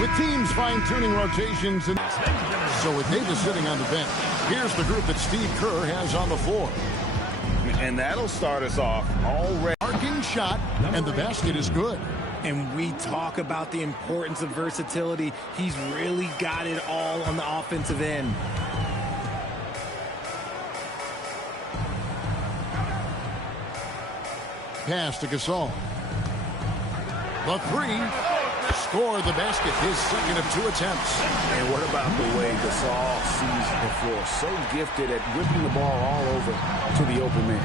With teams fine-tuning rotations, and so with Davis sitting on the bench, here's the group that Steve Kerr has on the floor. And that'll start us off already. Arcing shot, and the basket is good. And we talk about the importance of versatility. He's really got it all on the offensive end. Pass to Gasol. The three. Score the basket, his second of 2 attempts. And what about the way Gasol sees the floor? So gifted at whipping the ball all over to the open man.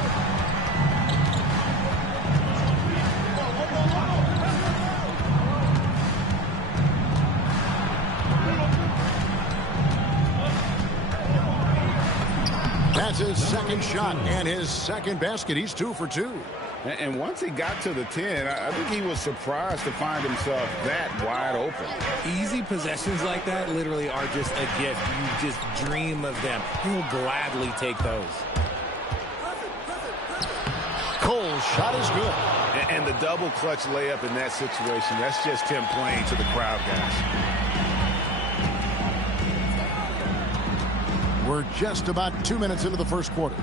That's his second shot and his second basket. He's 2 for 2. And once he got to the 10, I think he was surprised to find himself that wide open. Easy possessions like that literally are just a gift. You just dream of them. He'll gladly take those. Cole's shot is good. And the double clutch layup in that situation, that's just him playing to the crowd, guys. We're just about 2 minutes into the first quarter.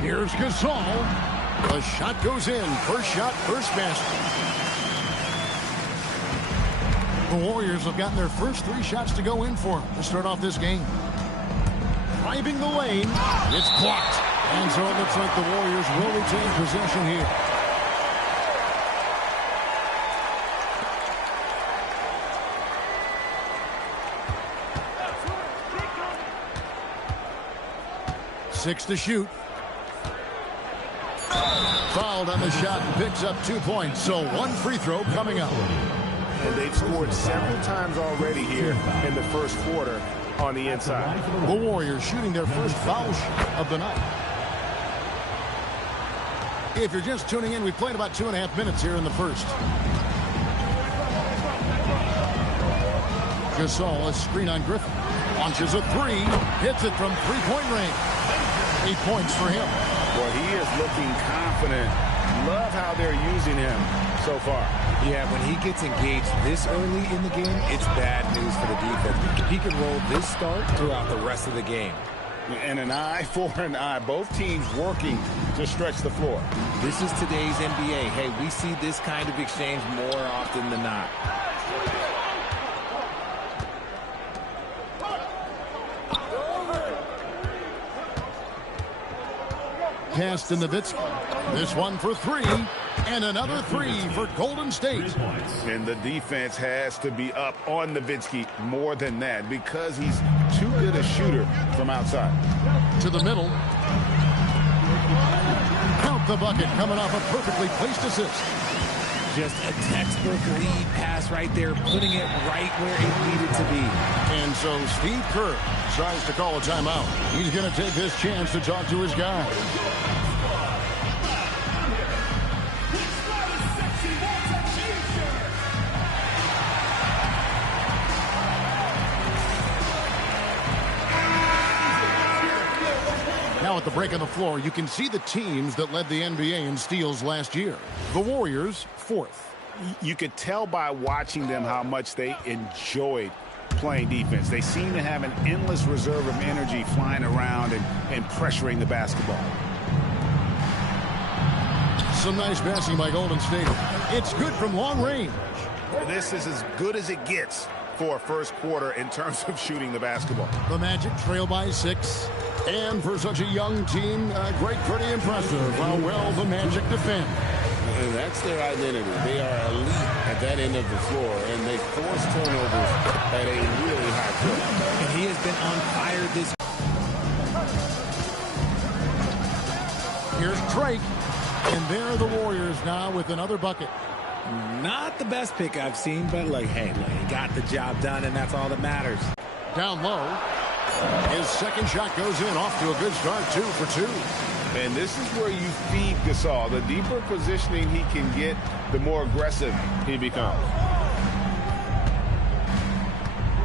Here's Gasol. The shot goes in. First shot, first basket. The Warriors have gotten their first 3 shots to go in for to start off this game. Driving the lane. It's blocked. And so it looks like the Warriors will retain possession here. Six to shoot. Fouled on the shot and picks up 2 points. So 1 free throw coming up. And they've scored several times already here in the first quarter on the inside. The Warriors shooting their first foul shot of the night. If you're just tuning in, we played about 2.5 minutes here in the first. Gasol, a screen on Griffin. Launches a 3. Hits it from 3-point range. 8 points for him. Well, he is looking confident. Love how they're using him so far. Yeah, when he gets engaged this early in the game, it's bad news for the defense. He can roll this start throughout the rest of the game. And an eye for an eye. Both teams working to stretch the floor. This is today's NBA. Hey, we see this kind of exchange more often than not. Pass to Nowitzki. This one for 3. And another 3 for Golden State. And the defense has to be up on Nowitzki more than that because he's too good a shooter from outside. To the middle. Count the bucket coming off a perfectly placed assist. Just a textbook lead pass right there, putting it right where it needed to be. And so Steve Kerr tries to call a timeout. He's going to take this chance to talk to his guy. Now at the break on the floor, you can see the teams that led the NBA in steals last year. The Warriors, 4th. You could tell by watching them how much they enjoyed playing defense. They seem to have an endless reserve of energy flying around and pressuring the basketball. Some nice passing by Golden State. It's good from long range. This is as good as it gets for a first quarter in terms of shooting the basketball. The Magic trail by 6. And for such a young team, pretty impressive how well the Magic defend. And that's their identity. They are elite at that end of the floor, and they force turnovers at a really high clip. And he has been on fire this. Here's Drake, and there are the Warriors now with another bucket. Not the best pick I've seen, but hey, he got the job done, and that's all that matters. Down low. His second shot goes in, off to a good start, 2 for 2. And this is where you feed Gasol. The deeper positioning he can get, the more aggressive he becomes.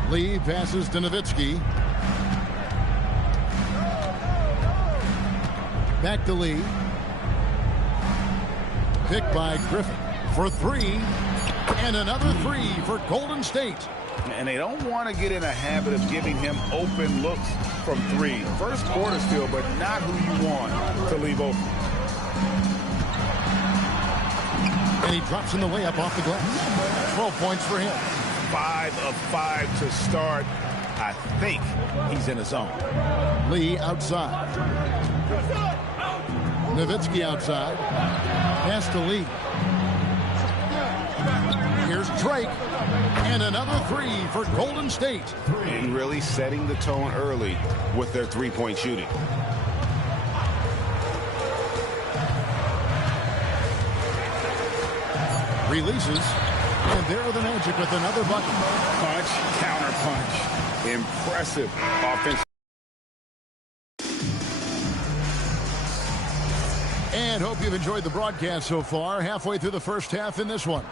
Lee passes to Nowitzki. Back to Lee. Picked by Griffin for 3. And another three for Golden State. And they don't want to get in a habit of giving him open looks from three. First quarter still, but not who you want to leave open. And he drops in the layup off the glass. 12 points for him. 5 of 5 to start. I think he's in a zone. Lee outside. Nowitzki outside. Pass to Lee. Here's Drake. And another three for Golden State. And really setting the tone early with their three-point shooting. Releases. And there the Magic with another bucket. Punch, counter punch. Impressive offense. And hope you've enjoyed the broadcast so far. Halfway through the first half in this one.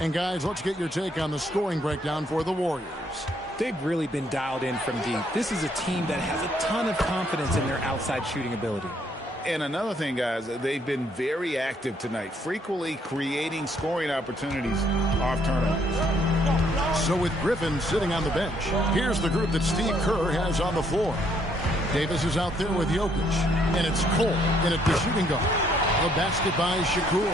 And guys, let's get your take on the scoring breakdown for the Warriors. They've really been dialed in from deep. This is a team that has a ton of confidence in their outside shooting ability. And another thing, guys, they've been very active tonight, frequently creating scoring opportunities off turnovers. So with Griffin sitting on the bench, here's the group that Steve Kerr has on the floor. Davis is out there with Jokic, and it's Cole in at the shooting guard. A basket by Shakur.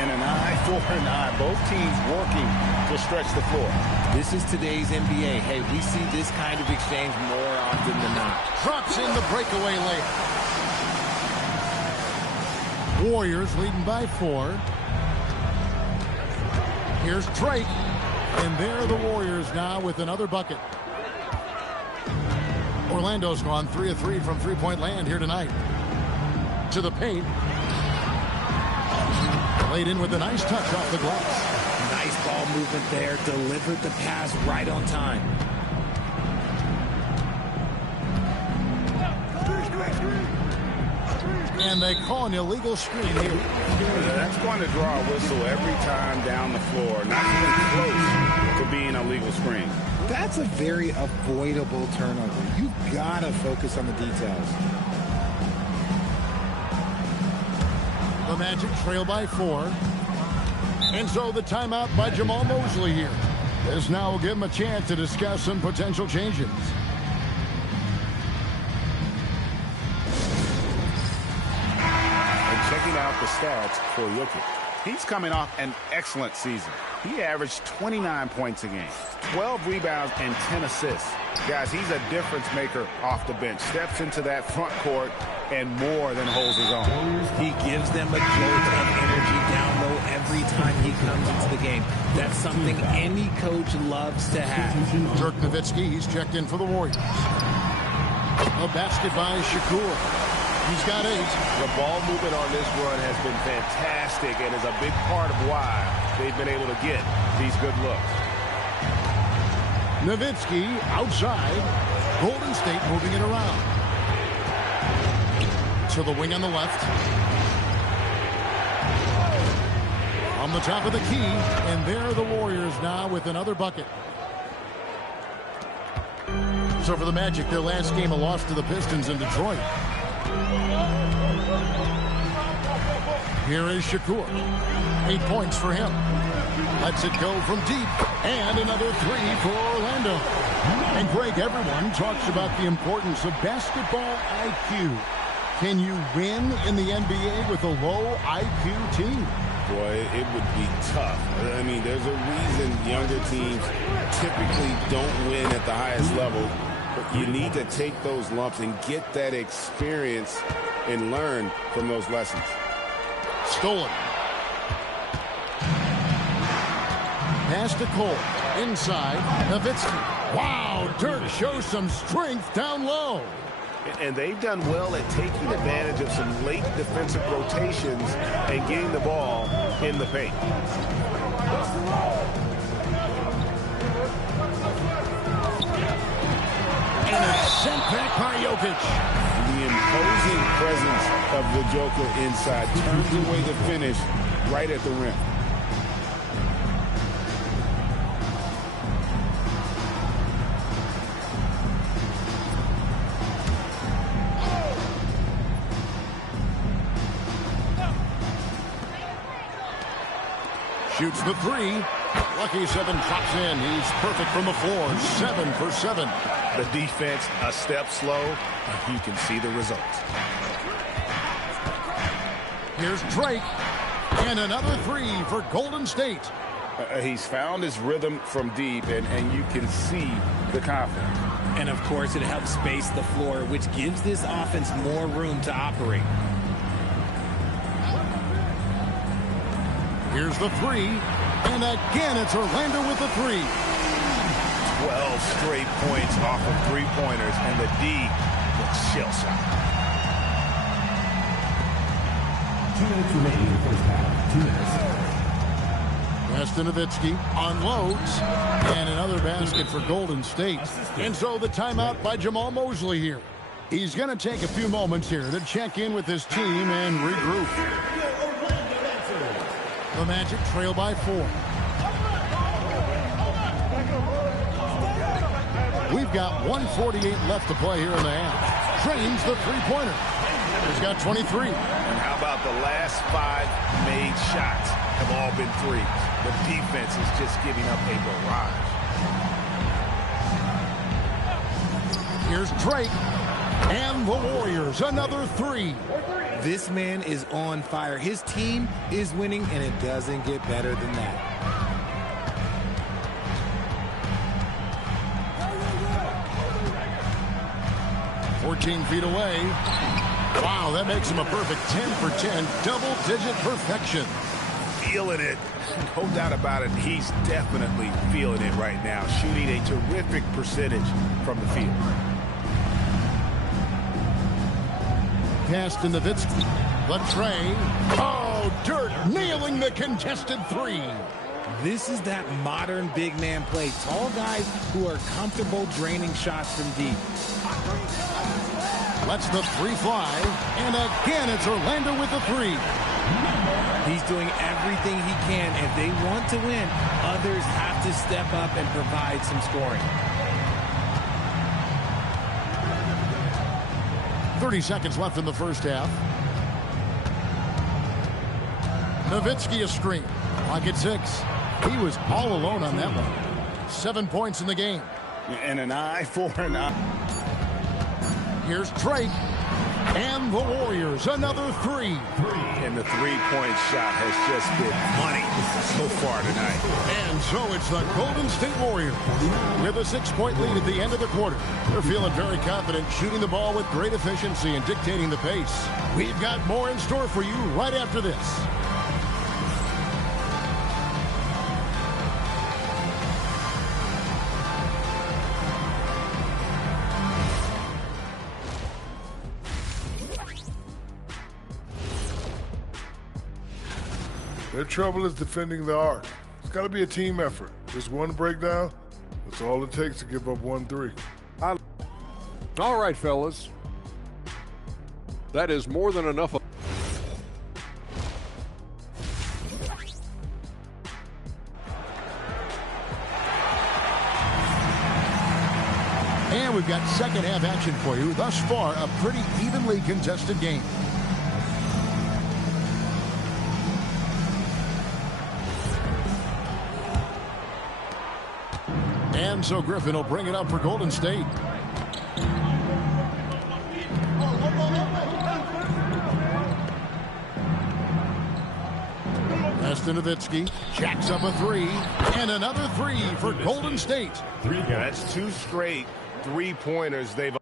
And an eye for an eye. Both teams working to stretch the floor. This is today's NBA. Hey, we see this kind of exchange more often than not. Drops in the breakaway layup. Warriors leading by 4. Here's Drake. And there are the Warriors now with another bucket. Orlando's gone 3 of 3 from three-point land here tonight. To the paint. Laid in with a nice touch off the glass. Nice ball movement there. Delivered the pass right on time. And they call an illegal screen here. That's going to draw a whistle every time down the floor. Not even close to being a legal screen. That's a very avoidable turnover. You've got to focus on the details. The Magic trail by 4. And so the timeout by Jamal Mosley here. This now will give him a chance to discuss some potential changes. Checking out the stats for Jokic. He's coming off an excellent season. He averaged 29 points a game, 12 rebounds, and 10 assists. Guys, he's a difference maker off the bench. Steps into that front court and more than holds his own. He gives them a jolt of energy down low every time he comes into the game. That's something any coach loves to have. Dirk Nowitzki, he's checked in for the Warriors. A basket by Shakur. He's got 8. The ball movement on this run has been fantastic and is a big part of why they've been able to get these good looks. Nowitzki outside. Golden State moving it around. To the wing on the left. On the top of the key. And there are the Warriors now with another bucket. So for the Magic, their last game a loss to the Pistons in Detroit. Here is Shakur. 8 points for him. Lets it go from deep. And another 3 for Orlando. And Greg, everyone talks about the importance of basketball IQ. Can you win in the NBA with a low IQ team? Boy, it would be tough. I mean, there's a reason younger teams typically don't win at the highest level. But you need to take those lumps and get that experience and learn from those lessons. Stolen. Pass to Cole. Inside. Nowitzki. Wow, Dirk shows some strength down low. And they've done well at taking advantage of some late defensive rotations and getting the ball in the paint. And it's sent back by Jokic. The imposing presence of the Joker inside turns away the finish right at the rim. Shoots the three. Lucky 7 drops in. He's perfect from the floor. 7 for 7. The defense a step slow, and you can see the results. Here's Drake. And another three for Golden State. He's found his rhythm from deep, and you can see the confidence. And, of course, it helps space the floor, which gives this offense more room to operate. Here's the three. And again, it's Orlando with the three. 12 straight points off of three-pointers, and the D looks shell-shocked. 2 minutes remaining in the first half. 2 minutes. Nowitzki unloads. And another basket for Golden State. And so the timeout by Jamal Mosley here. He's going to take a few moments here to check in with his team and regroup. The Magic trail by 4. We've got 1:48 left to play here in the half. Drains the three-pointer. He's got 23. And how about the last 5 made shots have all been threes? The defense is just giving up a barrage. Here's Drake. And the Warriors, another three. This man is on fire. His team is winning, and it doesn't get better than that. "14 feet away. Wow, that makes him a perfect 10 for 10. Double-digit perfection. Feeling it. No doubt about it. He's definitely feeling it right now. Shooting a terrific percentage from the field. Pass to Nowitzki. Latrey. Oh, dirt. Nailing the contested three. This is that modern big man play. Tall guys who are comfortable draining shots from deep. Lets the three fly. And again, it's Orlando with the three. He's doing everything he can. If they want to win, others have to step up and provide some scoring. 30 seconds left in the first half. Nowitzki a screen. Clock at 6. He was all alone on that one. 7 points in the game. And an eye for an eye. Here's Drake. And the Warriors, another three. And the three-point shot has just been money so far tonight. And so it's the Golden State Warriors with a 6-point lead at the end of the quarter. They're feeling very confident, shooting the ball with great efficiency and dictating the pace. We've got more in store for you right after this. Their trouble is defending the arc. It's got to be a team effort. Just one breakdown, that's all it takes to give up 1 3. All right, fellas. That is more than enough. And we've got second half action for you. Thus far, a pretty evenly contested game. And so Griffin will bring it up for Golden State. Nowitzki jacks up a three. And another three for Golden State. Yeah, that's 2 straight three-pointers they've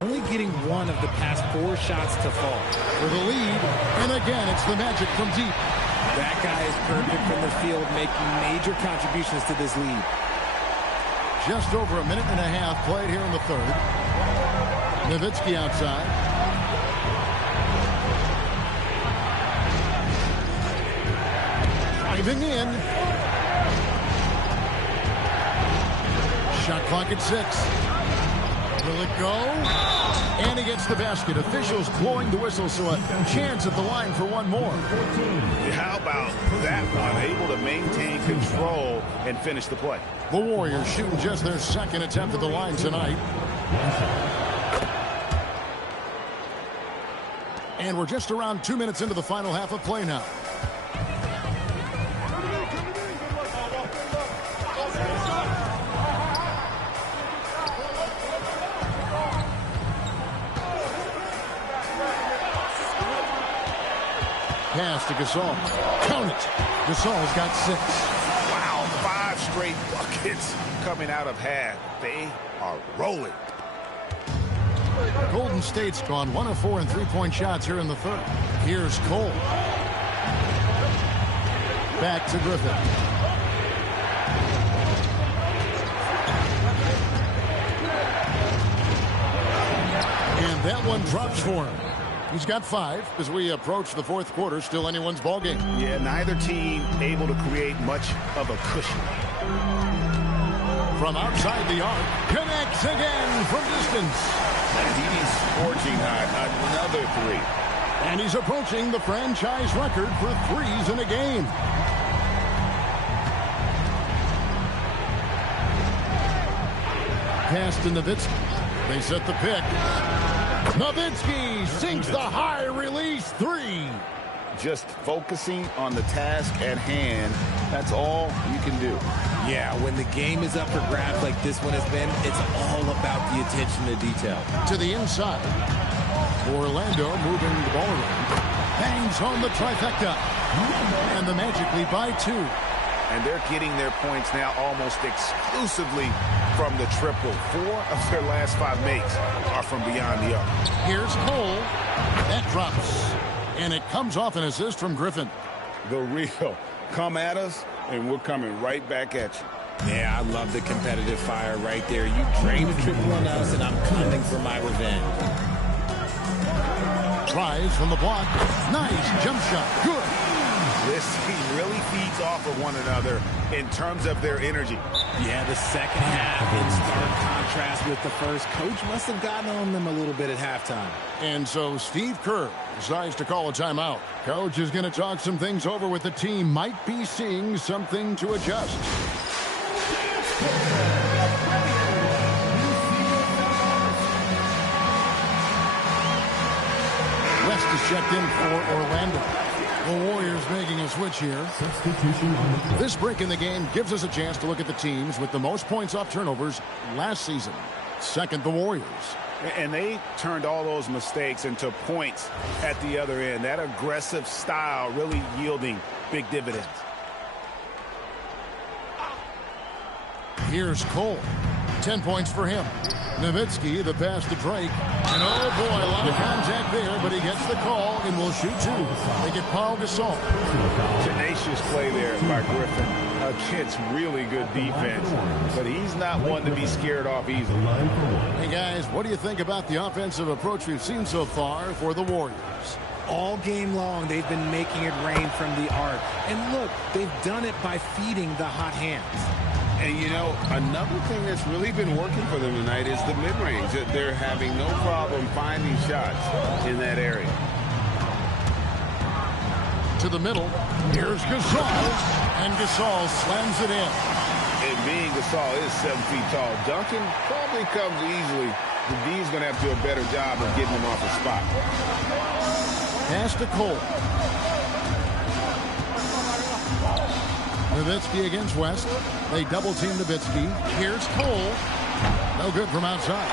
Only getting one of the past 4 shots to fall. For the lead, and again, it's the Magic from deep. That guy is perfect from the field, making major contributions to this lead. Just over a minute and a half played here in the third. Nowitzki outside. Driving in. Shot clock at 6. Will it go? And he gets the basket. Officials blowing the whistle, so a chance at the line for one more. How about that one? Able to maintain control and finish the play. The Warriors shooting just their second attempt at the line tonight. And we're just around 2 minutes into the final half of play now. Pass to Gasol. Count it. Gasol's got 6. Wow, 5 straight buckets coming out of half. They are rolling. Golden State's gone 1 of 4 in three-point shots here in the third. Here's Cole. Back to Griffin. And that one drops for him. He's got 5 as we approach the fourth quarter. Still anyone's ball game. Yeah, neither team able to create much of a cushion. From outside the arc, connects again from distance. And he's scorching hot. Another 3. And he's approaching the franchise record for threes in a game. Pass to Nowitzki. They set the pick. Nowitzki sinks the high release 3. Just focusing on the task at hand. That's all you can do. Yeah, when the game is up for grabs like this one has been, it's all about the attention to detail. To the inside. Orlando moving the ball around. Bangs home the trifecta. And the Magic lead by 2. And they're getting their points now almost exclusively from the triple. 4 of their last 5 makes are from beyond the arc. Here's Cole. That drops. And it comes off an assist from Griffin. The real. Come at us, and we're coming right back at you. Yeah, I love the competitive fire right there. You drain a triple on us, and I'm coming for my revenge. Tries from the block. Nice jump shot. Good. This team really feeds off of one another in terms of their energy. Yeah, the second half in stark contrast with the first. Coach must have gotten on them a little bit at halftime. And so Steve Kerr decides to call a timeout. Coach is going to talk some things over with the team. Might be seeing something to adjust. West is checked in for Orlando. The Warriors making a switch here. Substitution on the court. This break in the game gives us a chance to look at the teams with the most points off turnovers last season. Second, the Warriors. And they turned all those mistakes into points at the other end. That aggressive style really yielding big dividends. Here's Cole. 10 points for him. Nowitzki, the pass to Drake. And oh boy, a lot of contact there, but he gets the call and will shoot 2. They get Paul Gasol. Tenacious play there by Griffin against really good defense. But he's not one to be scared off easily. Hey guys, what do you think about the offensive approach we've seen so far for the Warriors? All game long, they've been making it rain from the arc. And look, they've done it by feeding the hot hands. And, you know, another thing that's really been working for them tonight is the mid-range. They're having no problem finding shots in that area. To the middle. Here's Gasol. And Gasol slams it in. And being Gasol is 7 feet tall. Duncan probably comes easily. The D's going to have to do a better job of getting him off the spot. Pass to Cole. Nowitzki against West. They double-team Nowitzki. Here's Cole. No good from outside.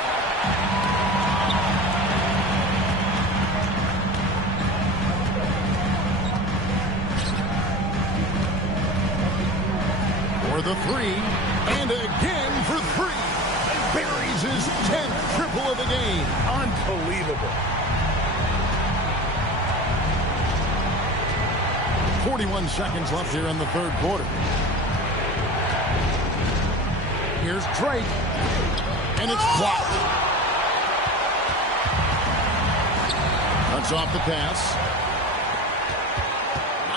For the 3. And again for 3. buries his 10th triple of the game. Unbelievable. 41 seconds left here in the third quarter. Here's Drake, and it's blocked. Cuts off the pass.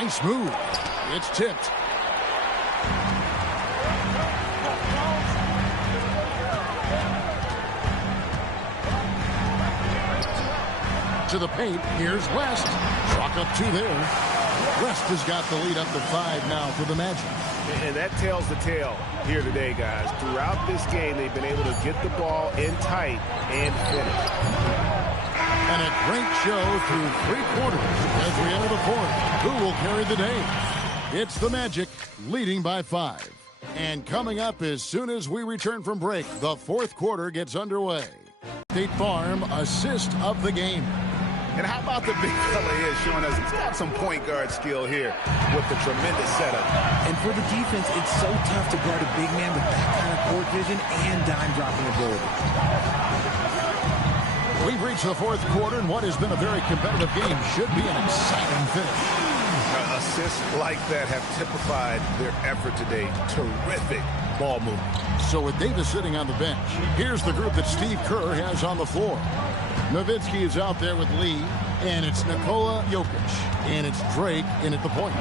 Nice move. It's tipped. To the paint. Here's West. Chalk up 2 there. West has got the lead up to 5 now for the Magic. And that tells the tale here today, guys. Throughout this game, they've been able to get the ball in tight and finish. And a great show through 3 quarters as we enter the fourth. Who will carry the day? It's the Magic leading by 5. And coming up as soon as we return from break, the fourth quarter gets underway. State Farm assist of the game. And how about the big fella here showing us he's got some point guard skill here with the tremendous setup. And for the defense, it's so tough to guard a big man with that kind of court vision and dime dropping ability. We've reached the fourth quarter, and what has been a very competitive game should be an exciting finish. Assists like that have typified their effort today. Terrific ball movement. So with Davis sitting on the bench, here's the group that Steve Kerr has on the floor. Nowitzki is out there with Lee, and it's Nikola Jokic, and it's Drake in at the point.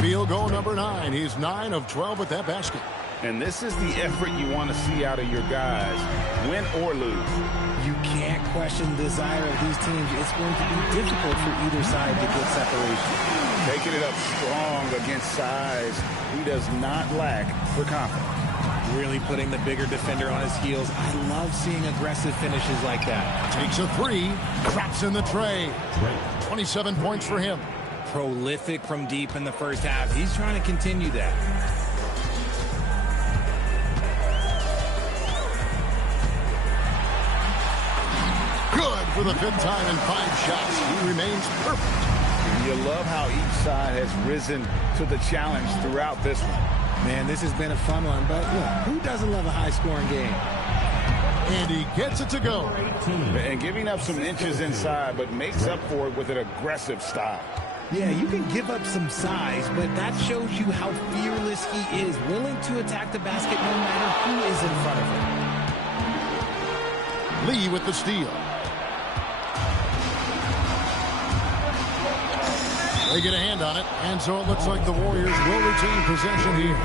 Field goal number 9. He's 9 of 12 with that basket. And this is the effort you want to see out of your guys, win or lose. You can't question the desire of these teams. It's going to be difficult for either side to get separation. Taking it up strong against size. He does not lack for confidence. Really putting the bigger defender on his heels. I love seeing aggressive finishes like that. Takes a 3, drops in the tray. 27 points for him. Prolific from deep in the first half. He's trying to continue that. Good for the 5th time in 5 shots. He remains perfect. You love how each side has risen to the challenge throughout this one. Man, this has been a fun one, but yeah, who doesn't love a high-scoring game? And he gets it to go. And giving up some inches inside, but makes up for it with an aggressive style. Yeah, you can give up some size, but that shows you how fearless he is, willing to attack the basket no matter who is in front of him. Lee with the steal. They get a hand on it, and so it looks like the Warriors will retain possession here.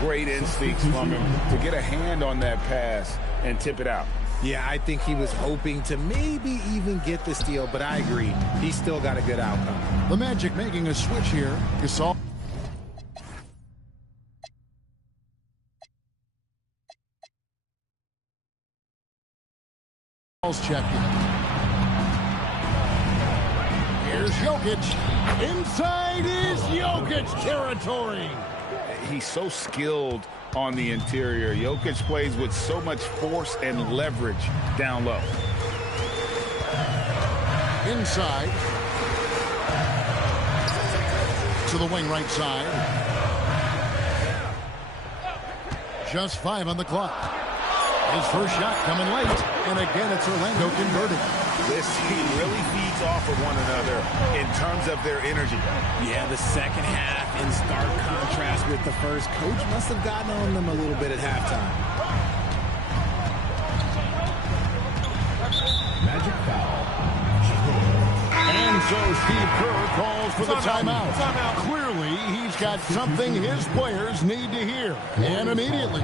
Great instincts from him to get a hand on that pass and tip it out. Yeah, I think he was hoping to maybe even get the steal, but I agree. He's still got a good outcome. The Magic making a switch here. Gasol. Checked in. Here's Jokic. Inside is Jokic territory. He's so skilled on the interior. Jokic plays with so much force and leverage down low. Inside. To the wing right side. Just 5 on the clock. His first shot coming late. And again, it's Orlando converting. This team really feeds off of one another in terms of their energy. Yeah, the second half in stark contrast with the first. Coach must have gotten on them a little bit at halftime. Magic foul. And so Steve Kerr calls for the timeout. Clearly, he's got something his players need to hear. And immediately.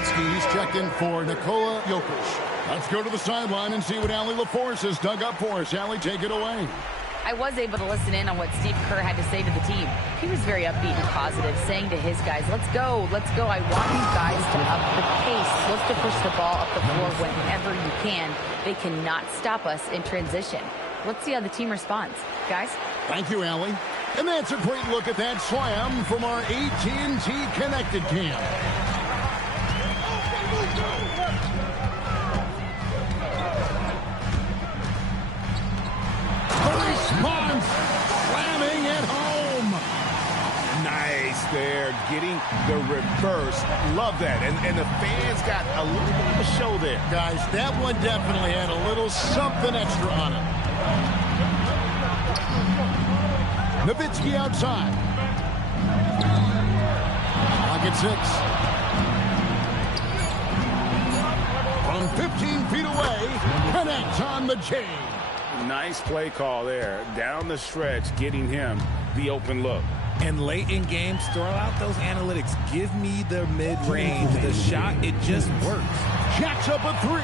Nowitzki's checked in for Nikola Jokic. Let's go to the sideline and see what Allie LaForce has dug up for us. Allie, take it away. I was able to listen in on what Steve Kerr had to say to the team. He was very upbeat and positive, saying to his guys, let's go, let's go. I want you guys to up the pace. Look to push the ball up the floor whenever you can. They cannot stop us in transition. Let's see how the team responds. Guys? Thank you, Allie. And that's a great look at that slam from our AT&T Connected Cam. The response, slamming it home. Nice there, getting the reverse. Love that. And the fans got a little bit of a show there. Guys, that one definitely had a little something extra on it. Nowitzki outside. Pocket 6. From 15 feet away, connects on the chain. Nice play call there. Down the stretch, getting him the open look. And late in games, throw out those analytics. Give me the mid-range. The shot, it just works. Jacks up a 3.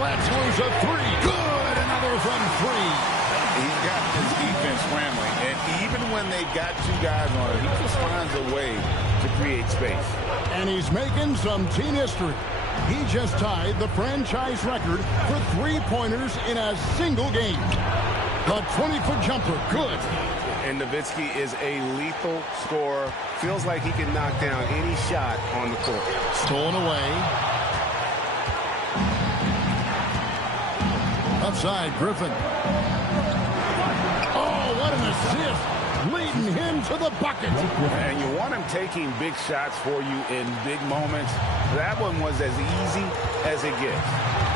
Lets loose a 3. Good. Another from 3. He's got his defense scrambling, and even when they've got 2 guys on it, he just finds a way to create space. And he's making some team history. He just tied the franchise record for 3-pointers in a single game. The 20-foot jumper, good. And Nowitzki is a lethal scorer. Feels like he can knock down any shot on the court. Stolen away. Upside, Griffin. Oh, what an assist. Leading him to the bucket. And you want him taking big shots for you in big moments. That one was as easy as it gets.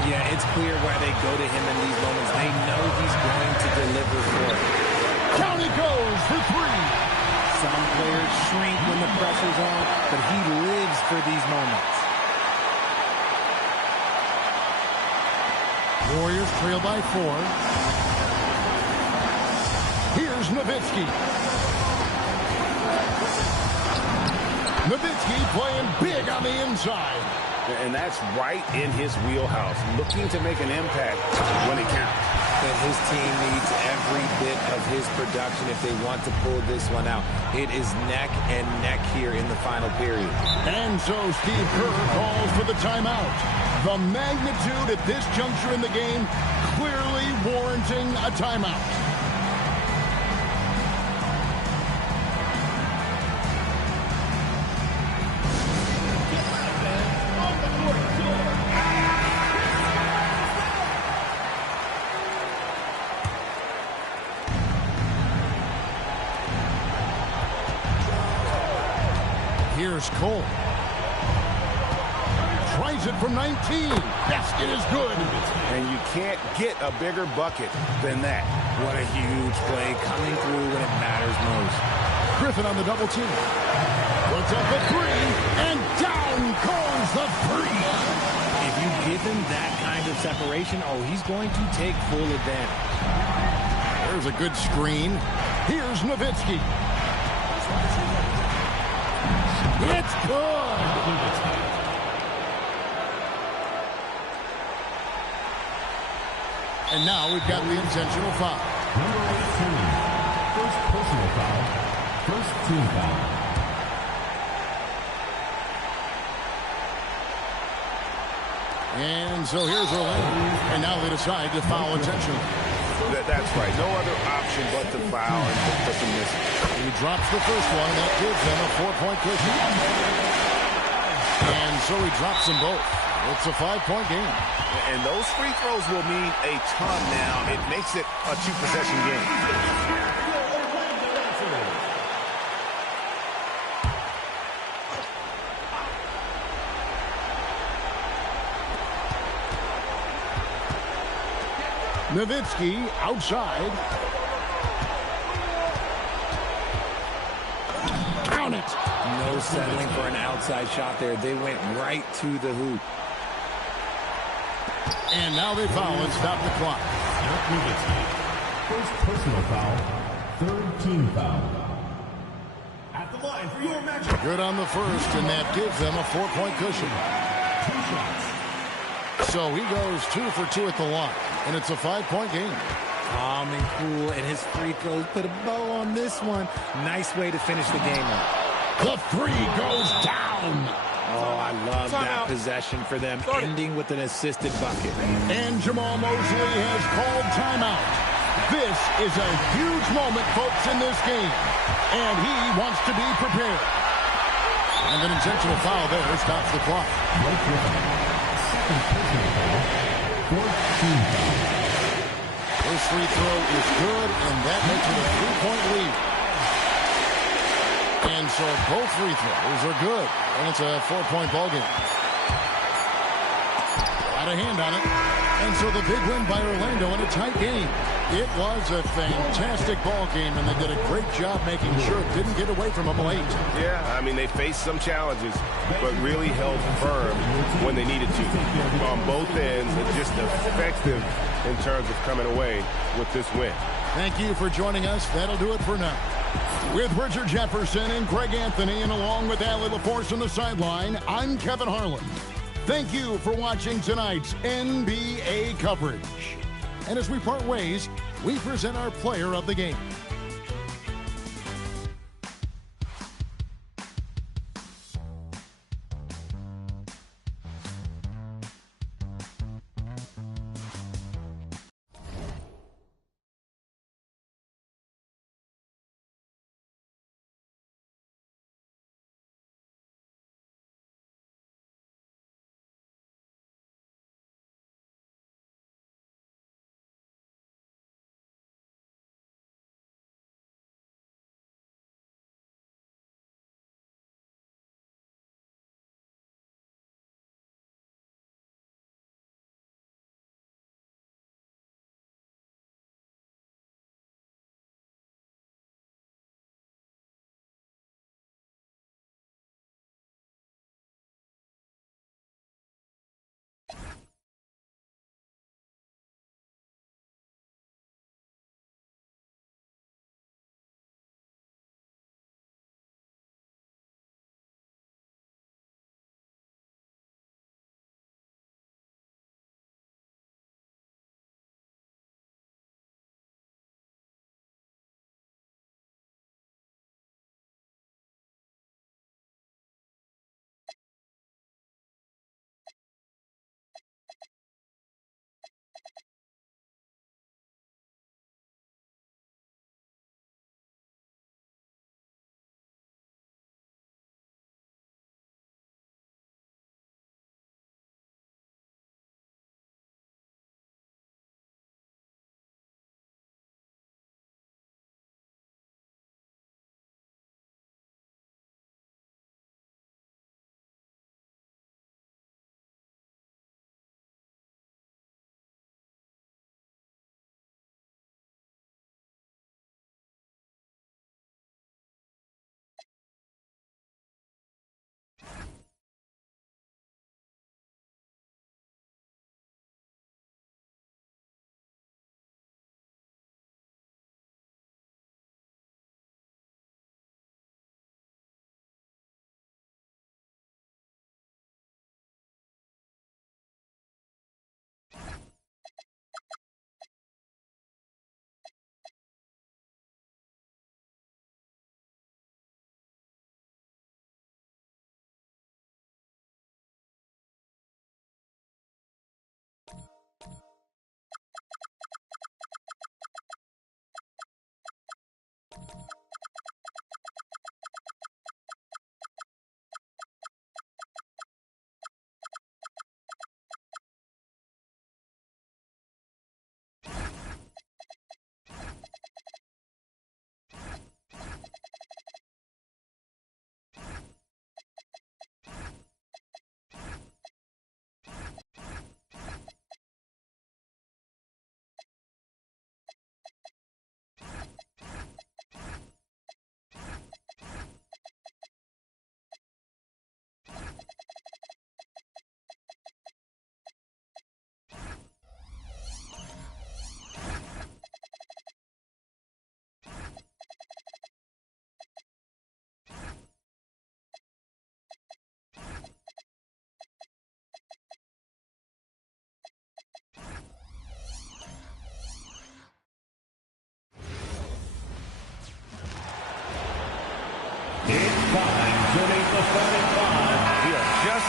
Yeah, it's clear why they go to him in these moments. They know he's going to deliver for it. County goes for 3. Some players shrink when the pressure's on, but he lives for these moments. Warriors trail by 4. Here's Nowitzki. Nowitzki playing big on the inside. And that's right in his wheelhouse, looking to make an impact when it counts. That his team needs every bit of his production if they want to pull this one out. It is neck and neck here in the final period. And so Steve Kerr calls for the timeout. The magnitude at this juncture in the game clearly warranting a timeout. Here's Cole. Tries it from 19. Basket is good. And you can't get a bigger bucket than that. What a huge play coming through when it matters most. Griffin on the double team. Puts up a 3, and down goes the 3. If you give him that kind of separation, oh, he's going to take full advantage. There's a good screen. Here's Nowitzki. It's good. And now we've got the intentional foul. Number 18. First personal foul. First team foul. And so here's Orlando. And now they decide to foul intentionally. That's right. No other option but to foul and put some missing. He drops the first one, and that gives them a 4-point cushion. And so he drops them both. It's a 5-point game. And those free throws will mean a ton now. It makes it a 2-possession game. Nowitzki outside. Count it. No settling for an outside shot there. They went right to the hoop. And now they foul and stop the clock. Nowitzki. First personal foul. Third team foul. At the line for your match. Good on the first, and that gives them a 4-point cushion. 2 shots. So he goes 2 for 2 at the line, and it's a 5-point game. Calm and cool, and his free throws put a bow on this one. Nice way to finish the game up. The three goes down. Oh, I love that possession for them, ending with an assisted bucket. And Jamal Mosley has called timeout. This is a huge moment, folks, in this game. And he wants to be prepared. And an intentional foul there stops the clock. First free throw is good, and that makes it a 3-point lead. And so both free throws are good, and it's a 4-point ball game. Got a hand on it. And so the big win by Orlando in a tight game. It was a fantastic ball game, and they did a great job making sure it didn't get away from them late. Yeah, I mean, they faced some challenges, but really held firm when they needed to. On both ends, and just effective in terms of coming away with this win. Thank you for joining us. That'll do it for now. With Richard Jefferson and Greg Anthony, and along with Allie LaForce on the sideline, I'm Kevin Harlan. Thank you for watching tonight's NBA coverage. And as we part ways, we present our player of the game.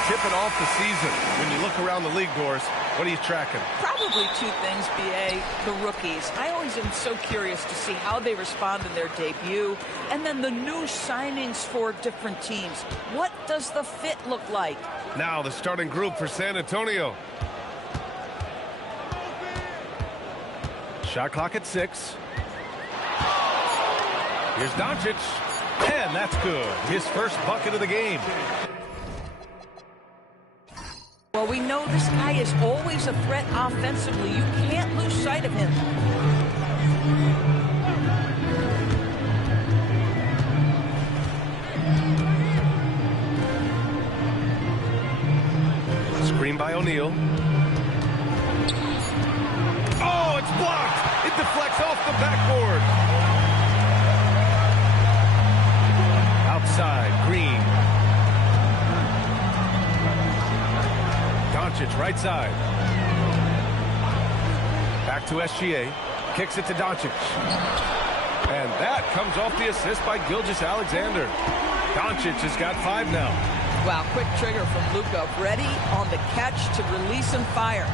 tipping off the season. When you look around the league, Doris, what are you tracking? Probably two things, B.A. The rookies. I always am so curious to see how they respond in their debut. And then the new signings for different teams. What does the fit look like? Now the starting group for San Antonio. Shot clock at 6. Here's Doncic. And that's good. His first bucket of the game. Well, we know this guy is always a threat offensively. You can't lose sight of him. Screen by O'Neal. Oh, it's blocked. It deflects off the backboard. Outside, Green. Doncic, right side. Back to SGA. Kicks it to Doncic. And that comes off the assist by Gilgeous-Alexander. Doncic has got 5 now. Wow, quick trigger from Luka. Ready on the catch to release some fire.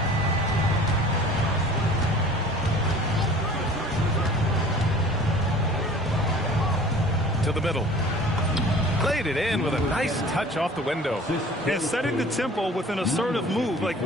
To the middle. Played it in with a nice touch off the window. And setting the tempo with an assertive move. Like,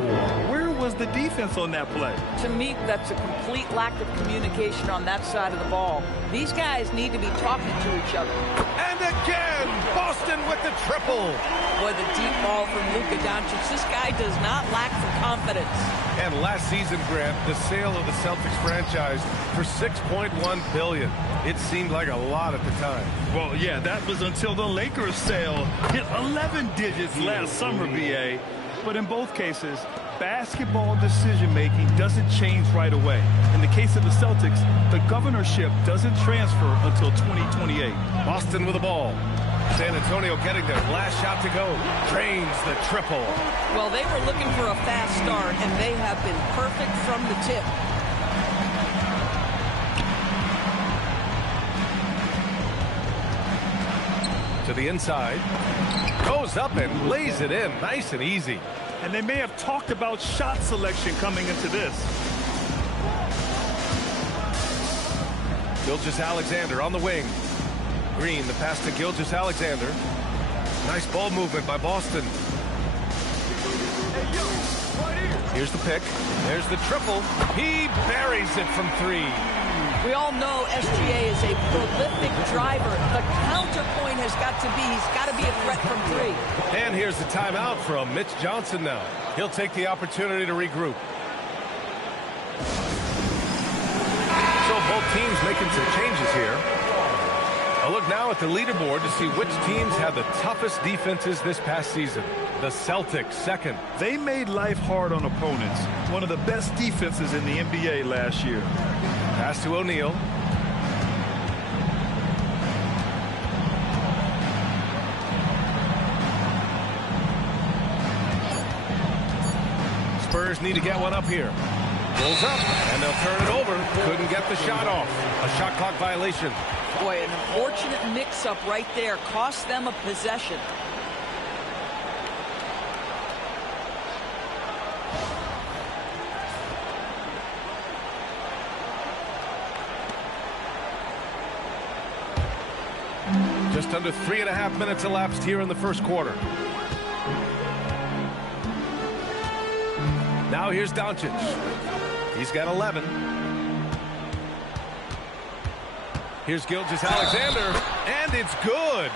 where was the defense on that play? To me, that's a complete lack of communication on that side of the ball. These guys need to be talking to each other. And again, Boston with the triple. Boy, the deep ball from Luka Doncic. This guy does not lack for confidence. And last season, Grant, the sale of the Celtics franchise for $6.1 billion. It seemed like a lot at the time. Well, yeah, that was until the Lakers sale hit 11 digits last summer, BA. But in both cases, basketball decision-making doesn't change right away. In the case of the Celtics, the governorship doesn't transfer until 2028. Boston with the ball. San Antonio getting their last shot to go. Drains the triple. Well, they were looking for a fast start, and they have been perfect from the tip. To the inside. Goes up and lays it in. Nice and easy. And they may have talked about shot selection coming into this. Gilgeous-Alexander on the wing. Green, the pass to Gilgeous-Alexander. Nice ball movement by Boston. Here's the pick. There's the triple. He buries it from 3. We all know SGA is a prolific driver. The counterpoint has got to be, he's got to be a threat from 3. And here's the timeout from Mitch Johnson now. He'll take the opportunity to regroup. So both teams making some changes here. A look now at the leaderboard to see which teams had the toughest defenses this past season. The Celtics second. They made life hard on opponents. One of the best defenses in the NBA last year. Pass to O'Neal. Spurs need to get one up here. Pulls up, and they'll turn it over. Couldn't get the shot off. A shot clock violation. Boy, an unfortunate mix-up right there. Cost them a possession. Just under 3.5 minutes elapsed here in the first quarter. Now here's Doncic. He's got 11. Here's Gilgeous-Alexander, and it's good.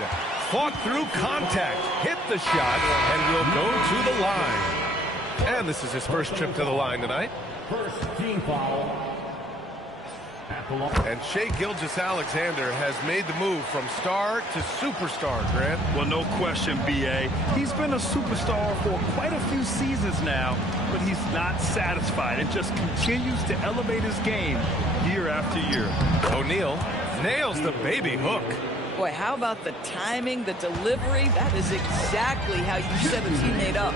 Fought through contact, hit the shot, and will go to the line. And this is his first trip to the line tonight. First team foul. And Shai Gilgeous-Alexander has made the move from star to superstar, Grant. Well, no question, B.A. He's been a superstar for quite a few seasons now, but he's not satisfied and just continues to elevate his game year after year. O'Neal nails the baby hook. Boy, how about the timing, the delivery? That is exactly how you set a teammate up.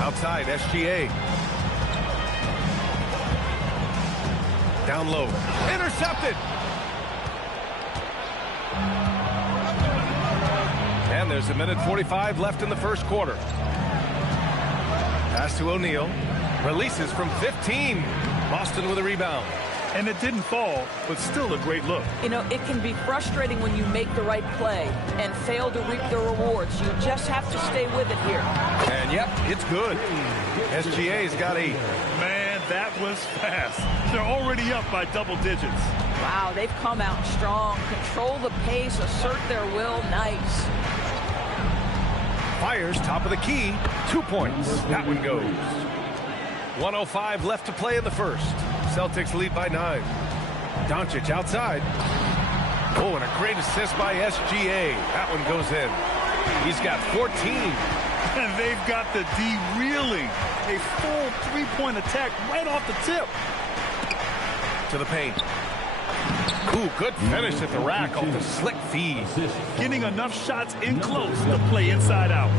Outside, SGA. Down low. Intercepted. And there's 1:45 left in the first quarter. Pass to O'Neal. Releases from 15. Boston with a rebound. And it didn't fall, but still a great look. You know, it can be frustrating when you make the right play and fail to reap the rewards. You just have to stay with it here. And yep, it's good. SGA's got 8. Man, that was fast. They're already up by double digits. Wow, they've come out strong. Control the pace, assert their will. Nice. Fires top of the key. 2 points. That one goes. 1:05 left to play in the first. Celtics lead by 9. Doncic outside. Oh, and a great assist by SGA. That one goes in. He's got 14. And they've got the D reeling. A full three-point attack right off the tip. To the paint. Ooh, good finish at the rack off the slick feed. Getting enough shots in close to play inside out.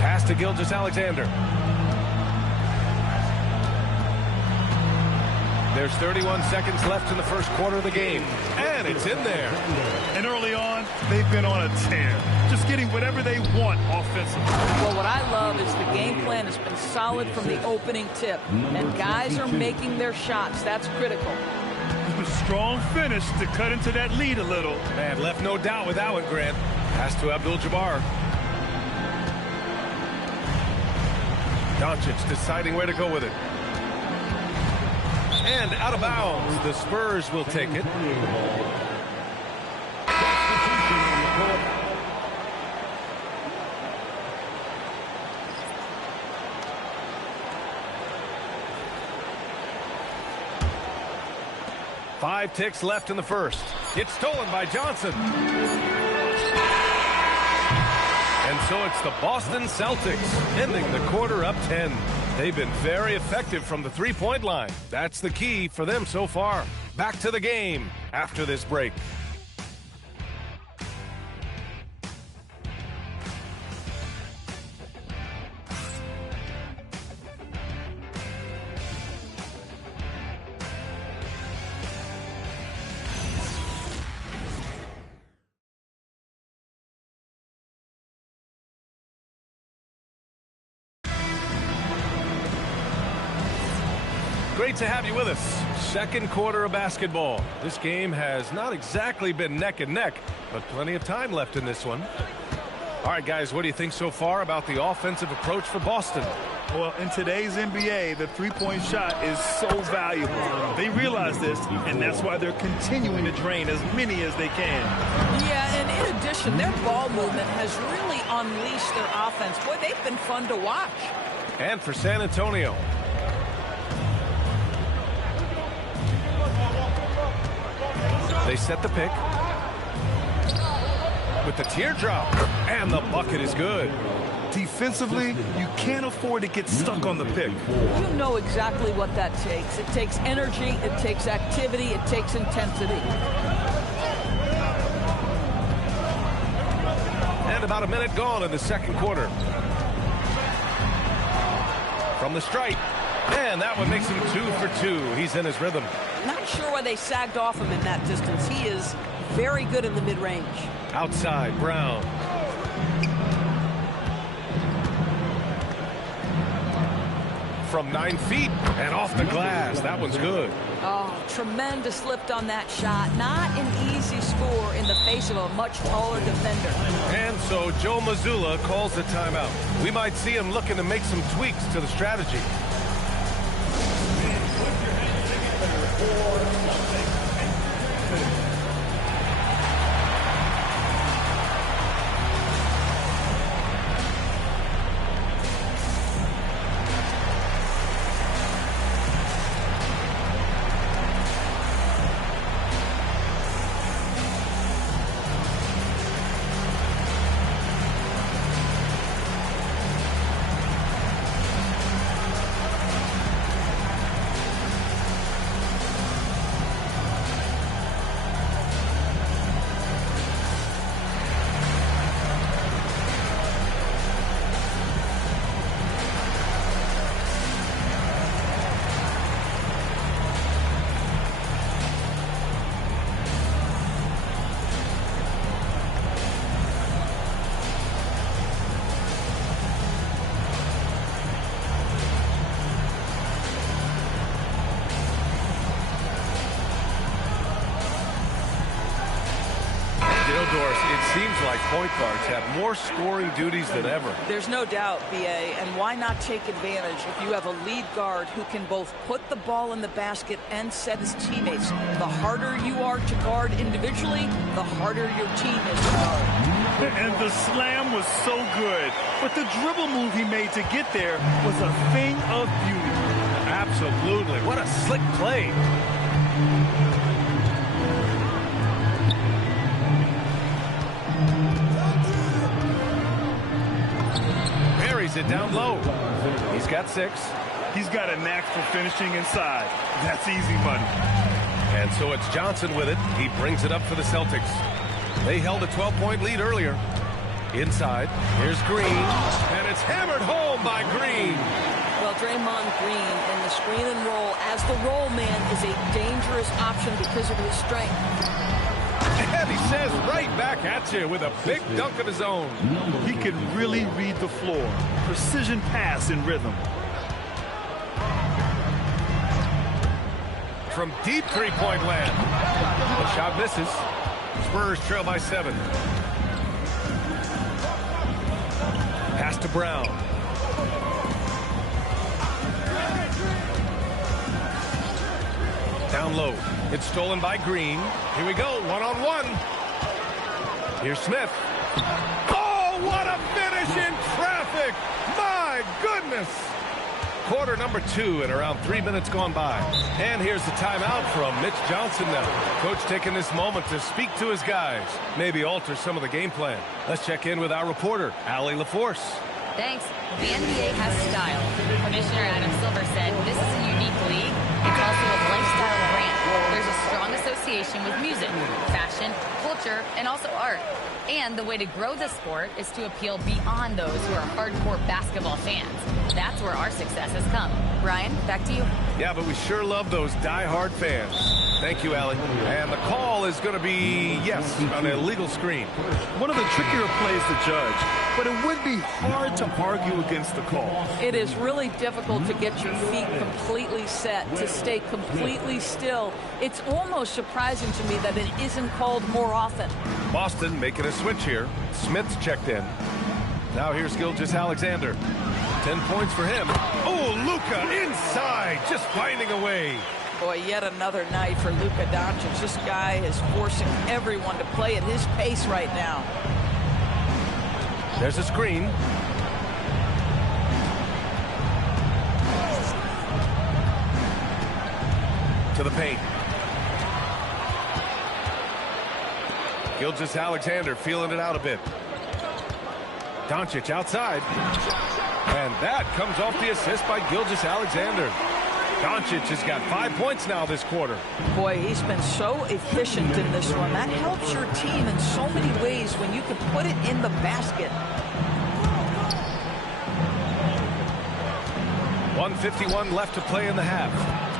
Pass to Gilgeous-Alexander. There's 31 seconds left in the first quarter of the game. And it's in there. And early on, they've been on a tear. Just getting whatever they want offensively. Well, what I love is the game plan has been solid from the opening tip. And guys are making their shots. That's critical. A strong finish to cut into that lead a little. Man, left no doubt with that one, Grant. Pass to Abdul-Jabbar. Doncic deciding where to go with it. And out of bounds. The Spurs will take it. Five ticks left in the first. It's stolen by Johnson. And so it's the Boston Celtics ending the quarter up 10. They've been very effective from the three-point line. That's the key for them so far. Back to the game after this break. Great to have you with us. Second quarter of basketball. This game has not exactly been neck and neck, but plenty of time left in this one. All right, guys, what do you think so far about the offensive approach for Boston? Well, in today's NBA, the three-point shot is so valuable. They realize this, and that's why they're continuing to drain as many as they can. Yeah, and in addition, their ball movement has really unleashed their offense. Boy, they've been fun to watch. And for San Antonio, they set the pick with the teardrop, and the bucket is good. Defensively, you can't afford to get stuck on the pick. You know exactly what that takes. It takes energy, it takes activity, it takes intensity. And about a minute gone in the second quarter. From the stripe, and that one makes him 2 for 2. He's in his rhythm. Not sure why they sagged off him in that distance. He is very good in the mid-range. Outside, Brown. From 9 feet and off the glass. That one's good. Oh, tremendous lift on that shot. Not an easy score in the face of a much taller defender. And so Joe Mazzulla calls the timeout. We might see him looking to make some tweaks to the strategy. like point guards have more scoring duties than ever. There's no doubt, B.A., and why not take advantage if you have a lead guard who can both put the ball in the basket and set his teammates. The harder you are to guard individually, the harder your team is to guard. And the slam was so good, but the dribble move he made to get there was a thing of beauty. Absolutely. What a slick play. Buries it down low. He's got 6. He's got a knack for finishing inside. That's easy money. And so it's Johnson with it. He brings it up for the Celtics. They held a 12-point lead earlier. Inside, here's Green, and it's hammered home by Green. Well, Draymond Green in the screen and roll as the roll man is a dangerous option because of his strength. And he says right back at you with a big dunk of his own. He can really read the floor. Precision pass in rhythm. From deep three-point land. The shot misses. Spurs trail by 7. Pass to Brown. Down low. It's stolen by Green. Here we go. One-on-one. Here's Smith. Oh, what a finish in traffic. My goodness. Quarter number 2 and around 3 minutes gone by. And here's the timeout from Mitch Johnson now. Coach taking this moment to speak to his guys. Maybe alter some of the game plan. Let's check in with our reporter, Allie LaForce. Thanks. The NBA has style. Commissioner Adam Silver said this is a unique league. It's also a lifestyle brand. There's a strong association with music, fashion, culture, and also art. And the way to grow the sport is to appeal beyond those who are hardcore basketball fans. That's where our success has come. Ryan, back to you. Yeah, but we sure love those die-hard fans. Thank you, Allie. And the call is going to be, yes, on a legal screen. One of the trickier plays to judge, but it would be hard to argue against the call. It is really difficult to get your feet completely set, to stay completely still. It's almost surprising to me that it isn't called more often. Boston making a switch here. Smith's checked in. Now here's Gilgeous-Alexander. 10 points for him. Oh, Luka inside, just finding a way. Boy, yet another night for Luka Doncic. This guy is forcing everyone to play at his pace right now. There's a screen. To the paint. Gilgeous-Alexander feeling it out a bit. Doncic outside. And that comes off the assist by Gilgeous-Alexander. Doncic has got 5 points now this quarter. Boy, he's been so efficient in this one. That helps your team in so many ways when you can put it in the basket. 1:51 left to play in the half.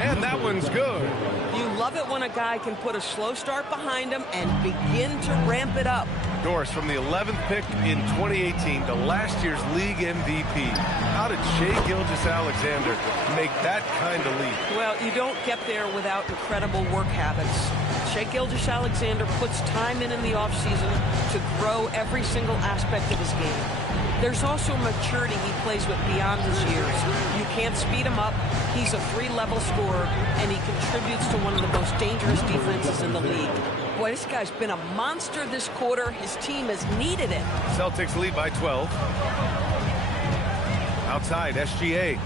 And that one's good. You love it when a guy can put a slow start behind him and begin to ramp it up. Doris, from the 11th pick in 2018 to last year's league MVP, how did Shai Gilgeous-Alexander make that kind of leap? Well, you don't get there without incredible work habits. Shai Gilgeous-Alexander puts time in the offseason to grow every single aspect of his game. There's also maturity he plays with beyond his years. You can't speed him up. He's a 3-level scorer, and he contributes to one of the most dangerous defenses in the league. Boy, this guy's been a monster this quarter. His team has needed it. Celtics lead by 12. Outside, SGA.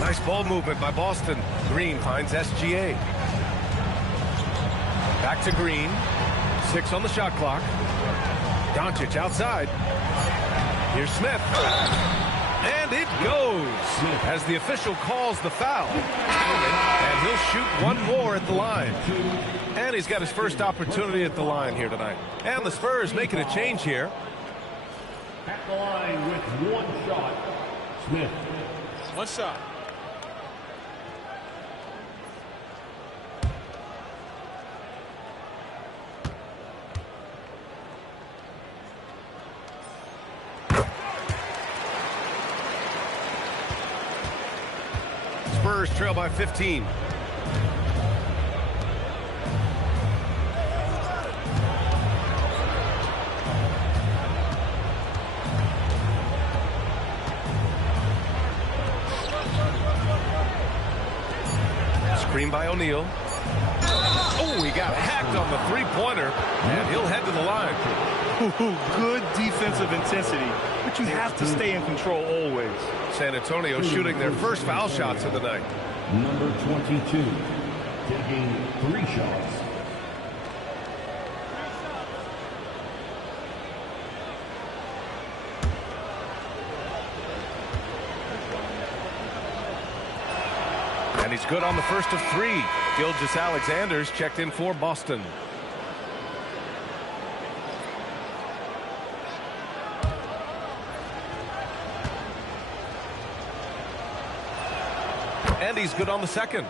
Nice ball movement by Boston. Green finds SGA. Back to Green. 6 on the shot clock. Doncic outside. Here's Smith. And it goes as the official calls the foul. And he'll shoot one more at the line. And he's got his first opportunity at the line here tonight. And the Spurs making a change here. At the line with 1 shot, Smith. 1 shot. Spurs trail by 15. Screen by O'Neal. Oh, he got hacked on the three-pointer, and he'll head to the line. Good defensive intensity, but you have to stay in control always. San Antonio shooting their first foul shots of the night. Number 22, taking 3 shots. And he's good on the first of 3. Gilgeous-Alexander's checked in for Boston. And he's good on the second.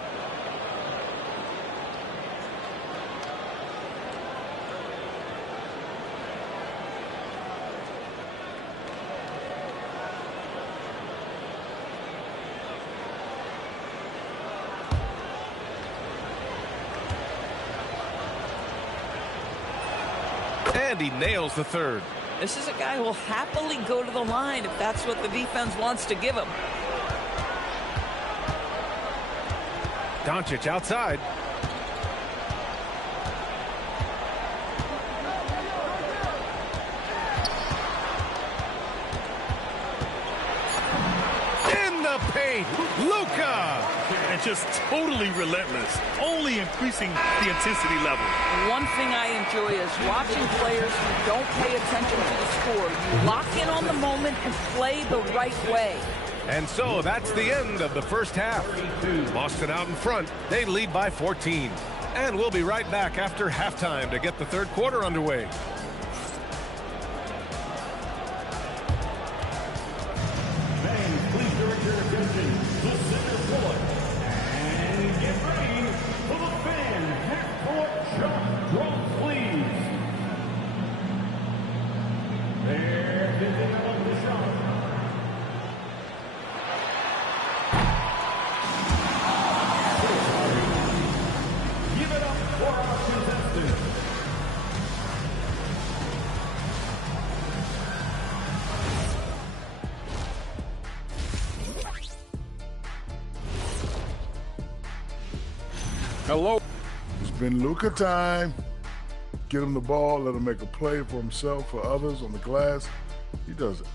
And he nails the third. This is a guy who will happily go to the line if that's what the defense wants to give him. Doncic outside. In the paint, Luka. And just totally relentless, only increasing the intensity level. One thing I enjoy is watching players who don't pay attention to the score. You lock in on the moment and play the right way. And so that's the end of the first half. Boston out in front. They lead by 14. And we'll be right back after halftime to get the third quarter underway. Fans, please direct your attention to center court. And get ready for the fan half-court shot drop, please. They're picking up the shot. Give it up for our contestants. Hello. It's been Luka time. Get him the ball, let him make a play for himself, for others on the glass. He does it.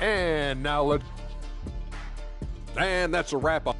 And now and that's a wrap.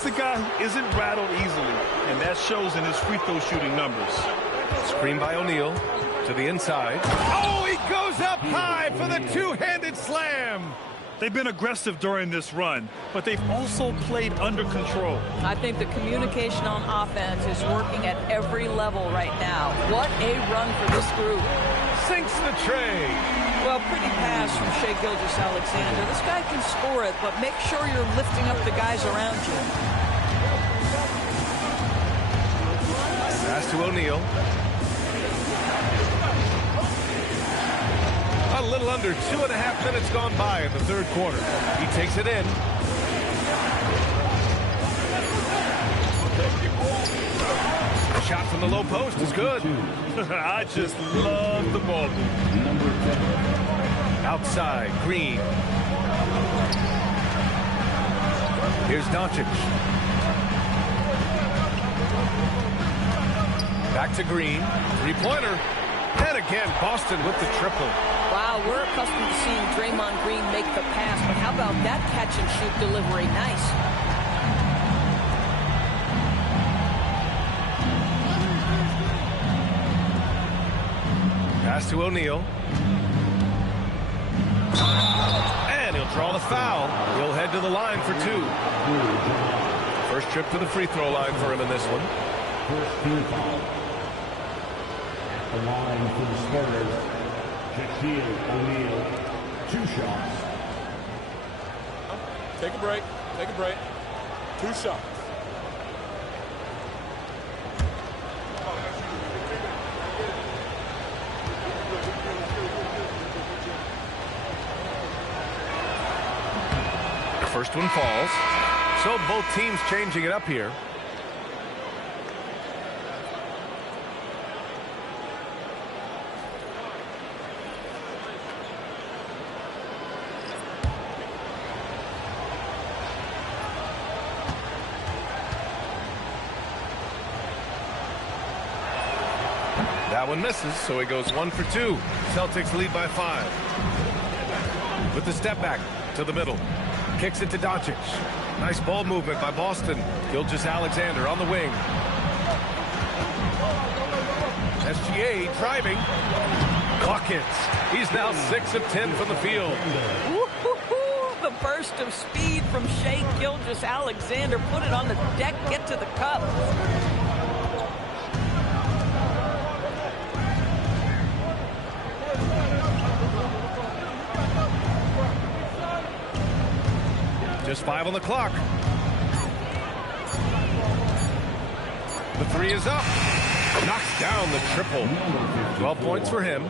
He's a guy who isn't rattled easily, and that shows in his free throw shooting numbers. Screen by O'Neal to the inside. Oh, he goes up high for the two-handed slam. They've been aggressive during this run, but they've also played under control. I think the communication on offense is working at every level right now. What a run for this group. Sinks the tray. Well, pretty pass from Shai Gilgeous-Alexander. This guy can score it, but make sure you're lifting up the guys around you. Pass to O'Neal. A little under 2.5 minutes gone by in the third quarter. He takes it in. The shot from the low post is good. I just love the ball. Outside, Green. Here's Doncic. Back to Green. Three-pointer. And again, Boston with the triple. Wow, we're accustomed to seeing Draymond Green make the pass, but how about that catch-and-shoot delivery? Nice. Pass to O'Neal. And he'll draw the foul. He'll head to the line for two. First trip to the free throw line for him in this one. First team foul. At the line for the Spurs, Shaquille O'Neal, 2 shots. Take a break. Take a break. 2 shots. First one falls. So both teams changing it up here. That one misses, so he goes 1 for 2. Celtics lead by 5. With the step back to the middle. Kicks it to Doncic. Nice ball movement by Boston. Gilgeous-Alexander on the wing. SGA driving. Buckets. He's now 6 of 10 from the field. The burst of speed from Shai Gilgeous-Alexander. Put it on the deck, get to the cup. Just 5 on the clock. The 3 is up. Knocks down the triple. 12 points for him.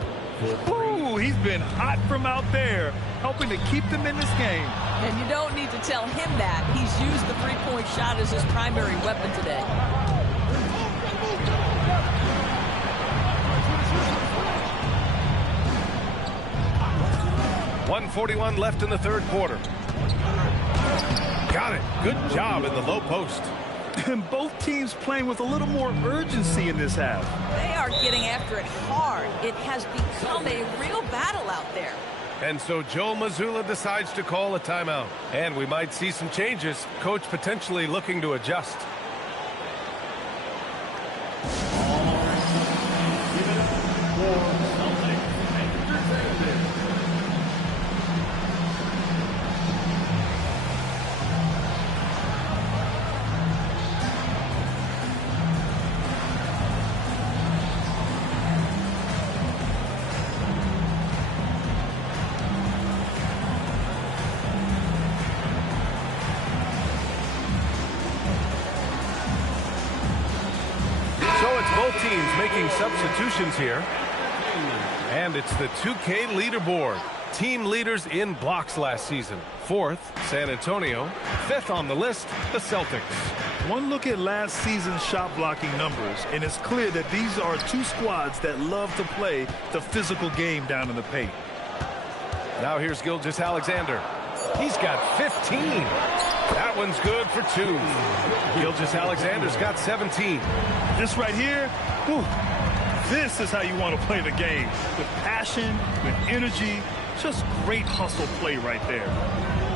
Ooh, he's been hot from out there, helping to keep them in this game. And you don't need to tell him that. He's used the three-point shot as his primary weapon today. .141 left in the third quarter. Got it. Good job in the low post. And both teams playing with a little more urgency in this half. They are getting after it hard. It has become a real battle out there. And so Joe Mazzulla decides to call a timeout. And we might see some changes. Coach potentially looking to adjust. Both teams making substitutions here. And it's the 2K leaderboard. Team leaders in blocks last season. 4th, San Antonio. 5th on the list, the Celtics. One look at last season's shot blocking numbers, and it's clear that these are two squads that love to play the physical game down in the paint. Now here's Gilgeous-Alexander. He's got 15. That one's good for 2. Gilgeous-Alexander's got 17. This right here, whew, this is how you want to play the game. With passion, with energy, just great hustle play right there.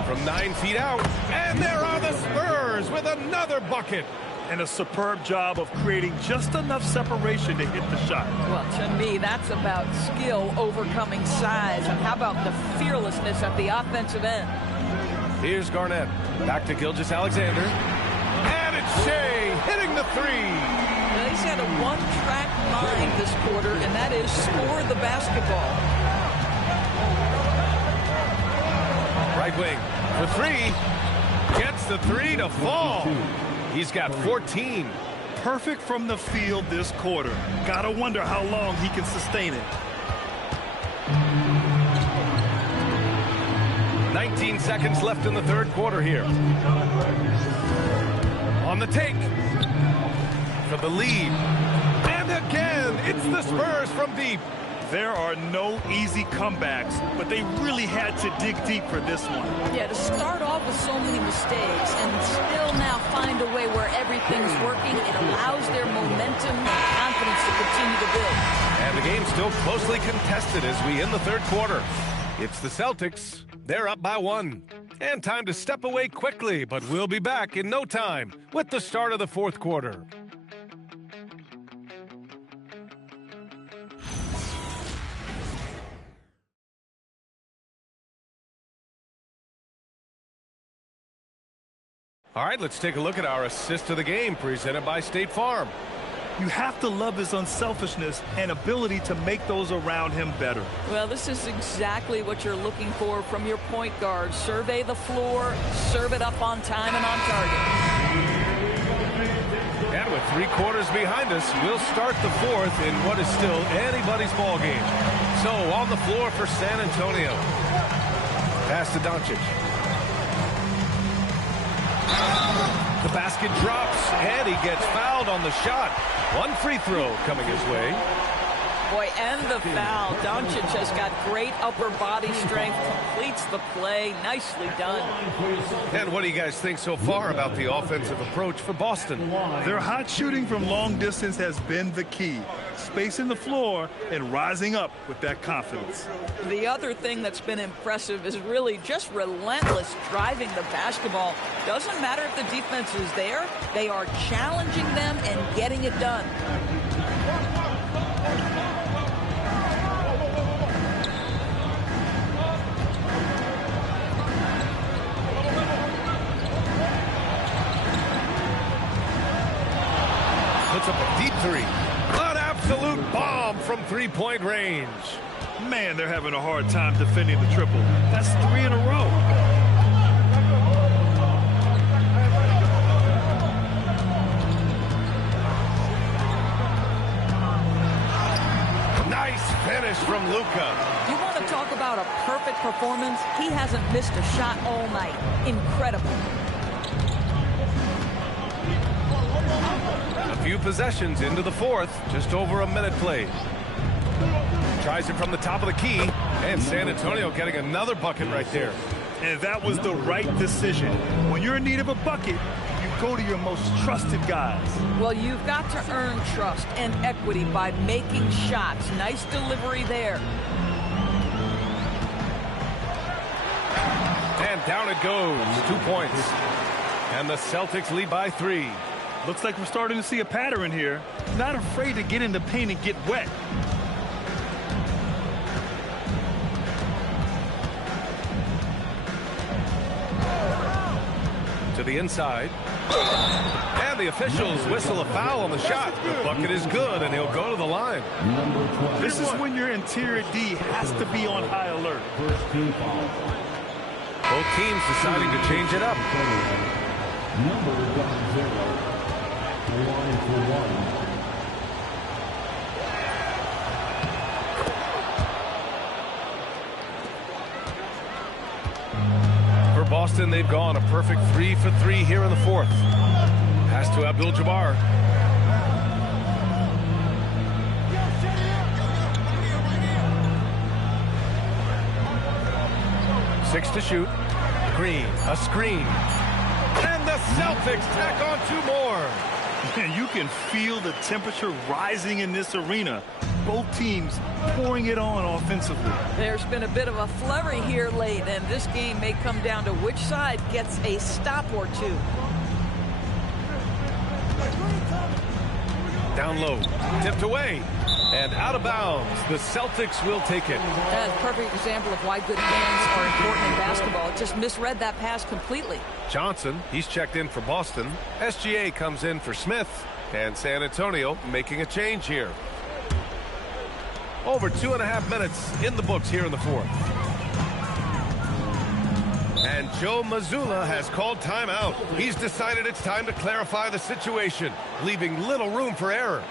from 9 feet out. And there are the Spurs with another bucket. And a superb job of creating just enough separation to hit the shot. Well, to me, that's about skill overcoming size. And how about the fearlessness at the offensive end? Here's Garnett. Back to Gilgeous-Alexander. And it's Shea hitting the three. Now, he's had a one-track mind this quarter, and that is score the basketball. Right wing for three. Gets the three to fall. He's got 14. Perfect from the field this quarter. Gotta wonder how long he can sustain it. 19 seconds left in the third quarter here. On the take for the lead. And again, it's the Spurs from deep. There are no easy comebacks, but they really had to dig deep for this one. Yeah, to start off with so many mistakes and still now find a way where everything's working, it allows their momentum and confidence to continue to build. And the game's still closely contested as we end the third quarter. It's the Celtics. They're up by 1. And time to step away quickly, but we'll be back in no time with the start of the fourth quarter. All right, let's take a look at our assist of the game presented by State Farm. You have to love his unselfishness and ability to make those around him better. Well, this is exactly what you're looking for from your point guard. Survey the floor, serve it up on time and on target. And with 3 quarters behind us, we'll start the fourth in what is still anybody's ball game. So on the floor for San Antonio. Pass to Doncic. The basket drops, and he gets fouled on the shot. 1 free throw coming his way. Boy, and the foul. Doncic has got great upper body strength, completes the play. Nicely done. And what do you guys think so far about the offensive approach for Boston? Their hot shooting from long distance has been the key. Spacing the floor and rising up with that confidence. The other thing that's been impressive is really just relentless driving the basketball. Doesn't matter if the defense is there, they are challenging them and getting it done. Puts up a deep three. An absolute bomb from three-point range. Man, they're having a hard time defending the triple. That's 3 in a row. Nice finish from Luka. You want to talk about a perfect performance? He hasn't missed a shot all night. Incredible. A few possessions into the fourth, just over a minute played. Tries it from the top of the key, and San Antonio getting another bucket right there. And that was the right decision. When you're in need of a bucket, you go to your most trusted guys. Well, you've got to earn trust and equity by making shots. Nice delivery there. And down it goes, 2 points. And the Celtics lead by 3. Looks like we're starting to see a pattern here. Not afraid to get in the paint and get wet. To the inside. And the officials whistle a foul on the shot. The bucket is good, and he'll go to the line. This is when your interior D has to be on high alert. Both teams deciding to change it up. Number 0. Line for 1. For Boston, they've gone a perfect 3 for 3 here in the fourth. Pass to Abdul-Jabbar. Six to shoot. Green, a screen. And the Celtics tack on 2 more. Man, you can feel the temperature rising in this arena. both teams pouring it on offensively. There's been a bit of a flurry here late, and this game may come down to which side gets a stop or two. Down low, tipped away, and out of bounds. The Celtics will take it. That's a perfect example of why good hands are important in basketball. Just misread that pass completely. Johnson, he's checked in for Boston. SGA comes in for Smith. And San Antonio making a change here. Over 2.5 minutes in the books here in the fourth. And Joe Mazzulla has called timeout. He's decided it's time to clarify the situation, leaving little room for error.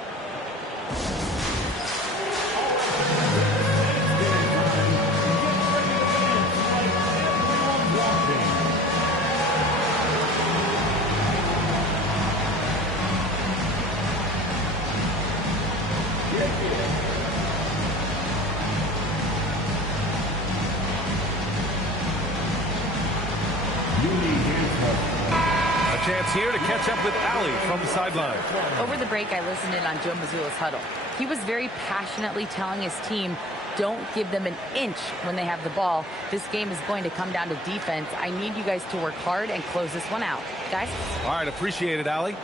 A chance here to catch up with Allie from the sideline. Over the break, I listened in on Joe Mazzulla's huddle. He was very passionately telling his team, don't give them an inch when they have the ball. This game is going to come down to defense. I need you guys to work hard and close this one out. Guys? All right, appreciate it, Allie.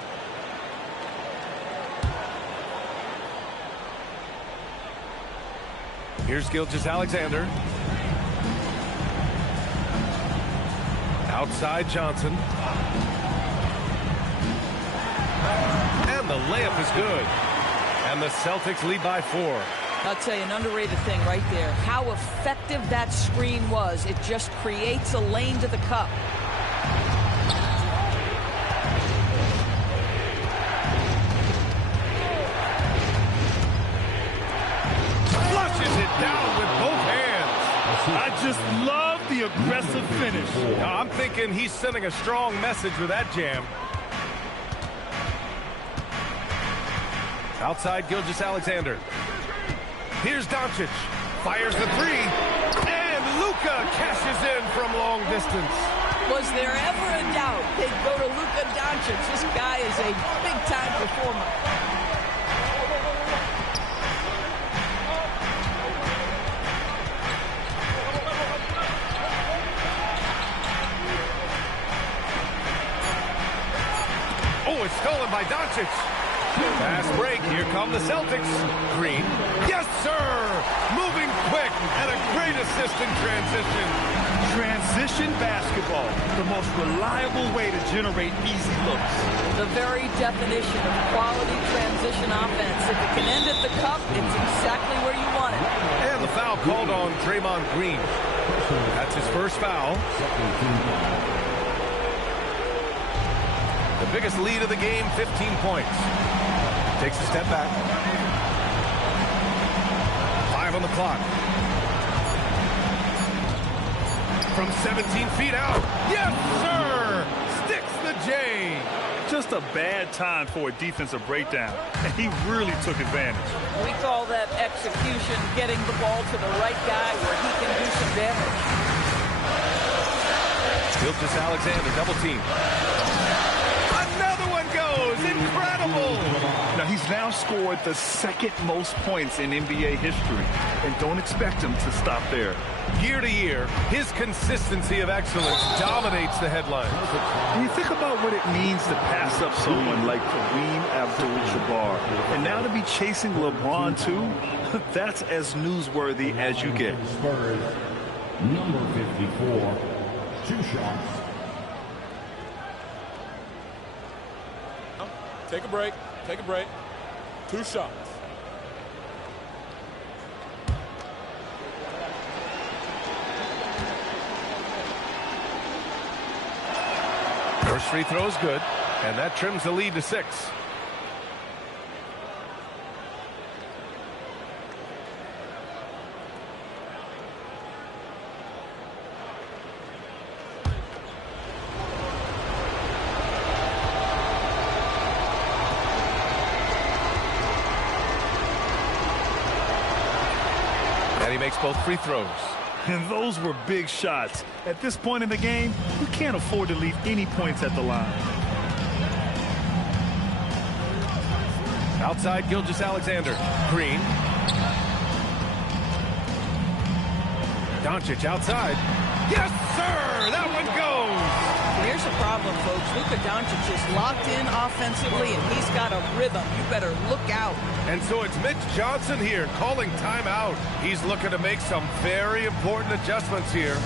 Here's Gilgeous-Alexander. Outside Johnson. And the layup is good. And the Celtics lead by 4. I'll tell you an underrated thing right there. How effective that screen was. It just creates a lane to the cup. Flushes it down with both hands. I just love the aggressive finish. I'm thinking he's sending a strong message with that jam. Outside Gilgeous-Alexander. Here's Doncic. Fires the three. And Luka cashes in from long distance. Was there ever a doubt they'd go to Luka Doncic? This guy is a big-time performer. Oh, it's stolen by Doncic. Fast break. Here come the Celtics. Green. Yes, sir. Moving quick and a great assist in transition. Transition basketball, the most reliable way to generate easy looks. The very definition of quality transition offense. If it can end at the cup, it's exactly where you want it. And the foul called on Draymond Green. That's his first foul. The biggest lead of the game, 15 points. Takes a step back. 5 on the clock. From 17 feet out. Yes, sir! Sticks the J. Just a bad time for a defensive breakdown, and he really took advantage. We call that execution, getting the ball to the right guy where he can do some damage. Gilgeous-Alexander, double team. Another one goes. Incredible. Now, he's now scored the second most points in NBA history, and don't expect him to stop there. Year to year, his consistency of excellence dominates the headlines. When you think about what it means to pass up someone like Kareem Abdul-Jabbar, and now to be chasing LeBron too, that's as newsworthy as you get. Spurs, number 54, 2 shots. Take a break. Take a break. 2 shots. First free throw is good, and that trims the lead to 6. And he makes both free throws. And those were big shots. At this point in the game, you can't afford to leave any points at the line. Outside Gilgeous-Alexander. Green. Doncic outside. Yes, sir! That one goes! Here's the problem, folks. Luka Doncic is locked in offensively, and he's got a rhythm. You better look out. And so it's Mitch Johnson here calling timeout. He's looking to make some very important adjustments here.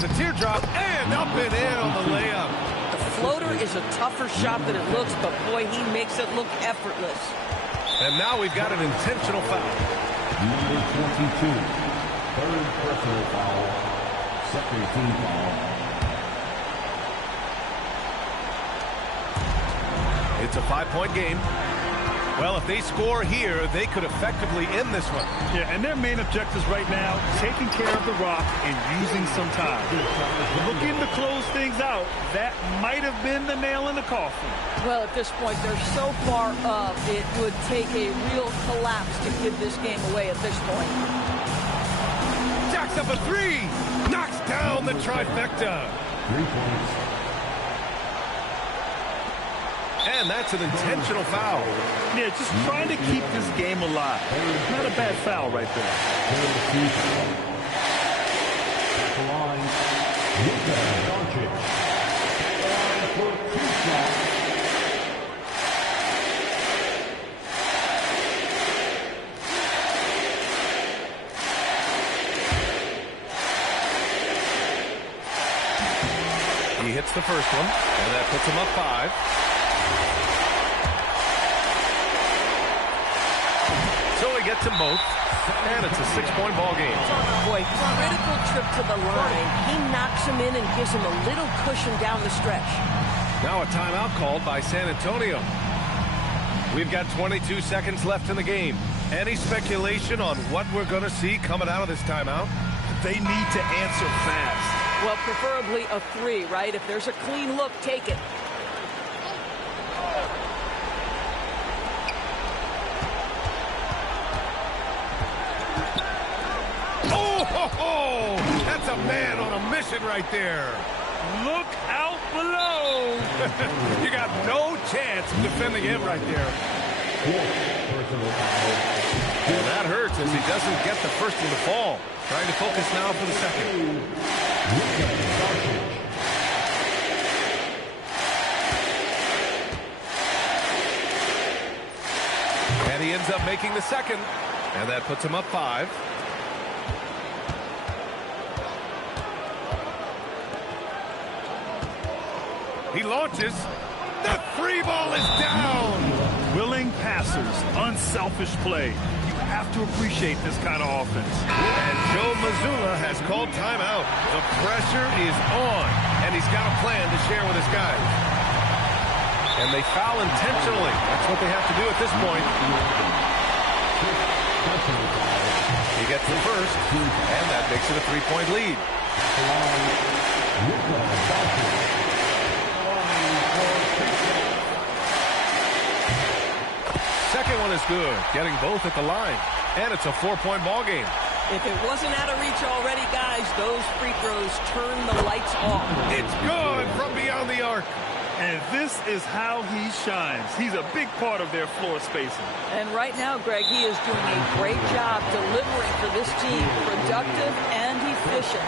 The teardrop, and up and in on the layup. The floater is a tougher shot than it looks, but boy, he makes it look effortless. And now we've got an intentional foul. Number 22, third personal foul, second team foul. It's a 5-point game. Well, if they score here, they could effectively end this one. Yeah, and their main objectives right now, taking care of the rock and using some time. Looking to close things out, that might have been the nail in the coffin. Well, at this point, they're so far up, it would take a real collapse to give this game away at this point. Jacks up a three, knocks down the trifecta. 3 points. And that's an intentional foul. Yeah, just trying to keep this game alive. Not a bad foul right there. At the line, Luka Doncic. At the line for 2 shots. He hits the first one, and that puts him up 5. So he gets them both, and it's a 6-point ball game. Boy, critical trip to the line. He knocks him in and gives him a little cushion down the stretch. Now a timeout called by San Antonio. We've got 22 seconds left in the game. Any speculation on what we're going to see coming out of this timeout? They need to answer fast. Well, preferably a 3, right? If there's a clean look, take it. Oh, that's a man on a mission right there. Look out below. You got no chance of defending him right there. And that hurts as he doesn't get the first one to fall. Trying to focus now for the second. And he ends up making the second. And that puts him up 5. He launches. The free ball is down. Willing passers, unselfish play. You have to appreciate this kind of offense. And Joe Mazzulla has called timeout. The pressure is on, and he's got a plan to share with his guys. And they foul intentionally. That's what they have to do at this point. He gets the first, and that makes it a 3-point lead. Second one is good, getting both at the line. And it's a 4-point ball game. If it wasn't out of reach already, guys, those free throws turn the lights off. It's good from beyond the arc. And this is how he shines. He's a big part of their floor spacing. And right now, Greg, he is doing a great job delivering for this team, productive and efficient.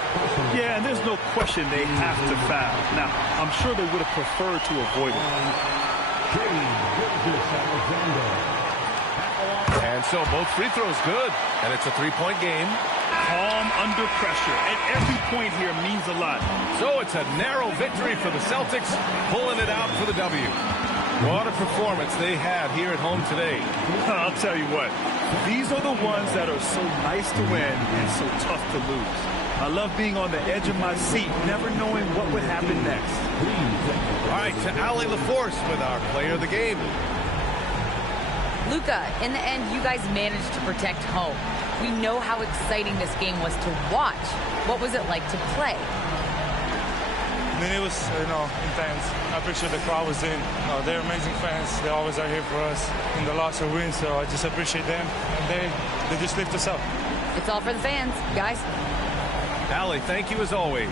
Yeah, and there's no question they have to foul. Now, I'm sure they would have preferred to avoid it. And so both free throws good. And it's a 3-point game. calm under pressure, and every point here means a lot. So it's a narrow victory for the Celtics, pulling it out for the W. What a performance they had here at home today. I'll tell you what, these are the ones that are so nice to win and so tough to lose. I love being on the edge of my seat, never knowing what would happen next. All right, to Allie LaForce with our player of the game. Luka, in the end, you guys managed to protect home. We know how exciting this game was to watch. What was it like to play? I mean, it was, intense. I appreciate the crowd was in. They're amazing fans. They always are here for us in the loss or win, so I just appreciate them. And they just lift us up. It's all for the fans, guys. Allie, thank you as always.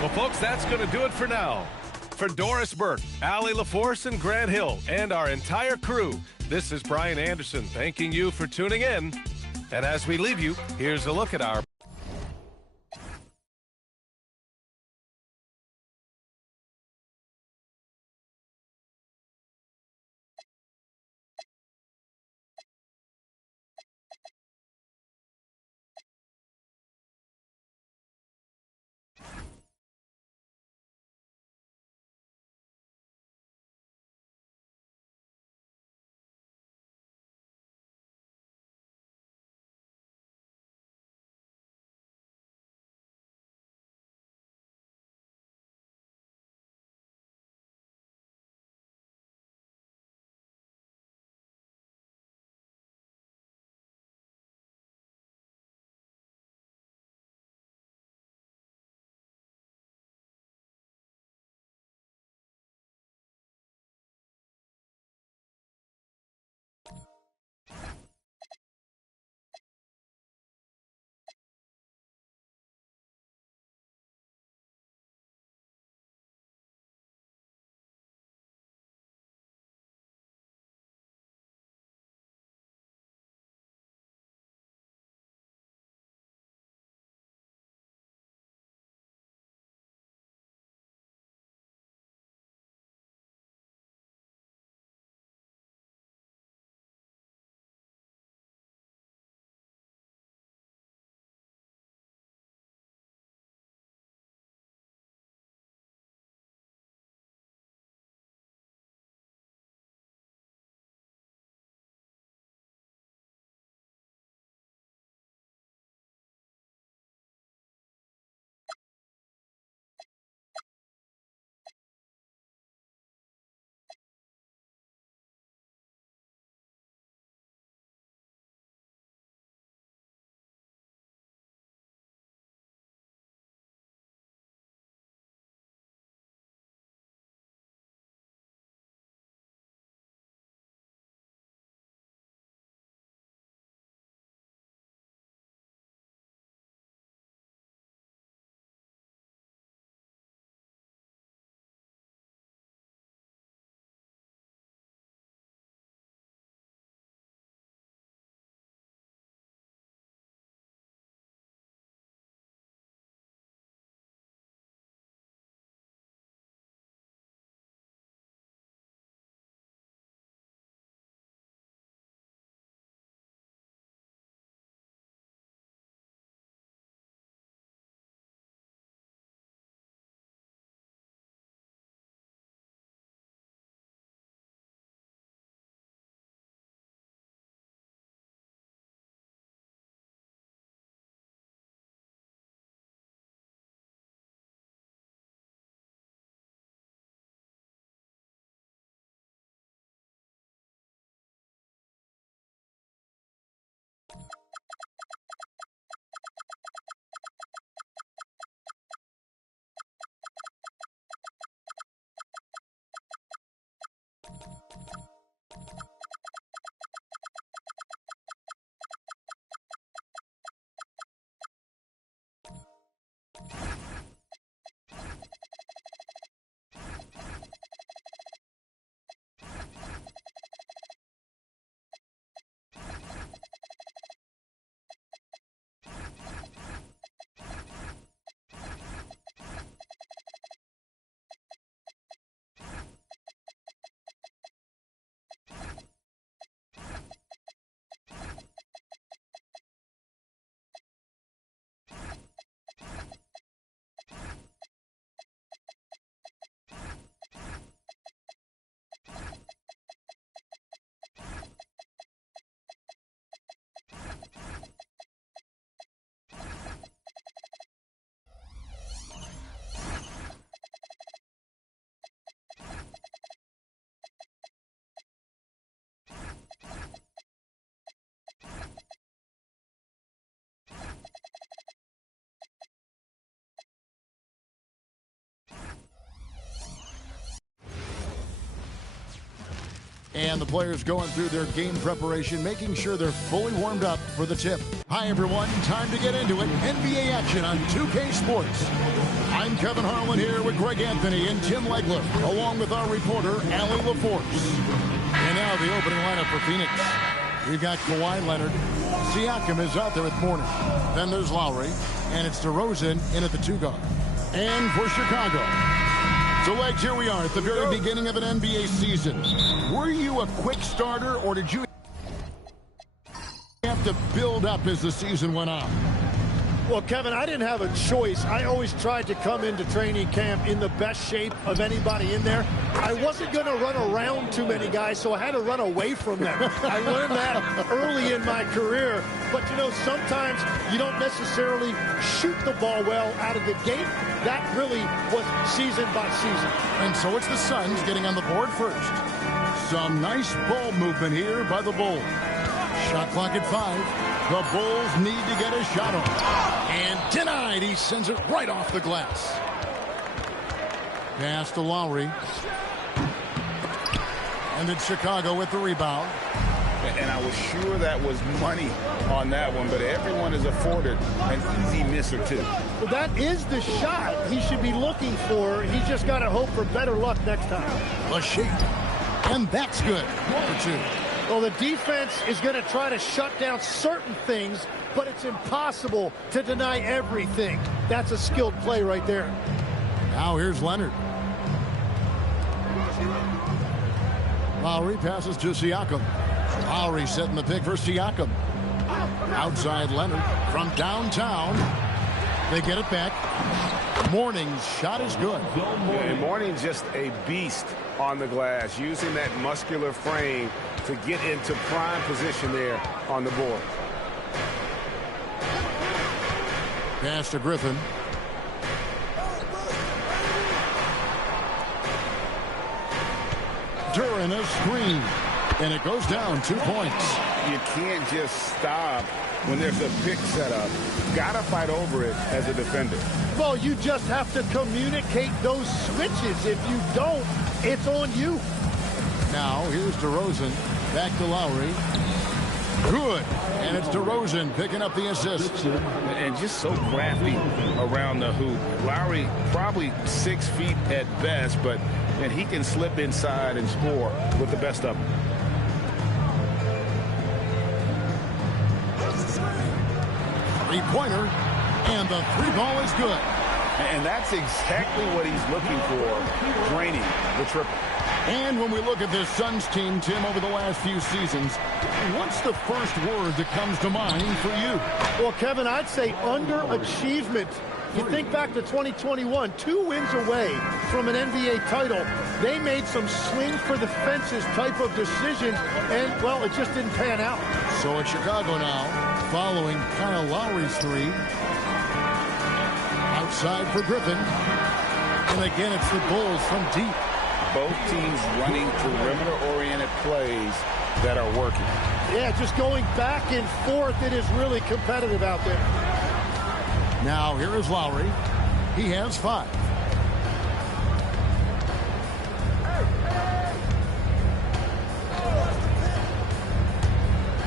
Well, folks, that's going to do it for now. For Doris Burke, Allie LaForce, and Grant Hill, and our entire crew, this is Brian Anderson thanking you for tuning in. And as we leave you, here's a look at our And the players going through their game preparation, making sure they're fully warmed up for the tip. Hi, everyone. Time to get into it. NBA action on 2K Sports. I'm Kevin Harlan here with Greg Anthony and Tim Legler, along with our reporter, Allie LaForce. And now the opening lineup for Phoenix. We've got Kawhi Leonard. Siakam is out there at corner. Then there's Lowry. And it's DeRozan in at the 2-guard. And for Chicago. So, Legs, here we are at the very beginning of an NBA season. Were you a quick starter, or did you have to build up as the season went on? Well, Kevin, I didn't have a choice. I always tried to come into training camp in the best shape of anybody in there. I wasn't going to run around too many guys, so I had to run away from them. I learned that early in my career. But, you know, sometimes you don't necessarily shoot the ball well out of the gate. That really was season by season. And so it's the Suns getting on the board first. Some nice ball movement here by the Bulls. Shot clock at 5. The Bulls need to get a shot on. And denied. He sends it right off the glass. Pass to Lowry. And it's Chicago with the rebound. And I was sure that was money on that one, but everyone is afforded an easy miss or two. Well, that is the shot he should be looking for. He's just got to hope for better luck next time. A shake. And that's good. For 2. Well, the defense is going to try to shut down certain things, but it's impossible to deny everything. That's a skilled play right there. Now here's Leonard. Lowry passes to Siakam. Lowry setting the pick for Siakam. Outside Leonard from downtown. They get it back. Morning's shot is good. And Morning's just a beast on the glass, using that muscular frame to get into prime position there on the board. Pass to Griffin. Duran a screen. And it goes down 2 points. You can't just stop when there's a pick set up. Got to fight over it as a defender. Well, you just have to communicate those switches. If you don't, it's on you. Now, here's DeRozan. Back to Lowry. Good. And it's DeRozan picking up the assist. And just so crafty around the hoop. Lowry probably 6 feet at best, but and he can slip inside and score with the best of them. Three-pointer, and the 3-ball is good. And that's exactly what he's looking for, draining the triple. And when we look at this Suns team, Tim, over the last few seasons, what's the first word that comes to mind for you? Well, Kevin, I'd say underachievement. You think back to 2021, 2 wins away from an NBA title. They made some swing for the fences type of decisions, and, well, it just didn't pan out. So it's Chicago now, following Kyle Lowry's 3. Outside for Griffin. And again, it's the Bulls from deep. Both teams running perimeter-oriented plays that are working. Yeah, just going back and forth. It is really competitive out there. Now, here is Lowry. He has 5.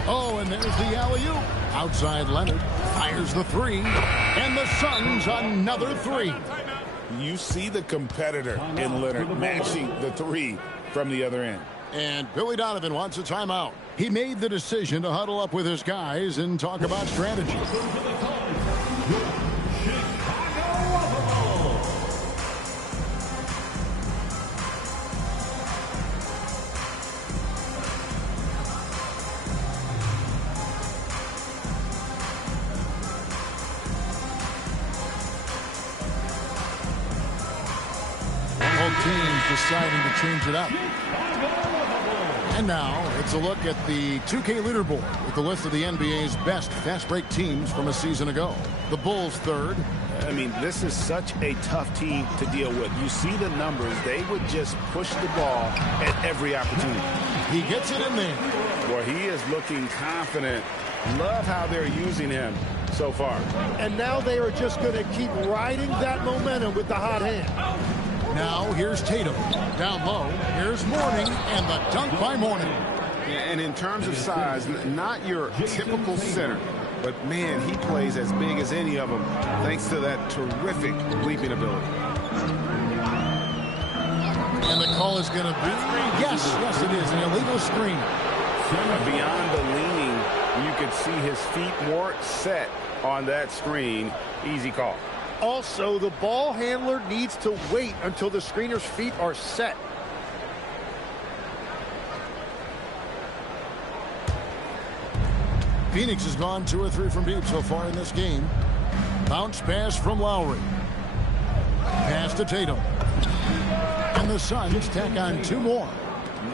Oh, and there's the alley-oop. Outside Leonard fires the 3. And the Suns another 3. You see the competitor in Leonard matching the 3 from the other end. And Billy Donovan wants a timeout. He made the decision to huddle up with his guys and talk about strategy. Teams deciding to change it up. And now it's a look at the 2K leaderboard with the list of the NBA's best fast break teams from a season ago. The Bulls 3rd. I mean, this is such a tough team to deal with. You see the numbers. They would just push the ball at every opportunity. He gets it in there. Well, he is looking confident. Love how they're using him so far. And now they are just going to keep riding that momentum with the hot hand. Now here's Tatum. Down low, here's Mourning, and the dunk by Mourning. And in terms of size, not your typical center, but man, he plays as big as any of them thanks to that terrific leaping ability. And the call is going to be, yes, it is, an illegal screen. Beyond the leaning, you could see his feet weren't set on that screen. Easy call. Also, the ball handler needs to wait until the screener's feet are set. Phoenix has gone 2 or 3 from deep so far in this game. Bounce pass from Lowry. Pass to Tatum. And the Suns tack on 2 more.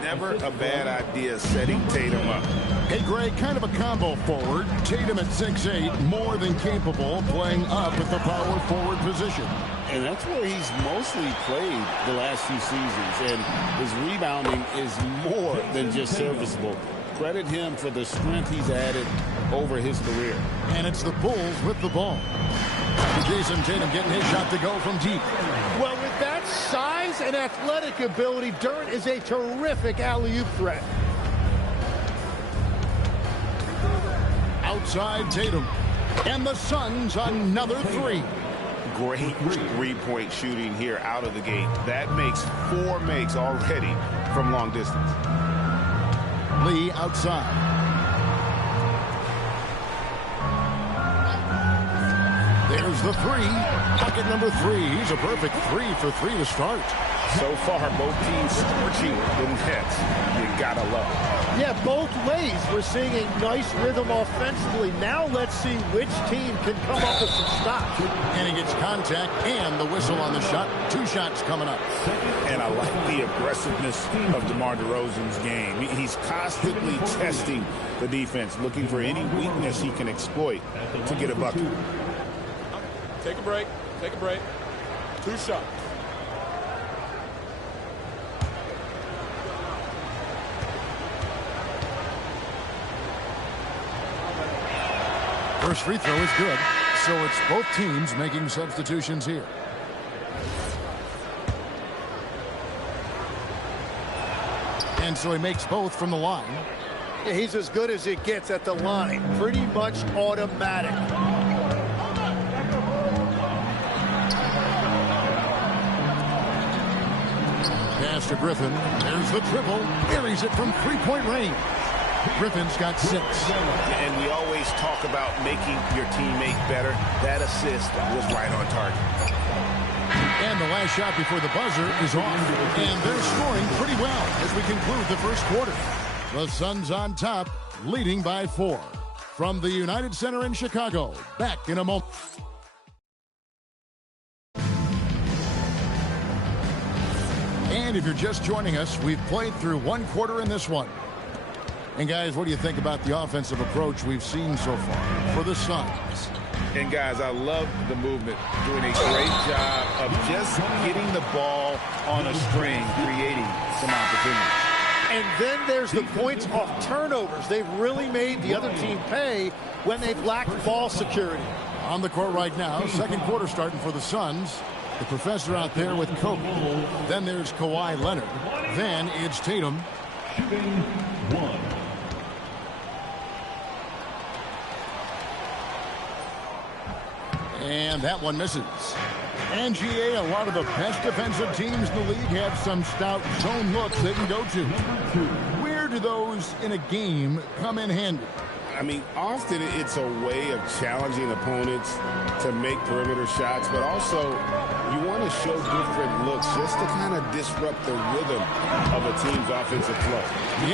Never a bad idea setting Tatum up. Hey, Greg, kind of a combo forward. Tatum at 6'8", more than capable, playing up at the power forward position. And that's where he's mostly played the last few seasons. And his rebounding is more than just serviceable. Credit him for the strength he's added over his career. And it's the Bulls with the ball. Jason Tatum getting his shot to go from deep. Well, with that size and athletic ability, Durant is a terrific alley-oop threat. Outside Tatum. And the Suns another 3. Great three-point shooting here out of the gate. That makes 4 makes already from long distance. Lee outside. There's the 3. Bucket number 3. He's a perfect 3 for 3 to start. So far, both teams scorching the nets. You gotta love it. Yeah, both ways. We're seeing a nice rhythm offensively. Now let's see which team can come up with some stops. And he gets contact and the whistle on the shot. 2 shots coming up. And I like the aggressiveness of DeMar DeRozan's game. He's constantly testing the defense, looking for any weakness he can exploit to get a bucket. Take a break. Take a break. 2 shots. First free throw is good. So it's both teams making substitutions here. And so he makes both from the line. Yeah, he's as good as it gets at the line. Pretty much automatic. Pass to Griffin. There's the triple. Buries it from 3-point range. Griffin's got 6. And we always talk about making your teammate better. That assist was right on target. And the last shot before the buzzer is off. And they're scoring pretty well as we conclude the first quarter. The Suns on top, leading by 4. From the United Center in Chicago, back in a moment. And if you're just joining us, we've played through 1 quarter in this one. And guys, what do you think about the offensive approach we've seen so far for the Suns? And guys, I love the movement, doing a great job of just getting the ball on a string, creating some opportunities. And then there's the points off turnovers. They've really made the other team pay when they've lacked ball security. On the court right now, second quarter starting for the Suns. The professor out there with Kobe. Then there's Kawhi Leonard. Then it's Tatum. Shooting 1. And that one misses. And GA, a lot of the best defensive teams in the league have some stout zone looks they can go to. Where do those in a game come in handy? I mean, often it's a way of challenging opponents to make perimeter shots, but also you want to show different looks just to kind of disrupt the rhythm of a team's offensive flow.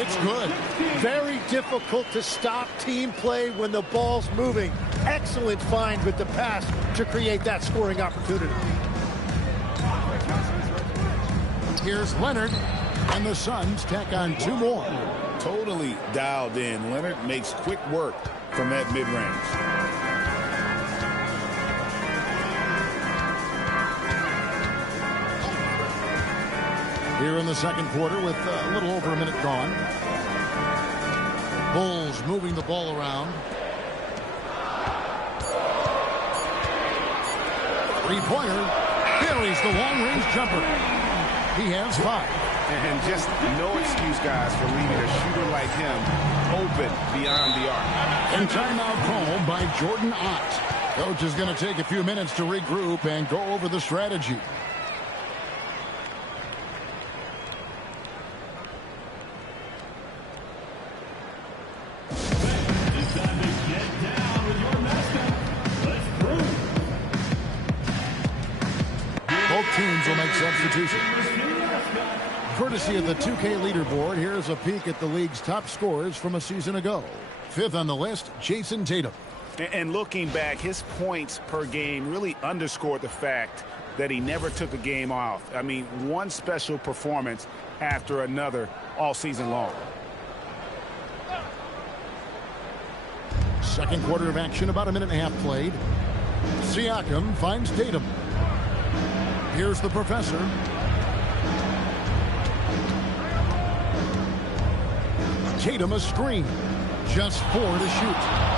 It's good. Very difficult to stop team play when the ball's moving. Excellent find with the pass to create that scoring opportunity. Here's Leonard, and the Suns tack on 2 more. Totally dialed in. Leonard makes quick work from that mid-range. Here in the second quarter with a little over a minute gone. Bulls moving the ball around. 3-pointer. buries the long-range jumper. He has 5. And just no excuse, guys, for leaving a shooter like him open beyond the arc. And timeout called by Jordan Ott. Coach is going to take a few minutes to regroup and go over the strategy. It's time to get down with your mascot. Let's prove. Both teams will make substitutions. Courtesy of the 2K leaderboard, here's a peek at the league's top scorers from a season ago. 5th on the list, Jason Tatum. And looking back, his points per game really underscored the fact that he never took a game off. I mean, one special performance after another all season long. Second quarter of action, about a minute and a half played. Siakam finds Tatum. Here's the professor. Tatum a screen. Just 4 to shoot.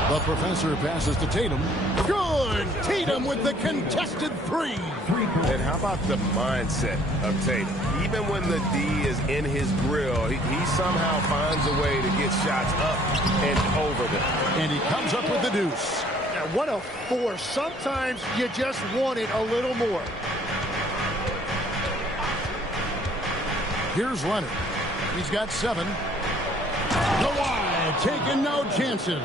The professor passes to Tatum. Good! Tatum with the contested 3. And how about the mindset of Tatum? Even when the D is in his grill, he somehow finds a way to get shots up and over them. And he comes up with the deuce. Yeah, what a force. Sometimes you just want it a little more. Here's Leonard. He's got 7. The wide, taking no chances.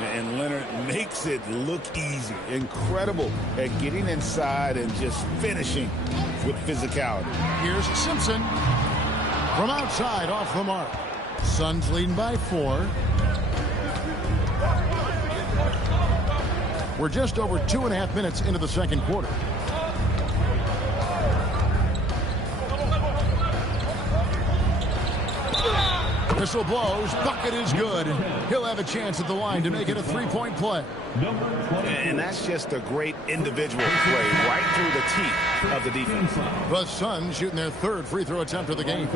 And Leonard makes it look easy. Incredible at getting inside and just finishing with physicality. Here's Simpson. From outside, off the mark. Suns leading by 4. We're just over 2.5 minutes into the second quarter. Whistle blows. Bucket is good. He'll have a chance at the line to make it a 3-point play. And that's just a great individual play right through the teeth of the defense. The Suns shooting their 3rd free throw attempt of the game.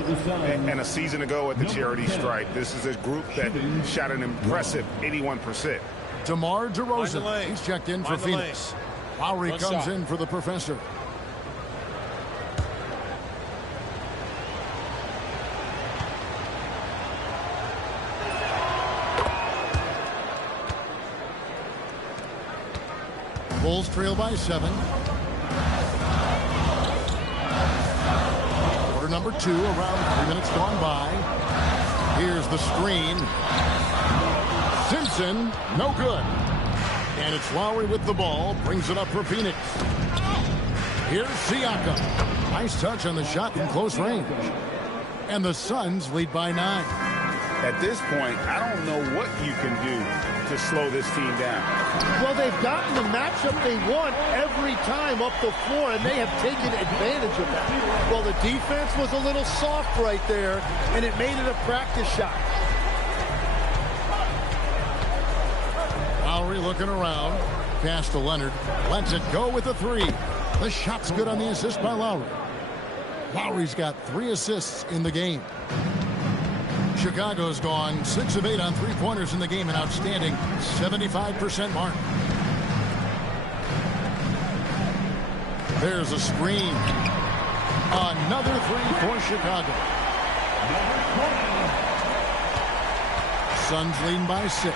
And a season ago at the charity stripe, this is a group that shot an impressive 81%. DeMar DeRozan. He's checked in for Phoenix. Lowry comes in for the professor. Bulls trail by 7. Quarter number 2, around 3 minutes gone by. Here's the screen. Simpson, no good. And it's Lowry with the ball, brings it up for Phoenix. Here's Siakam. Nice touch on the shot from close range. And the Suns lead by 9. At this point, I don't know what you can do to slow this team down. Well, they've gotten the matchup they want every time up the floor, and they have taken advantage of that. Well, the defense was a little soft right there, and it made it a practice shot. Lowry looking around. Pass to Leonard. Lets it go with a 3. The shot's good on the assist by Lowry. Lowry's got 3 assists in the game. Chicago's gone 6 of 8 on 3-pointers in the game, an outstanding 75% mark. There's a screen. Another 3 for Chicago. Suns leading by 6.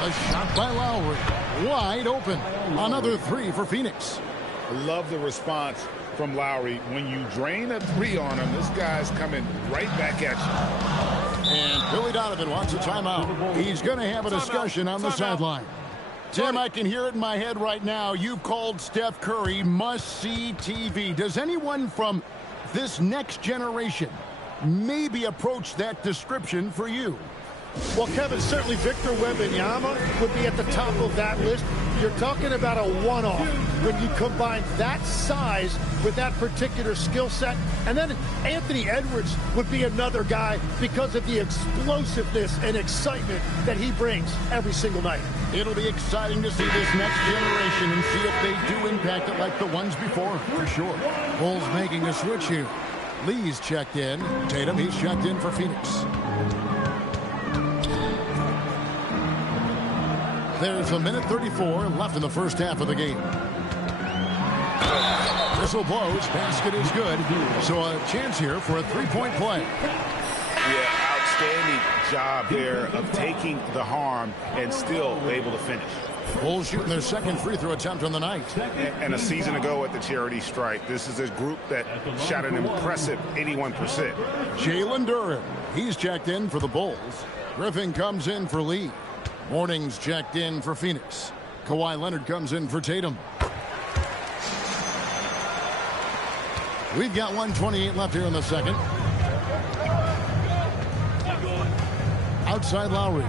A shot by Lowry. Wide open. Another 3 for Phoenix. I love the response from Lowry. When you drain a 3 on him, this guy's coming right back at you. And Billy Donovan wants a timeout. He's going to have a discussion on the sideline. Tim, I can hear it in my head right now. You called Steph Curry must-see TV. Does anyone from this next generation maybe approach that description for you? Well, Kevin, certainly Victor Wembanyama would be at the top of that list. You're talking about a one-off when you combine that size with that particular skill set. And then Anthony Edwards would be another guy because of the explosiveness and excitement that he brings every single night. It'll be exciting to see this next generation and see if they do impact it like the ones before, for sure. Bulls making a switch here. Lee's checked in. Tatum, he's checked in for Phoenix. There's a minute 34 left in the first half of the game. Whistle blows. Basket is good. So a chance here for a three-point play. Yeah, outstanding job there of taking the harm and still able to finish. Bulls shooting their second free throw attempt on the night. And a season ago at the charity stripe, this is a group that shot an impressive 81%. Jalen Duren, he's checked in for the Bulls. Griffin comes in for Lee. Morning's checked in for Phoenix. Kawhi Leonard comes in for Tatum. We've got 1:28 left here in the second. Outside Lowry.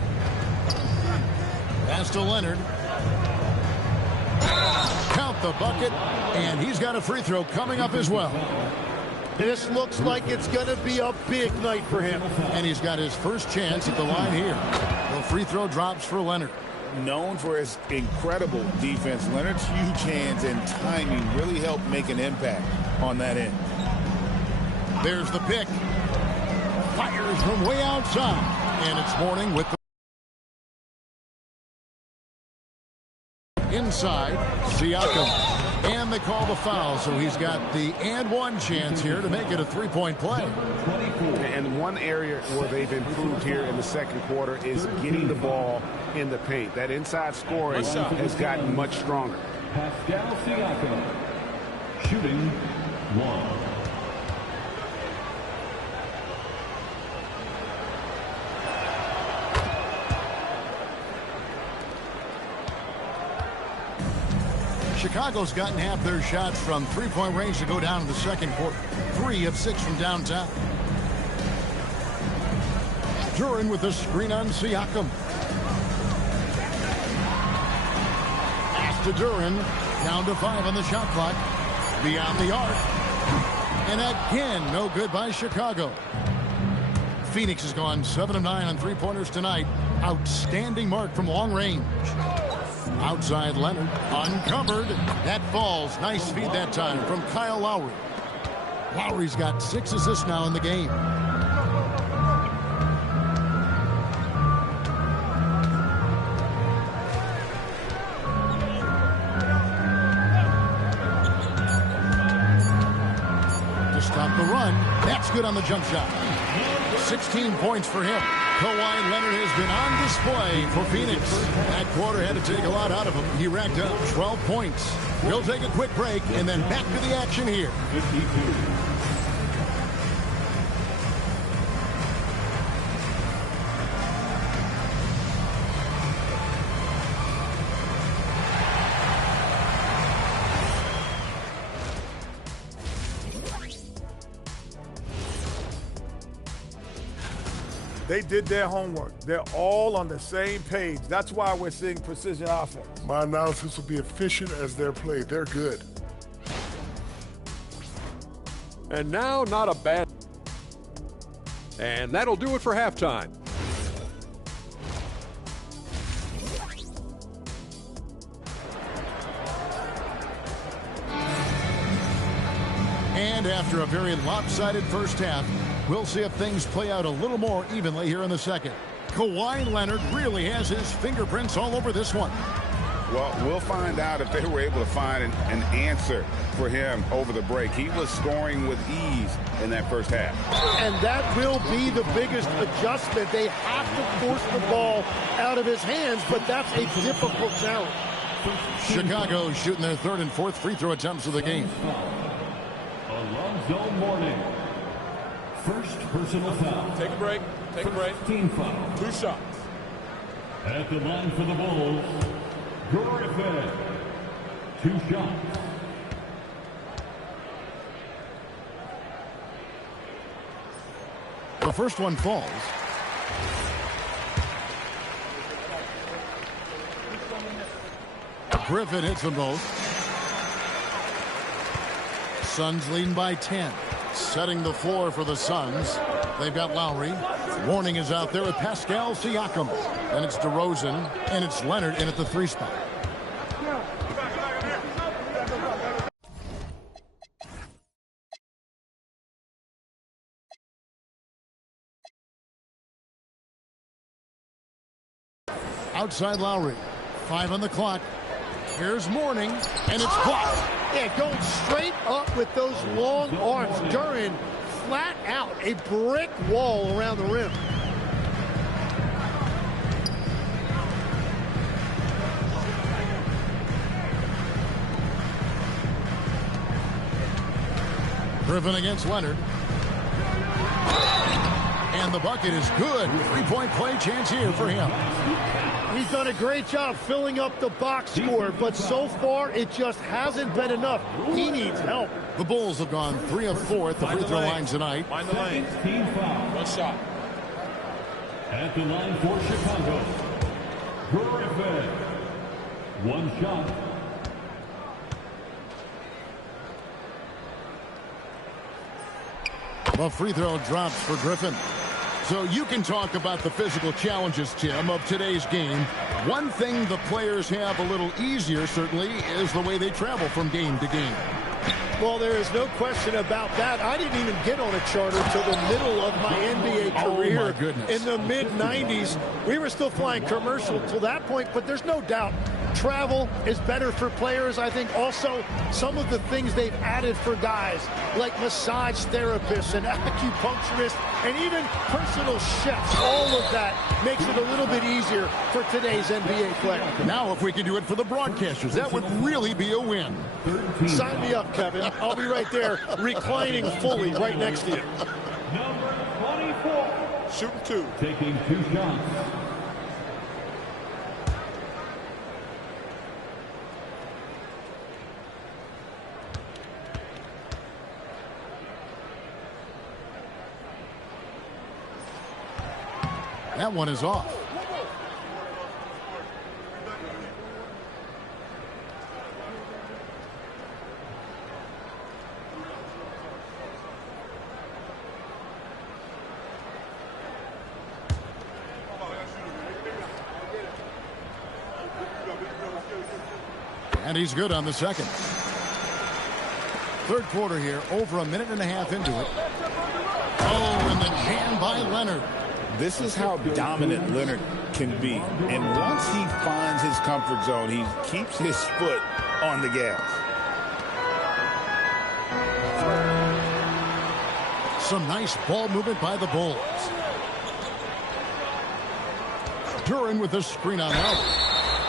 Pass to Leonard. Count the bucket, and he's got a free throw coming up as well. This looks like it's going to be a big night for him. And he's got his first chance at the line here. The free throw drops for Leonard. Known for his incredible defense, Leonard's huge hands and timing really helped make an impact on that end. There's the pick. Fires from way outside. And it's Mourning with the inside. Siakam. And they call the foul, so he's got the and one chance here to make it a three-point play. And one area where they've improved here in the second quarter is getting the ball in the paint. That inside scoring has gotten much stronger. Pascal Siakam, shooting one. Chicago's gotten half their shots from three-point range to go down in the second quarter. 3 of 6 from downtown. Duren with the screen on Siakam. Pass to Duren. Down to 5 on the shot clock. Beyond the arc. And again, no good by Chicago. Phoenix has gone 7 of 9 on three-pointers tonight. Outstanding mark from long range. Outside Leonard, uncovered. That falls. Nice feed that time from Kyle Lowry. Lowry's got 6 assists now in the game. To stop the run. That's good on the jump shot. 16 points for him. Kawhi Leonard has been on display for Phoenix. That quarter had to take a lot out of him. He racked up 12 points. We'll take a quick break and then back to the action here. They did their homework. They're all on the same page. That's why we're seeing precision offense. My analysis will be efficient as they're played. They're good. And now, not a bad. And that'll do it for halftime. And after a very lopsided first half, we'll see if things play out a little more evenly here in the second. Kawhi Leonard really has his fingerprints all over this one. Well, we'll find out if they were able to find an answer for him over the break. He was scoring with ease in that first half. And that will be the biggest adjustment. They have to force the ball out of his hands, but that's a difficult challenge. Chicago shooting their third and fourth free throw attempts of the game. Alonzo Mourning. First personal foul. Take a break. Take a break. Team foul. 2 shots. At the line for the Bulls, Griffin. 2 shots. The first one falls. Griffin hits them both. Suns leading by 10. Setting the floor for the Suns. They've got Lowry. Warning is out there with Pascal Siakam. And it's DeRozan. And it's Leonard in at the 3 spot. Outside Lowry. 5 on the clock. Here's Mourning, and it's blocked. Yeah, going straight up with those long arms. Duran flat out, a brick wall around the rim. Griffin against Leonard. And the bucket is good. 3-point play chance here for him. He's done a great job filling up the box score, but so far it just hasn't been enough. He needs help. The Bulls have gone 3 of 4 at the free throw line tonight. Find the lane. One shot. At the line for Chicago, Griffin. One shot. The free throw drops for Griffin. So you can talk about the physical challenges, Tim, of today's game. One thing the players have a little easier, certainly, is the way they travel from game to game. Well, there is no question about that. I didn't even get on a charter till the middle of my NBA career. Oh, my goodness. In the mid-90s. We were still flying commercial till that point, but there's no doubt travel is better for players. I think also some of the things they've added for guys, like massage therapists and acupuncturists and even personal chefs, all of that makes it a little bit easier for today's NBA player. Now, if we can do it for the broadcasters, that would really be a win. Sign me up, Kevin. I'll be right there, reclining fully right next to you. Number 24. Shooting 2. Taking 2 shots. That one is off. And he's good on the second. Third quarter here, over a minute and a half into it. Oh, and the jam by Leonard. This is how dominant Leonard can be. And once he finds his comfort zone, he keeps his foot on the gas. Some nice ball movement by the Bulls. Duran with the screen on out.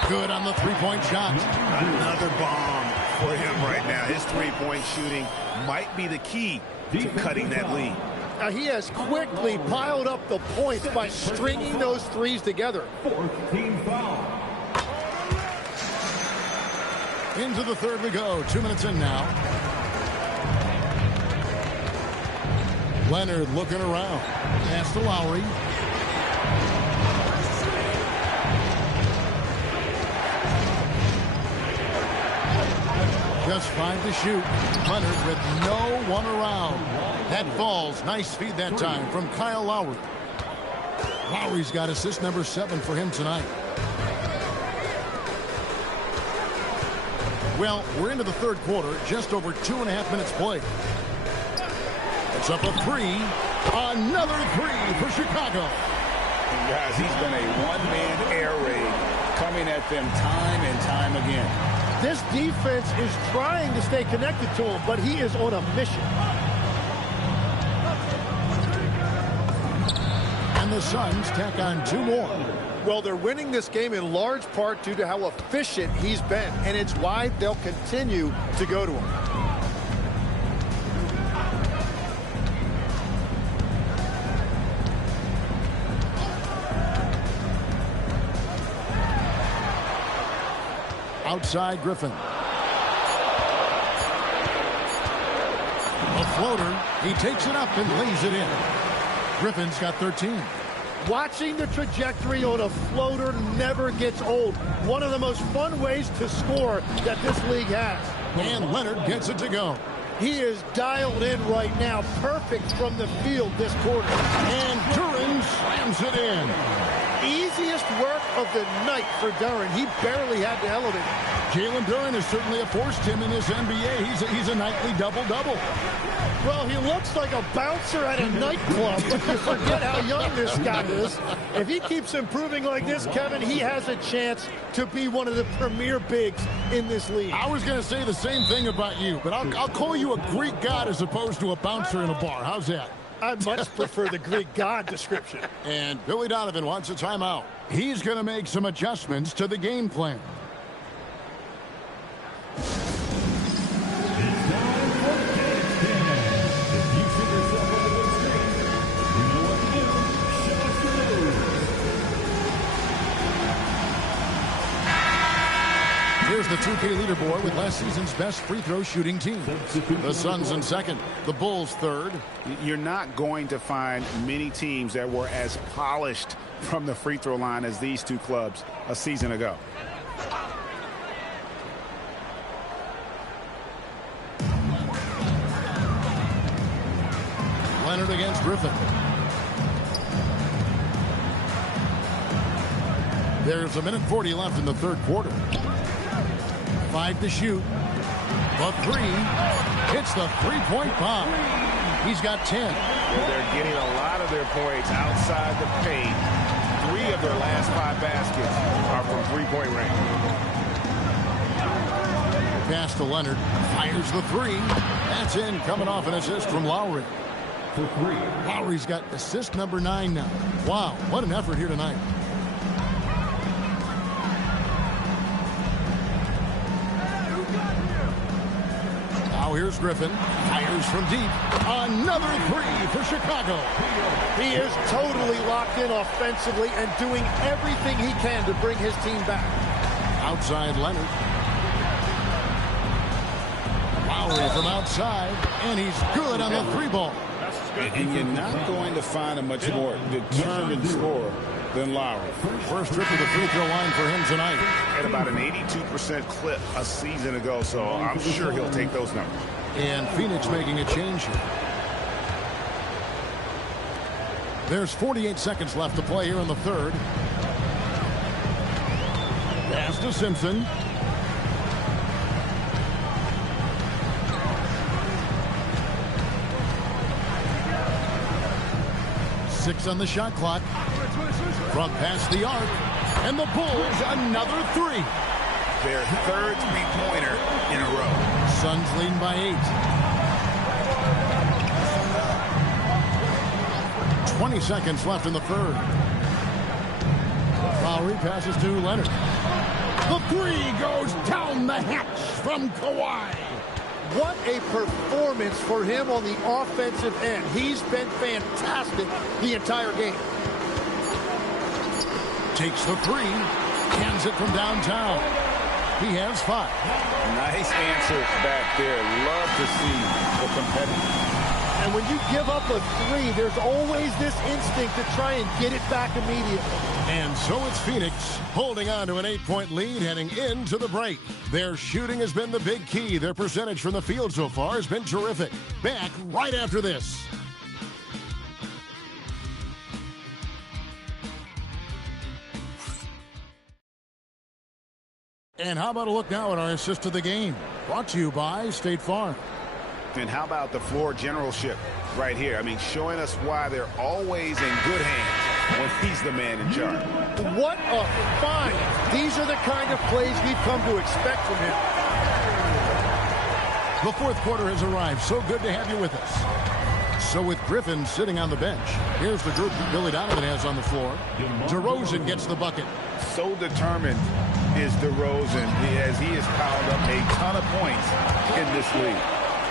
Good on the three-point shot. Another bomb for him right now. His three-point shooting might be the key to cutting that lead. He has quickly piled up the points by stringing those threes together. 14 foul. Into the third we go. 2 minutes in now. Leonard looking around. Pass to Lowry. Just 5 to shoot. Leonard with no one around. That falls. Nice feed that time from Kyle Lowry. Lowry's got assist number 7 for him tonight. Well, we're into the third quarter. Just over 2.5 minutes played. It's up a 3. Another 3 for Chicago. And guys, he's been a one-man air raid coming at them time and time again. This defense is trying to stay connected to him, but he is on a mission. And the Suns tack on 2 more. Well, they're winning this game in large part due to how efficient he's been, and it's why they'll continue to go to him. Outside Griffin. A floater. He takes it up and lays it in. Griffin's got 13. Watching the trajectory on a floater never gets old. One of the most fun ways to score that this league has. And Leonard gets it to go. He is dialed in right now. Perfect from the field this quarter. And Duran slams it in. easiest work of the night for Duren. He barely had to elevate. Jalen Duren has certainly forced him in this NBA. He's a nightly double-double. Well, he looks like a bouncer at a nightclub, but you forget how young this guy is. If he keeps improving like this, Kevin, he has a chance to be one of the premier bigs in this league. I was going to say the same thing about you, but I'll call you a Greek god as opposed to a bouncer in a bar. How's that? I much prefer the Greek god description. And Billy Donovan wants a timeout. He's going to make some adjustments to the game plan. Here's the 2K leaderboard with last season's best free throw shooting team. The Suns in second, the Bulls third. You're not going to find many teams that were as polished from the free throw line as these two clubs a season ago. Leonard against Griffin. There's 1:40 left in the third quarter. 5 to shoot. The three. Hits the three-point bomb. He's got 10. Well, they're getting a lot of their points outside the paint. 3 of their last 5 baskets are from three-point range. Pass to Leonard. Fires the three. That's in, coming off an assist from Lowry. Lowry's got assist number 9 now. Wow, what an effort here tonight. Now here's Griffin. Fires from deep. Another three for Chicago. He is totally locked in offensively and doing everything he can to bring his team back. Outside Leonard. Lowry from outside, and he's good on the three ball. And you're not going to find a much more determined scorer than Lowry. First trip to the free throw line for him tonight. At about an 82% clip a season ago, so I'm sure he'll take those numbers. And Phoenix making a change here. There's 48 seconds left to play here in the third. Pass to Simpson. Six on the shot clock. From past the arc. And the Bulls another three. Their third three-pointer in a row. Suns leading by 8. 20 seconds left in the third. Lowry passes to Leonard. The three goes down the hatch from Kawhi. What a performance for him on the offensive end. He's been fantastic the entire game. Takes the three. Hands it from downtown. He has 5. Nice answer back there. Love to see the competitive. And when you give up a three, there's always this instinct to try and get it back immediately. And so it's Phoenix holding on to an 8-point lead heading into the break. Their shooting has been the big key. Their percentage from the field so far has been terrific. Back right after this. And how about a look now at our assist to the game? Brought to you by State Farm. And how about the floor generalship right here? I mean, showing us why they're always in good hands when he's the man in charge. What a find. These are the kind of plays we've come to expect from him. The fourth quarter has arrived. So good to have you with us. So with Griffin sitting on the bench, here's the group that Billy Donovan has on the floor. DeRozan gets the bucket. So determined is DeRozan as he has piled up a ton of points in this league.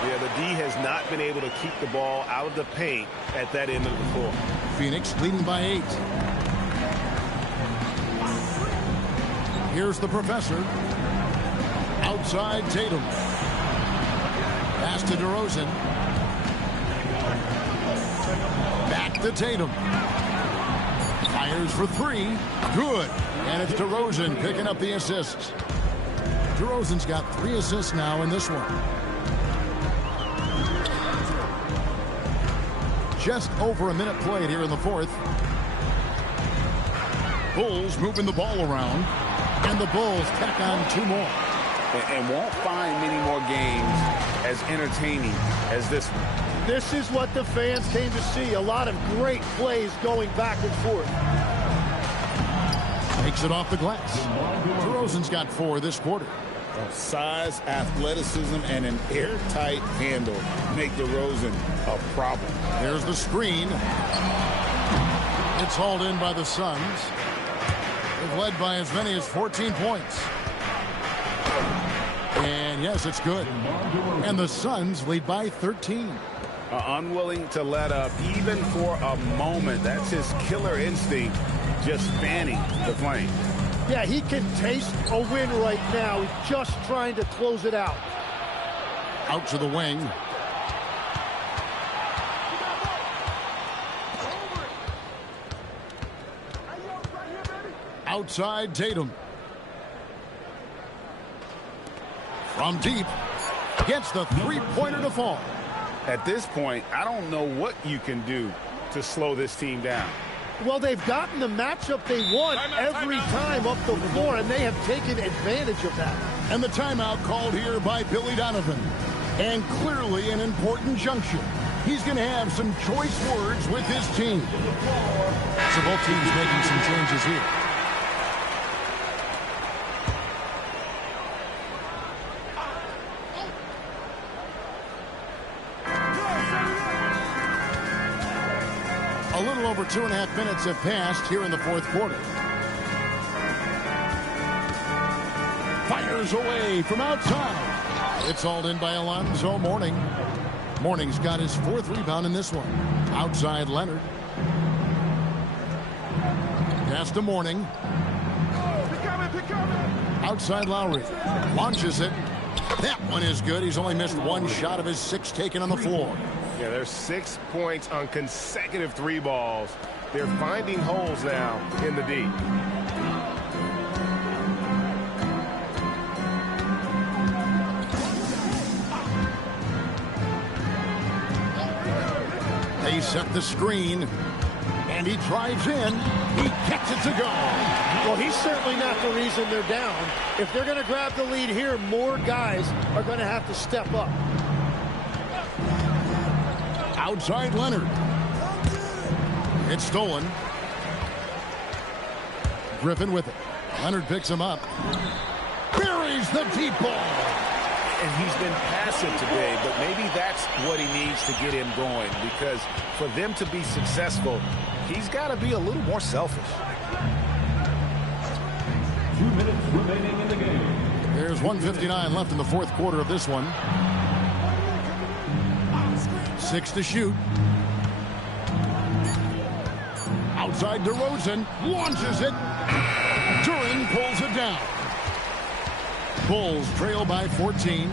Yeah, the D has not been able to keep the ball out of the paint at that end of the floor. Phoenix leading by 8. Here's the professor. Outside Tatum. Pass to DeRozan. Back to Tatum. Fires for 3. Good. And it's DeRozan picking up the assists. DeRozan's got 3 assists now in this one. Just over a minute played here in the fourth. Bulls moving the ball around. And the Bulls tack on 2 more. And won't find many more games as entertaining as this one. This is what the fans came to see. A lot of great plays going back and forth. Takes it off the glass. DeRozan's got 4 this quarter. Size, athleticism, and an airtight handle make DeRozan a problem. There's the screen. It's hauled in by the Suns. They've led by as many as 14 points. And yes, it's good. And the Suns lead by 13. Unwilling to let up even for a moment. That's his killer instinct, just fanning the flame. Yeah, he can taste a win right now. He's just trying to close it out. Out to the wing. Outside Tatum. From deep. Gets the three-pointer to fall. At this point, I don't know what you can do to slow this team down. Well, they've gotten the matchup they want every time up the floor, and they have taken advantage of that. And the timeout called here by Billy Donovan. And clearly an important juncture. He's going to have some choice words with his team. So both teams making some changes here. A little over 2.5 minutes have passed here in the fourth quarter. Fires away from outside. It's hauled in by Alonzo Mourning. Mourning's got his 4th rebound in this one. Outside Leonard. Pass to Mourning. Outside Lowry. Launches it. That one is good. He's only missed 1 shot of his 6 taken on the floor. Yeah, there's 6 points on consecutive 3 balls. They're finding holes now in the D. They set the screen, and he drives in. He gets it to go. Well, he's certainly not the reason they're down. If they're going to grab the lead here, more guys are going to have to step up. Outside Leonard. It's stolen. Griffin with it. Leonard picks him up. Buries the deep ball. And he's been passive today, but maybe that's what he needs to get him going, because for them to be successful, he's got to be a little more selfish. 2 minutes remaining in the game. There's 1:59 left in the fourth quarter of this one. 6 to shoot. Outside DeRozan. Launches it. Duran pulls it down. Bulls trail by 14.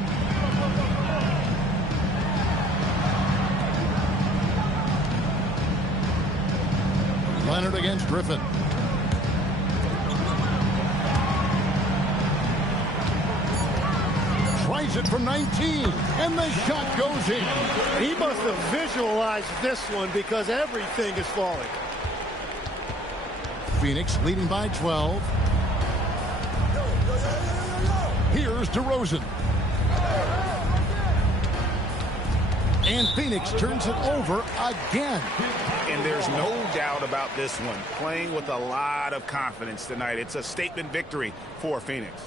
Leonard against Griffin. Tries it from 19, and the shot goes in. He must have visualized this one because everything is falling. Phoenix leading by 12. Here's DeRozan. And Phoenix turns it over again. And there's no doubt about this one. Playing with a lot of confidence tonight. It's a statement victory for Phoenix.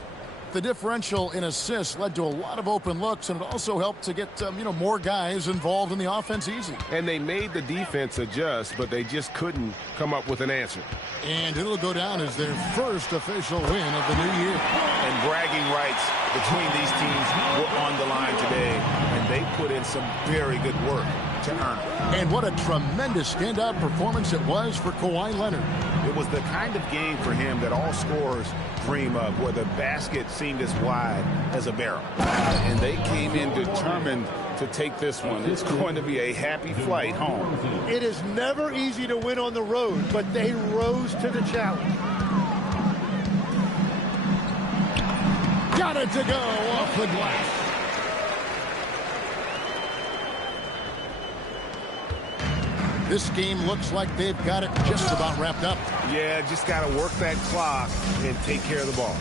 The differential in assists led to a lot of open looks, and it also helped to get more guys involved in the offense easy. And they made the defense adjust, but they just couldn't come up with an answer. And it'll go down as their first official win of the new year. And bragging rights between these teams were on the line today, and they put in some very good work to earn it. And what a tremendous standout performance it was for Kawhi Leonard. It was the kind of game for him that all scorers dream of, where the basket seemed as wide as a barrel. And they came in determined to take this one. It's going to be a happy flight home. It is never easy to win on the road, but they rose to the challenge. Got it to go off the glass. This game looks like they've got it just about wrapped up. Yeah, just got to work that clock and take care of the ball.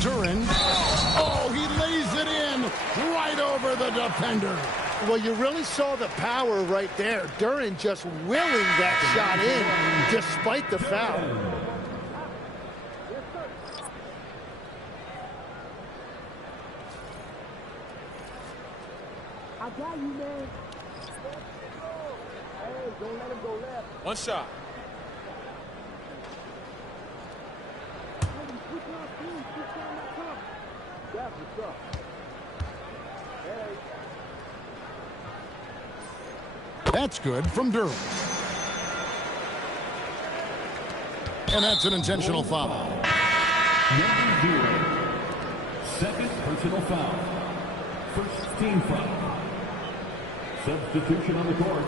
Duran. Oh, he lays it in right over the defender. Well, you really saw the power right there. Duran just willing that shot in despite the foul. I got you, man. Hey, don't let him go left. One shot. That's what's up. Hey. That's good from Duran. And that's an intentional foul. Number 0. Second personal foul. First team foul. Substitution on the court.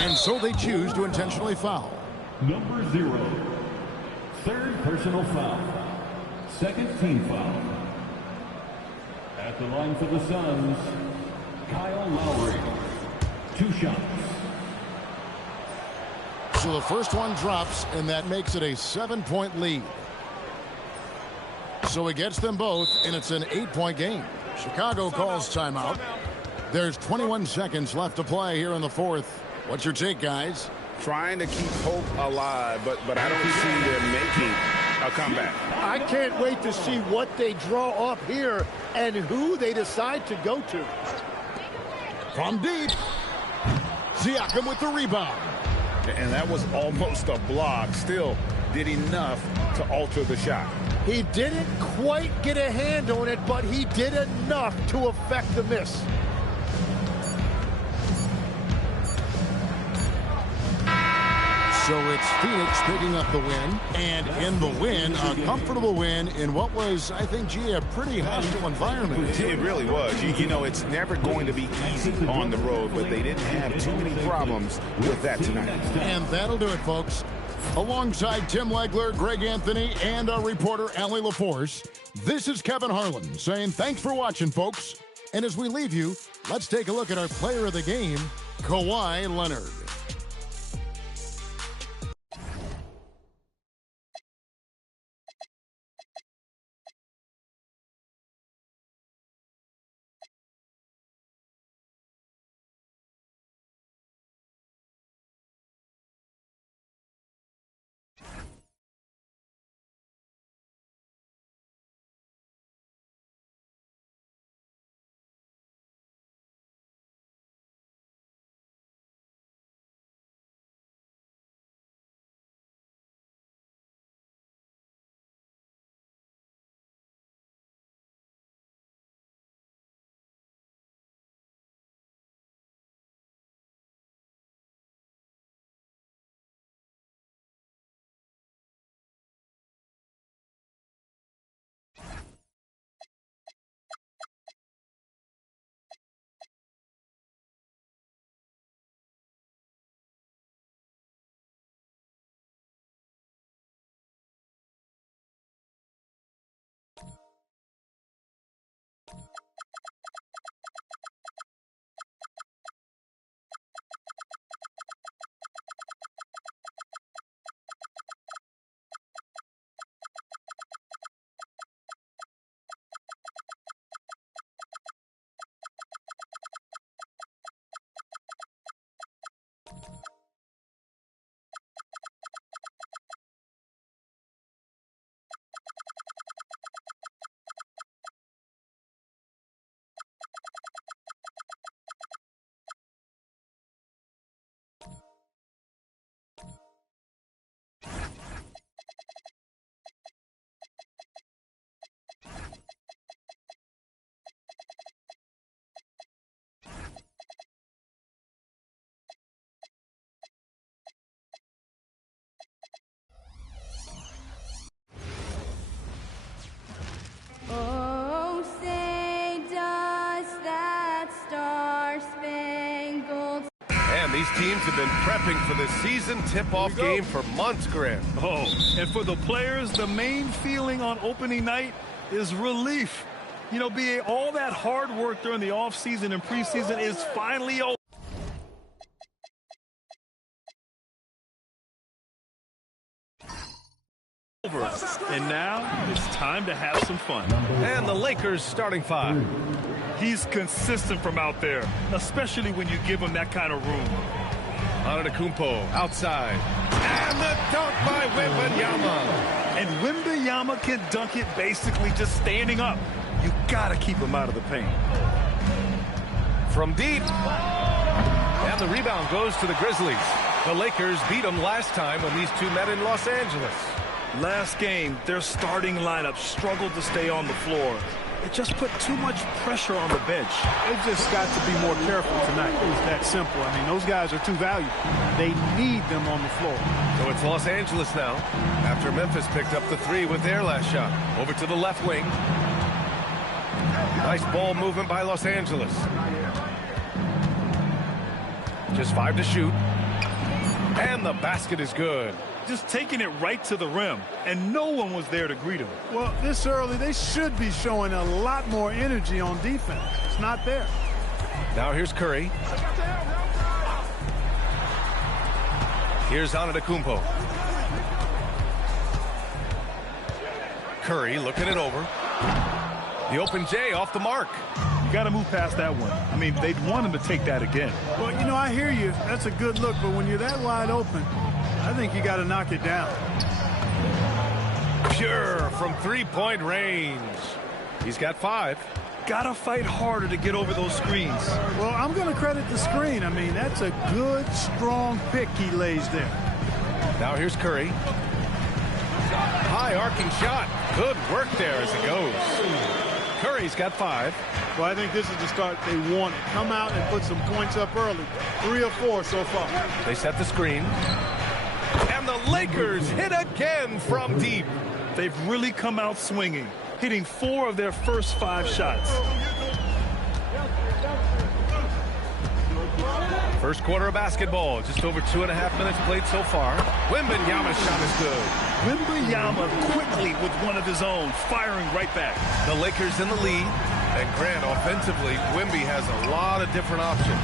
And so they choose to intentionally foul. Number 0. Third personal foul. Second team foul. At the line for the Suns, Kyle Lowry. 2 shots. So the first one drops, and that makes it a 7-point lead. So he gets them both, and it's an 8-point game. Chicago calls timeout. There's 21 seconds left to play here in the fourth. What's your take, guys? Trying to keep hope alive, but I don't see them making a comeback. I can't wait to see what they draw up here and who they decide to go to. From deep, Siakam with the rebound. And that was almost a block. Still did enough to alter the shot. He didn't quite get a hand on it, but he did enough to affect the miss. So it's Phoenix picking up the win, and in the win, a comfortable win in what was, I think, G, a pretty hostile environment. It really was. You know, it's never going to be easy on the road, but they didn't have too many problems with that tonight. And that'll do it, folks. Alongside Tim Legler, Greg Anthony, and our reporter, Allie LaForce, this is Kevin Harlan saying thanks for watching, folks. And as we leave you, let's take a look at our player of the game, Kawhi Leonard. Oh, say does that star-spangled... And these teams have been prepping for the season tip-off game for months, Grant. Oh, and for the players, the main feeling on opening night is relief. You know, BA, all that hard work during the offseason and preseason is finally over. And now it's time to have some fun. And the Lakers starting 5. He's consistent from out there, especially when you give him that kind of room. Antetokounmpo outside. And the dunk by Wembanyama. And Wembanyama can dunk it basically just standing up. You got to keep him out of the paint. From deep. And the rebound goes to the Grizzlies. The Lakers beat them last time when these two met in Los Angeles. Last game, their starting lineup struggled to stay on the floor. It just put too much pressure on the bench. They've just got to be more careful tonight. It's that simple. I mean, those guys are too valuable. They need them on the floor. So it's Los Angeles now, after Memphis picked up the 3 with their last shot. Over to the left wing. Nice ball movement by Los Angeles. Just 5 to shoot. And the basket is good. Just taking it right to the rim, and no one was there to greet him. Well, this early, they should be showing a lot more energy on defense. It's not there. Now here's Curry. Here's Antetokounmpo. Curry looking it over. The open J off the mark. You got to move past that one. I mean, they'd want him to take that again. Well, you know, I hear you. That's a good look, but when you're that wide open, I think you got to knock it down. Pure from 3-point range. He's got 5. Got to fight harder to get over those screens. Well, I'm going to credit the screen. I mean, that's a good, strong pick he lays there. Now here's Curry. High arcing shot. Good work there as it goes. Curry's got 5. Well, I think this is the start they want. Come out and put some points up early. 3 or 4 so far. They set the screen. And the Lakers hit again from deep. They've really come out swinging, hitting 4 of their first 5 shots. First quarter of basketball, just over 2.5 minutes played so far. Wembanyama's shot is good. Wembanyama quickly with one of his own, firing right back. The Lakers in the lead. And Grant, offensively, Wemby has a lot of different options.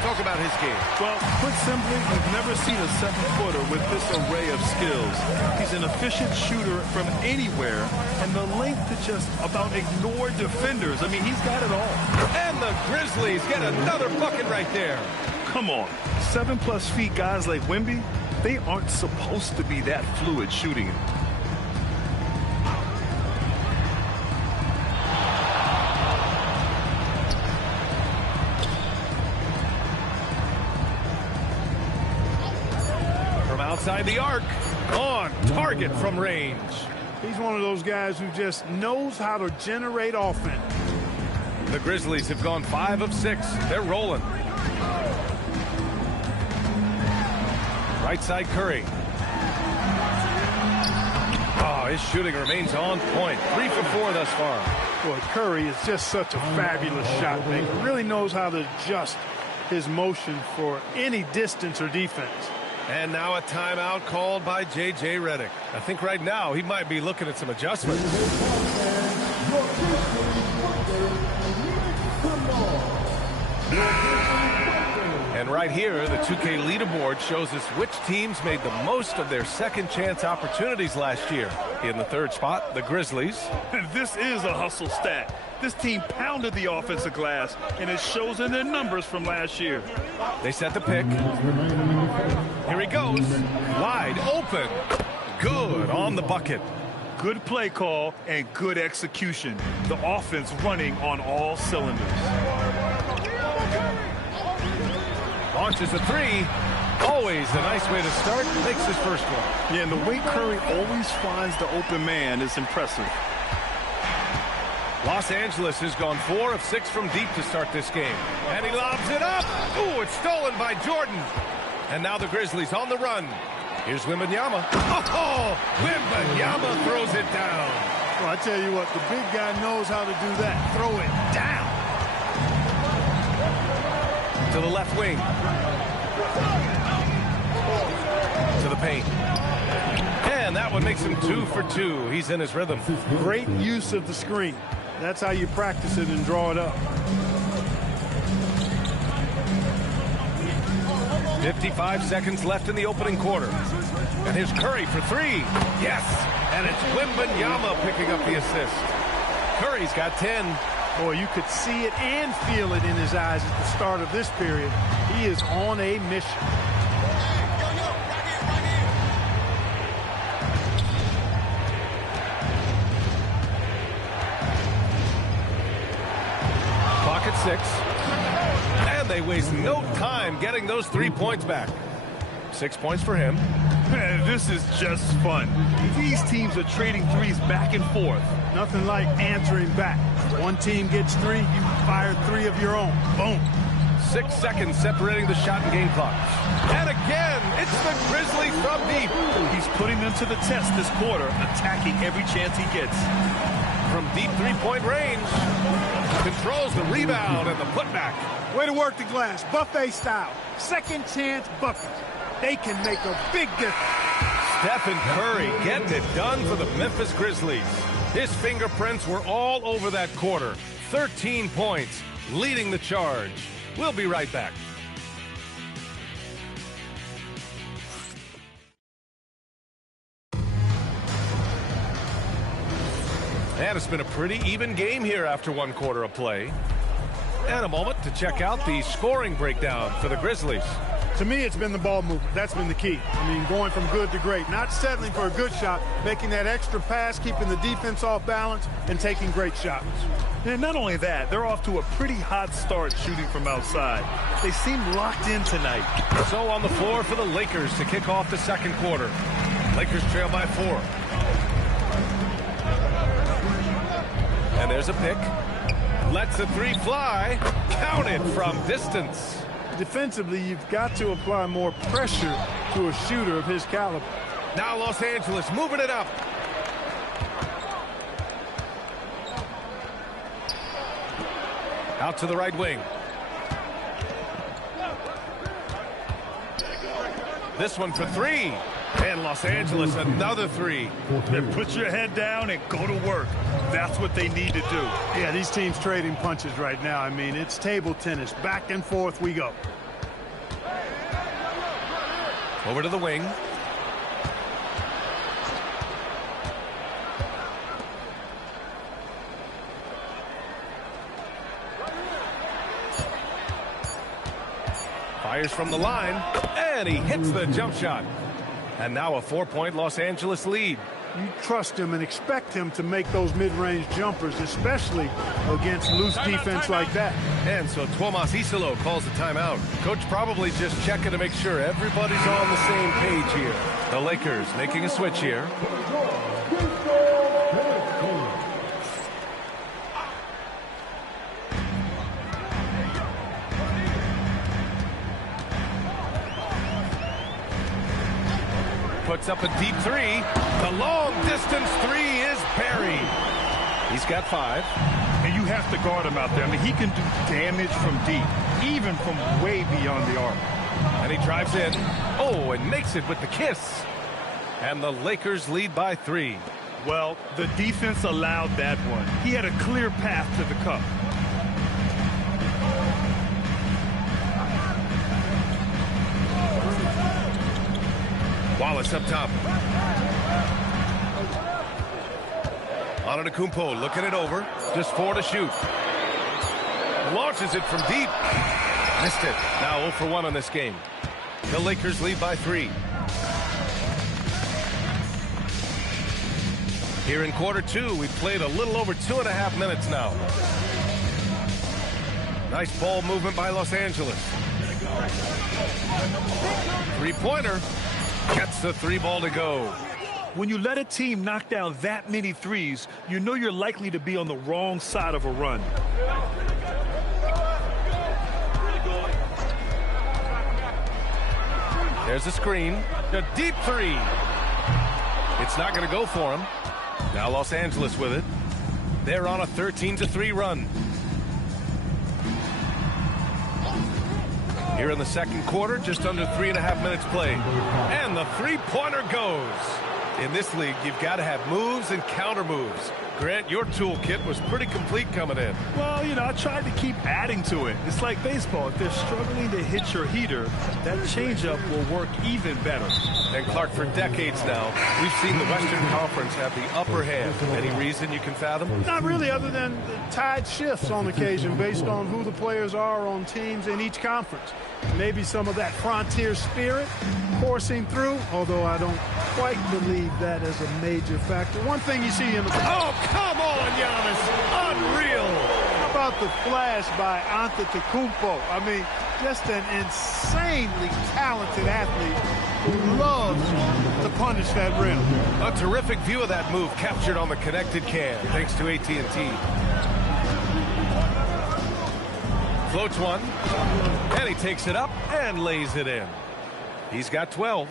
Talk about his game. Well, put simply, we've never seen a 7-footer with this array of skills. He's an efficient shooter from anywhere, and the length to just about ignore defenders. I mean, he's got it all. And the Grizzlies get another bucket right there. Come on. 7+ feet guys like Wemby, they aren't supposed to be that fluid shooting it. Outside the arc, on target from range. He's one of those guys who just knows how to generate offense. The Grizzlies have gone 5 of 6. They're rolling. Right side Curry. Oh, his shooting remains on point. 3 for 4 thus far. Boy, Curry is just such a fabulous shot maker. Really knows how to adjust his motion for any distance or defense. And now a timeout called by J.J. Redick. I think right now he might be looking at some adjustments. And right here, the 2K leaderboard shows us which teams made the most of their second chance opportunities last year. In the 3rd spot, the Grizzlies. This is a hustle stat. This team pounded the offensive glass, and it shows in their numbers from last year. They set the pick. Here he goes. Wide open. Good on the bucket. Good play call and good execution. The offense running on all cylinders. Launches a 3. Always a nice way to start. Makes his first one. Yeah, and the way Curry always finds the open man is impressive. Los Angeles has gone 4 of 6 from deep to start this game. And he lobs it up. Ooh, it's stolen by Jordan. And now the Grizzlies on the run. Here's Wembanyama. Oh, Wembanyama throws it down. Well, I tell you what, the big guy knows how to do that. Throw it down. To the left wing. To the paint. And that one makes him 2 for 2. He's in his rhythm. Great use of the screen. That's how you practice it and draw it up. 55 seconds left in the opening quarter. And here's Curry for 3. Yes! And it's Wembanyama picking up the assist. Curry's got 10. Boy, you could see it and feel it in his eyes at the start of this period. He is on a mission. Clock at 6. And they waste no time getting those 3 points back. 6 points for him. Man, this is just fun. These teams are trading threes back and forth. Nothing like answering back. One team gets 3, you fire 3 of your own. Boom. 6 seconds separating the shot and game clock. And again, it's the Grizzlies from deep. He's putting them to the test this quarter, attacking every chance he gets. From deep three-point range, controls the rebound and the putback. Way to work the glass, buffet style. Second chance buckets. They can make a big difference. Stephen Curry getting it done for the Memphis Grizzlies. His fingerprints were all over that quarter. 13 points, leading the charge. We'll be right back. And it's been a pretty even game here after 1 quarter of play. And a moment to check out the scoring breakdown for the Grizzlies. To me, it's been the ball movement. That's been the key. I mean, going from good to great. Not settling for a good shot, making that extra pass, keeping the defense off balance, and taking great shots. And not only that, they're off to a pretty hot start shooting from outside. They seem locked in tonight. So on the floor for the Lakers to kick off the second quarter. Lakers trail by 4. And there's a pick. Lets the 3 fly. Counted from distance. Defensively, you've got to apply more pressure to a shooter of his caliber. Now Los Angeles moving it up. Out to the right wing. This one for 3. And Los Angeles another 3. Then put your head down and go to work. That's what they need to do. Yeah, these teams trading punches right now. I mean, it's table tennis. Back and forth we go. Over to the wing. Fires from the line, and he hits the jump shot. And now a 4-point Los Angeles lead. You trust him and expect him to make those mid-range jumpers, especially against loose defense like that. And so Tomas Isolo calls the timeout. Coach probably just checking to make sure everybody's on the same page here. The Lakers making a switch here. Puts up a deep 3. The long distance 3 is buried. He's got 5. And you have to guard him out there. I mean, he can do damage from deep, even from way beyond the arc. And he drives in. Oh, and makes it with the kiss. And the Lakers lead by 3. Well, the defense allowed that one. He had a clear path to the cup. Wallace up top. Antetokounmpo looking it over. Just 4 to shoot. Launches it from deep. Missed it. Now 0 for 1 on this game. The Lakers lead by 3. Here in quarter 2, we've played a little over 2.5 minutes now. Nice ball movement by Los Angeles. 3-pointer. Gets the 3 ball to go. When you let a team knock down that many threes, you know you're likely to be on the wrong side of a run. There's a screen. A deep 3. It's not going to go for him. Now Los Angeles with it. They're on a 13-3 run. Here in the second quarter, just under 3.5 minutes played. And the 3-pointer goes. In this league, you've got to have moves and counter moves. Grant, your toolkit was pretty complete coming in. Well, you know, I tried to keep adding to it. It's like baseball. If they're struggling to hit your heater, that changeup will work even better. And Clark, for decades now, we've seen the Western Conference have the upper hand. Any reason you can fathom? Not really, other than the tide shifts on occasion based on who the players are on teams in each conference. Maybe some of that frontier spirit coursing through, although I don't quite believe that as a major factor. One thing you see in the... Oh, come on, Giannis! Unreal! How about the flash by Antetokounmpo? I mean, just an insanely talented athlete who loves to punish that rim. A terrific view of that move captured on the connected cam, thanks to AT&T. Floats one, and he takes it up and lays it in. He's got 12.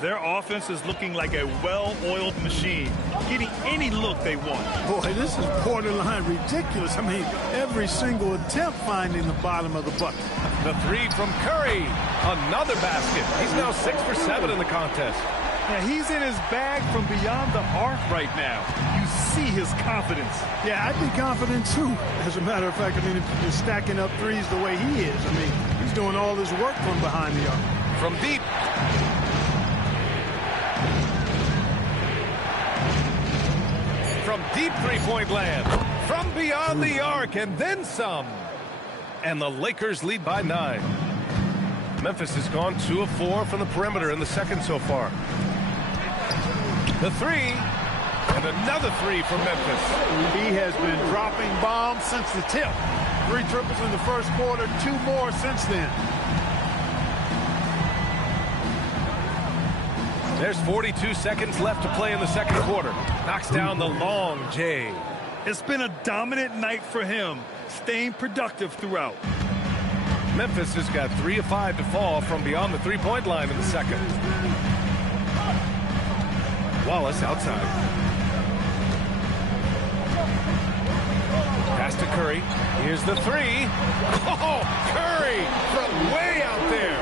Their offense is looking like a well-oiled machine, getting any look they want. Boy, this is borderline ridiculous. I mean, every single attempt finding the bottom of the bucket. The three from Curry. Another basket. He's now 6 for 7 in the contest. Yeah, he's in his bag from beyond the arc right now. You see his confidence. Yeah, I'd be confident too. As a matter of fact, I mean, if you're stacking up threes the way he is, I mean, he's doing all his work from behind the arc. From deep. From deep three-point land. From beyond the arc, and then some. And the Lakers lead by 9. Memphis has gone 2 of 4 from the perimeter in the second so far. The three, and another three from Memphis. He has been dropping bombs since the tip. 3 triples in the first quarter, 2 more since then. There's 42 seconds left to play in the second quarter. Knocks down the long J. It's been a dominant night for him, staying productive throughout. Memphis has got 3 of 5 to fall from beyond the three-point line in the second. Wallace outside. Pass to Curry. Here's the three. Oh, Curry from way out there.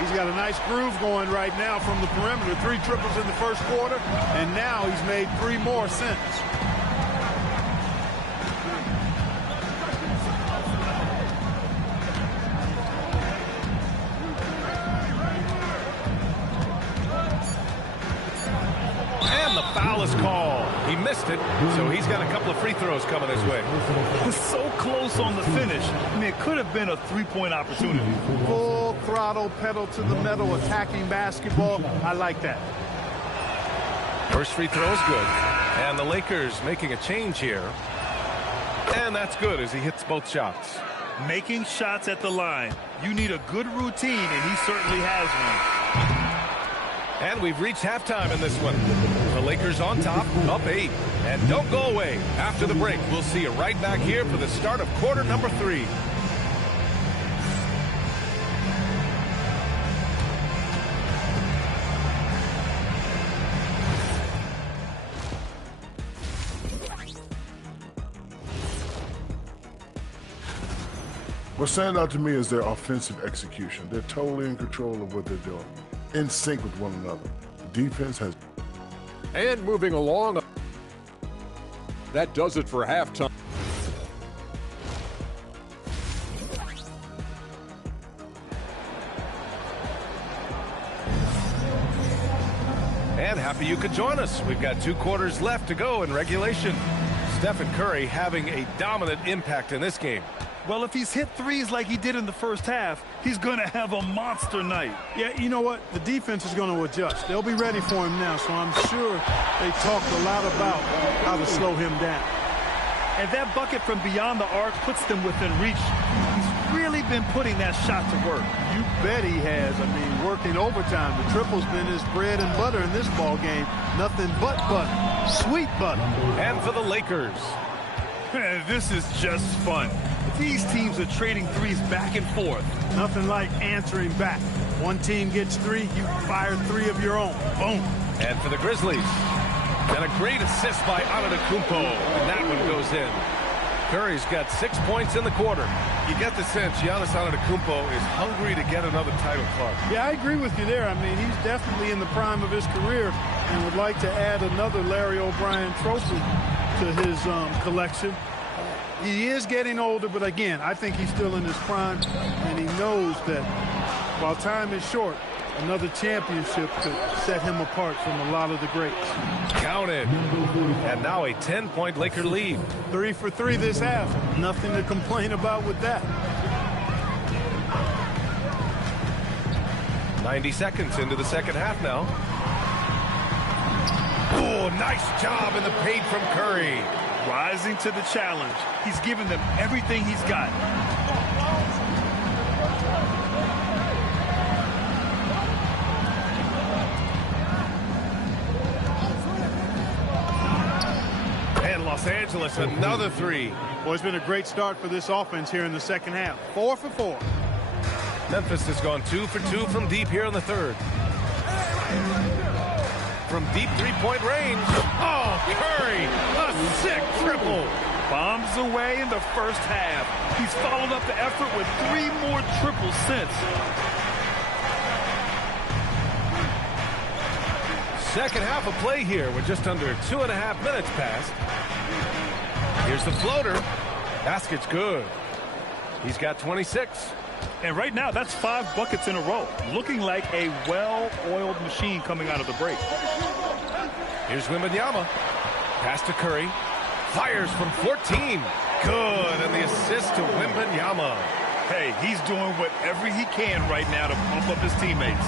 He's got a nice groove going right now from the perimeter. 3 triples in the first quarter, and now he's made 3 more since. Foul is called. He missed it, so he's got a couple of free throws coming his way. It's so close on the finish. I mean, it could have been a 3-point opportunity. Full throttle, pedal to the metal, attacking basketball. I like that. First free throw is good. And the Lakers making a change here. And that's good as he hits both shots. Making shots at the line. You need a good routine, and he certainly has one. And we've reached halftime in this one. The Lakers on top, up 8. And don't go away. After the break, we'll see you right back here for the start of quarter number 3. What stands out to me is their offensive execution. They're totally in control of what they're doing, in sync with one another. The defense has... And moving along, that does it for halftime. And happy you could join us. We've got 2 quarters left to go in regulation. Stephen Curry having a dominant impact in this game. Well, if he's hit threes like he did in the first half, he's going to have a monster night. Yeah, you know what? The defense is going to adjust. They'll be ready for him now, so I'm sure they talked a lot about how to slow him down. And that bucket from beyond the arc puts them within reach. He's really been putting that shot to work. You bet he has. I mean, working overtime. The triple's been his bread and butter in this ball game. Nothing but butter. Sweet butter. And for the Lakers. This is just fun. These teams are trading threes back and forth. Nothing like answering back. One team gets 3, you fire 3 of your own. Boom. And for the Grizzlies. And a great assist by Antetokounmpo. And that one goes in. Curry's got 6 points in the quarter. You get the sense Giannis Antetokounmpo is hungry to get another title club. Yeah, I agree with you there. I mean, he's definitely in the prime of his career and would like to add another Larry O'Brien trophy to his collection. He is getting older, but again, I think he's still in his prime, and he knows that while time is short, another championship could set him apart from a lot of the greats. Counted. And now a 10-point Laker lead. 3 for 3 this half. Nothing to complain about with that. 90 seconds into the second half now. Oh, nice job in the paint from Curry. Rising to the challenge. He's given them everything he's got. And Los Angeles, another three. Well, it's been a great start for this offense here in the second half. 4 for 4. Memphis has gone 2 for 2 from deep here in the third. From deep three-point range. Oh, Curry, a sick triple. Bombs away in the first half. He's followed up the effort with 3 more triples since. Second half of play here with just under 2.5 minutes passed. Here's the floater. Basket's good. He's got 26. And right now, that's 5 buckets in a row. Looking like a well-oiled machine coming out of the break. Here's Wembanyama. Pass to Curry. Fires from 14. Good. And the assist to Wembanyama. Hey, he's doing whatever he can right now to pump up his teammates.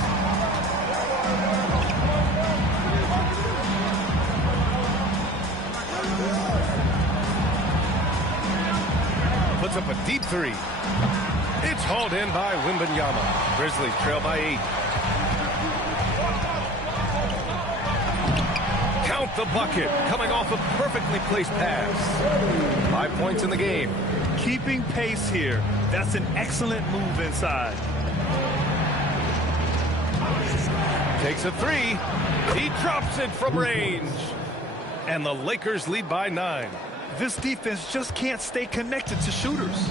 Puts up a deep three. It's hauled in by Wembanyama. Grizzlies trail by 8. Count the bucket. Coming off a perfectly placed pass. 5 points in the game. Keeping pace here. That's an excellent move inside. Takes a three. He drops it from range. And the Lakers lead by 9. This defense just can't stay connected to shooters.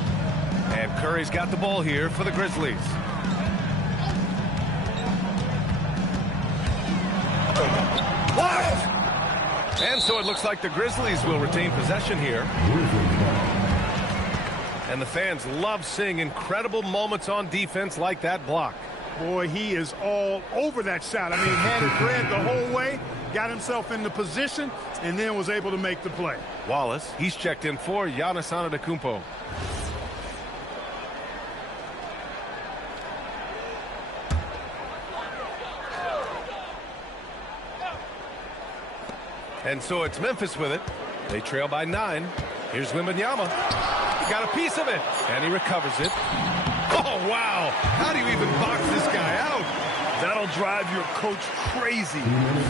And Curry's got the ball here for the Grizzlies. What? And so it looks like the Grizzlies will retain possession here. And the fans love seeing incredible moments on defense like that block. Boy, he is all over that shot. I mean, had it read the whole way, got himself into position, and then was able to make the play. Wallace, he's checked in for Giannis Antetokounmpo. And so it's Memphis with it. They trail by 9. Here's Wembanyama. Got a piece of it. And he recovers it. Oh, wow. How do you even box this guy out? That'll drive your coach crazy,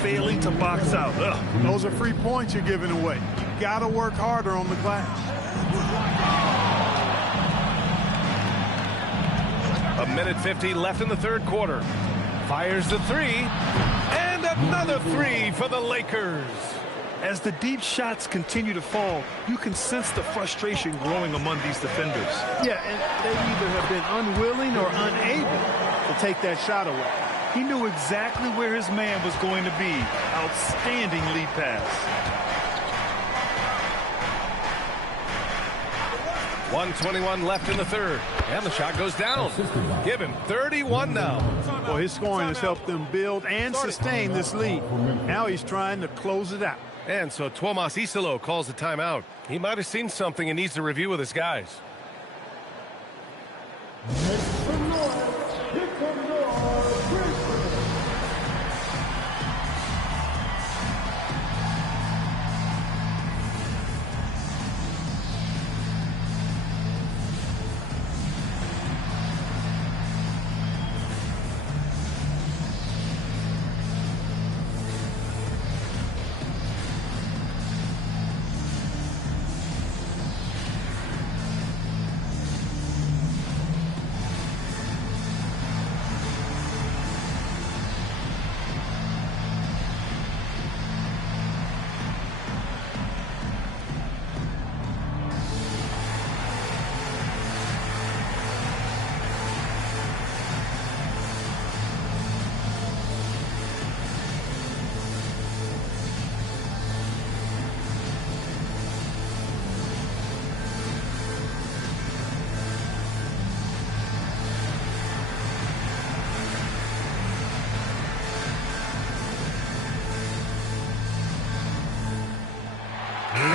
failing to box out. Ugh. Those are free points you're giving away. You got to work harder on the glass. A minute 50 left in the third quarter. Fires the three. And another three for the Lakers. As the deep shots continue to fall, you can sense the frustration growing among these defenders. Yeah, and they either have been unwilling or unable to take that shot away. He knew exactly where his man was going to be. Outstanding lead pass. 1:21 left in the third. And the shot goes down. Give him 31 now. Well, his scoring has helped them build and sustain this lead. Now he's trying to close it out. And so Tuomas Isalo calls a timeout. He might have seen something and needs to review with his guys.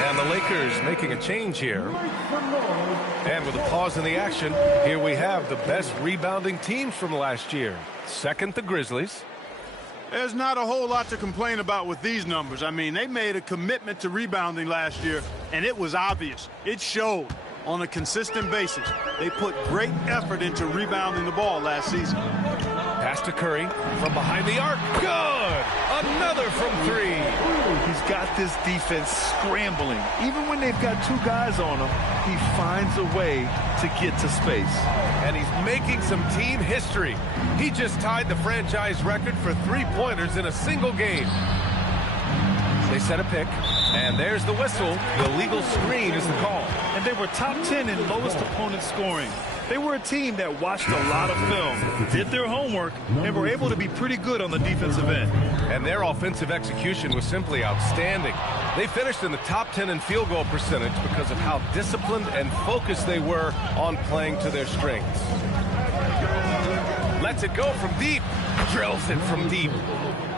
And the Lakers making a change here. And with a pause in the action, here we have the best rebounding teams from last year. Second, the Grizzlies. There's not a whole lot to complain about with these numbers. I mean, they made a commitment to rebounding last year, and it was obvious. It showed on a consistent basis. They put great effort into rebounding the ball last season. Pass to Curry from behind the arc. Good! Another from three. He's got this defense scrambling. Even when they've got two guys on him, he finds a way to get to space. And he's making some team history. He just tied the franchise record for three-pointers in a single game. They set a pick, and there's the whistle. The illegal screen is the call. And they were top 10 in lowest opponent scoring. They were a team that watched a lot of film, did their homework, and were able to be pretty good on the defensive end. And their offensive execution was simply outstanding. They finished in the top 10 in field goal percentage because of how disciplined and focused they were on playing to their strengths. Lets it go from deep. Drills it from deep.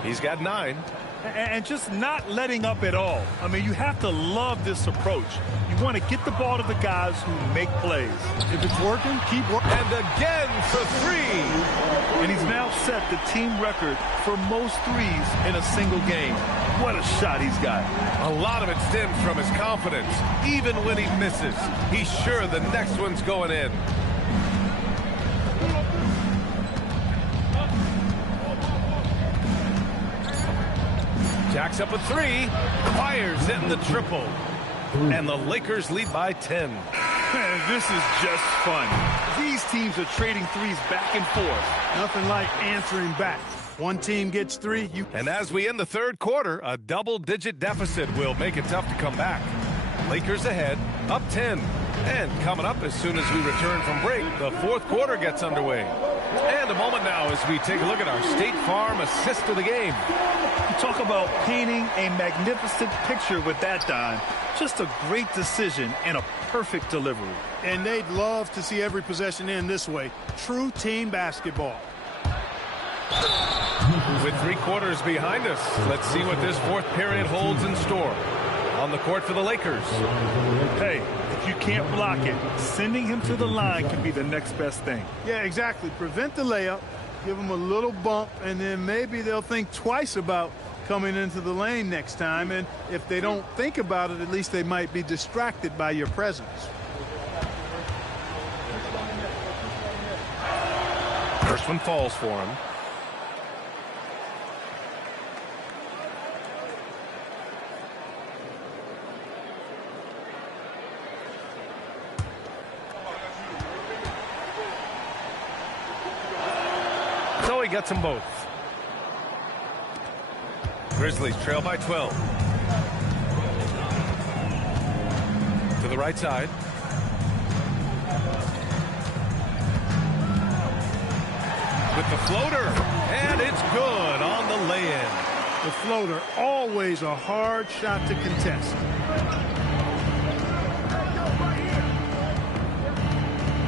He's got 9. And just not letting up at all. I mean, you have to love this approach. You want to get the ball to the guys who make plays. If it's working, keep working. And again for 3. And he's now set the team record for most threes in a single game. What a shot he's got. A lot of it stems from his confidence. Even when he misses, he's sure the next one's going in. Jacks up a 3, fires in the triple. And the Lakers lead by 10. Man, this is just fun. These teams are trading threes back and forth. Nothing like answering back. One team gets 3. And as we end the third quarter, a double-digit deficit will make it tough to come back. Lakers ahead, up 10. And coming up as soon as we return from break, the fourth quarter gets underway. And a moment now as we take a look at our State Farm assist of the game. You talk about painting a magnificent picture with that dime. Just a great decision and a perfect delivery. And they'd love to see every possession end this way. True team basketball. With 3 quarters behind us, let's see what this fourth period holds in store. On the court for the Lakers. Hey, if you can't block it, sending him to the line can be the next best thing. Yeah, exactly. Prevent the layup, give them a little bump, and then maybe they'll think twice about coming into the lane next time. And if they don't think about it, at least they might be distracted by your presence. First one falls for him. So he gets them both. Grizzlies trail by 12. To the right side. With the floater. And it's good on the lay-in. The floater, always a hard shot to contest.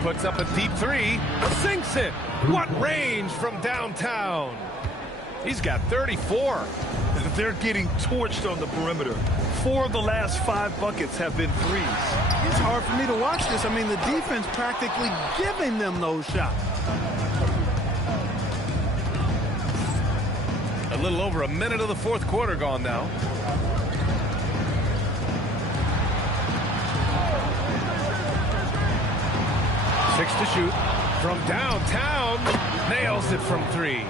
Puts up a deep 3. Sinks it. What range from downtown. He's got 34. They're getting torched on the perimeter. 4 of the last 5 buckets have been threes. It's hard for me to watch this. I mean, the defense practically giving them those shots. A little over a minute of the fourth quarter gone now. Six to shoot. From downtown. Nails it from 3.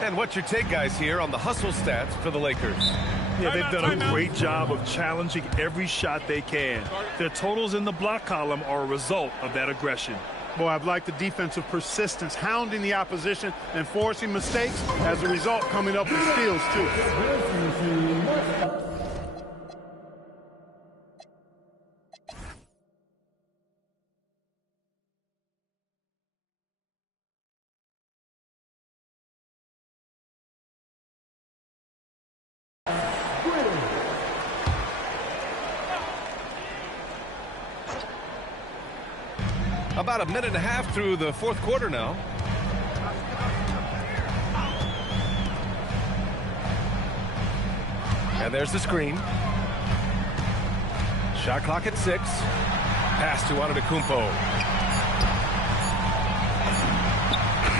And what's your take, guys, here on the hustle stats for the Lakers? Yeah, they've done a great job of challenging every shot they can. Their totals in the block column are a result of that aggression. Boy, I've liked the defensive persistence, hounding the opposition and forcing mistakes. As a result, coming up with steals, too. About a minute and a half through the fourth quarter now. And there's the screen. Shot clock at 6. Pass to Antetokounmpo.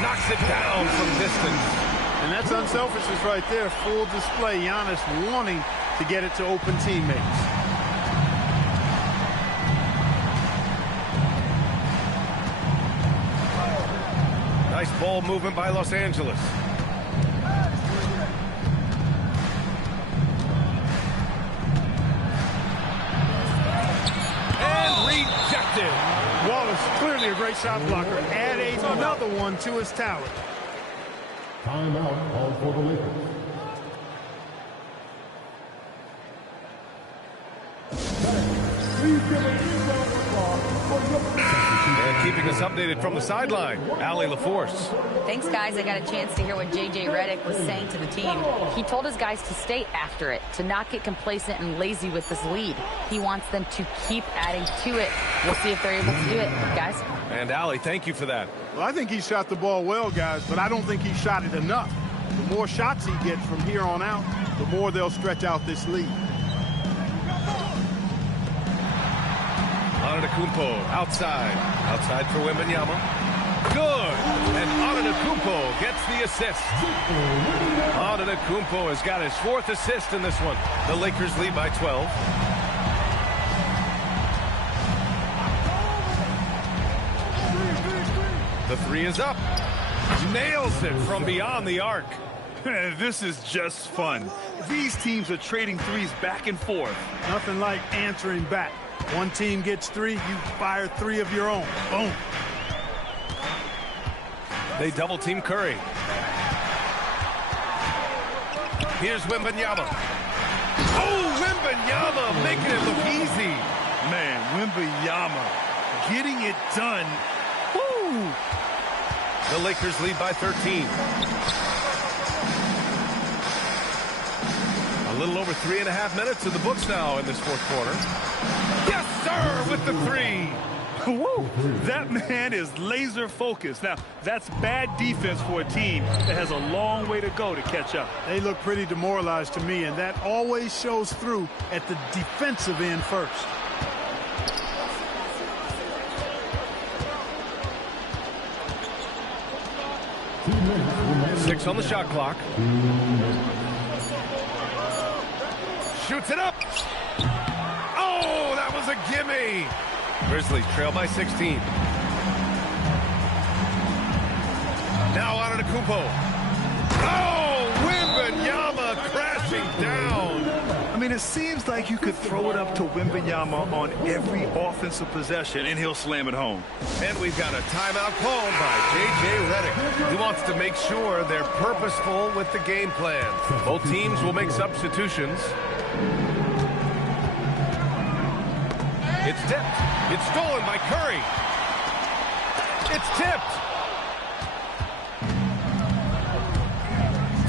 Knocks it down from distance. And that's unselfishness right there. Full display. Giannis wanting to get it to open teammates. Nice ball movement by Los Angeles. And rejected. Wallace, clearly a great shot blocker. Add another one to his talent. Timeout called for the Lakers. Please give an inbound applause for your... And keeping us updated from the sideline, Allie LaForce. Thanks, guys. I got a chance to hear what J.J. Redick was saying to the team. He told his guys to stay after it, to not get complacent and lazy with this lead. He wants them to keep adding to it. We'll see if they're able to do it, guys. And Allie, thank you for that. Well, I think he shot the ball well, guys, but I don't think he shot it enough. The more shots he gets from here on out, the more they'll stretch out this lead. Antetokounmpo outside. Outside for Wembanyama. Good. And Antetokounmpo gets the assist. Antetokounmpo has got his 4th assist in this one. The Lakers lead by 12. The 3 is up. Nails it from beyond the arc. This is just fun. These teams are trading threes back and forth. Nothing like answering back. One team gets 3, you fire 3 of your own. Boom. They double team Curry. Here's Wembanyama. Oh, Wembanyama making it look easy. Man, Wembanyama getting it done. Woo! The Lakers lead by 13. A little over 3.5 minutes in the books now in this 4th quarter. Yes, sir, with the 3. Woo! That man is laser focused. Now, that's bad defense for a team that has a long way to go to catch up. They look pretty demoralized to me, and that always shows through at the defensive end first. Six on the shot clock. Shoots it up. Oh, that was a gimme. Grizzlies trail by 16. Now Antetokounmpo. Oh, Wembanyama crashing down. I mean, it seems like you could throw it up to Wembanyama on every offensive possession, and he'll slam it home. And we've got a timeout called by J.J. Redick. He wants to make sure they're purposeful with the game plan. Both teams will make substitutions. It's tipped. It's stolen by Curry. It's tipped.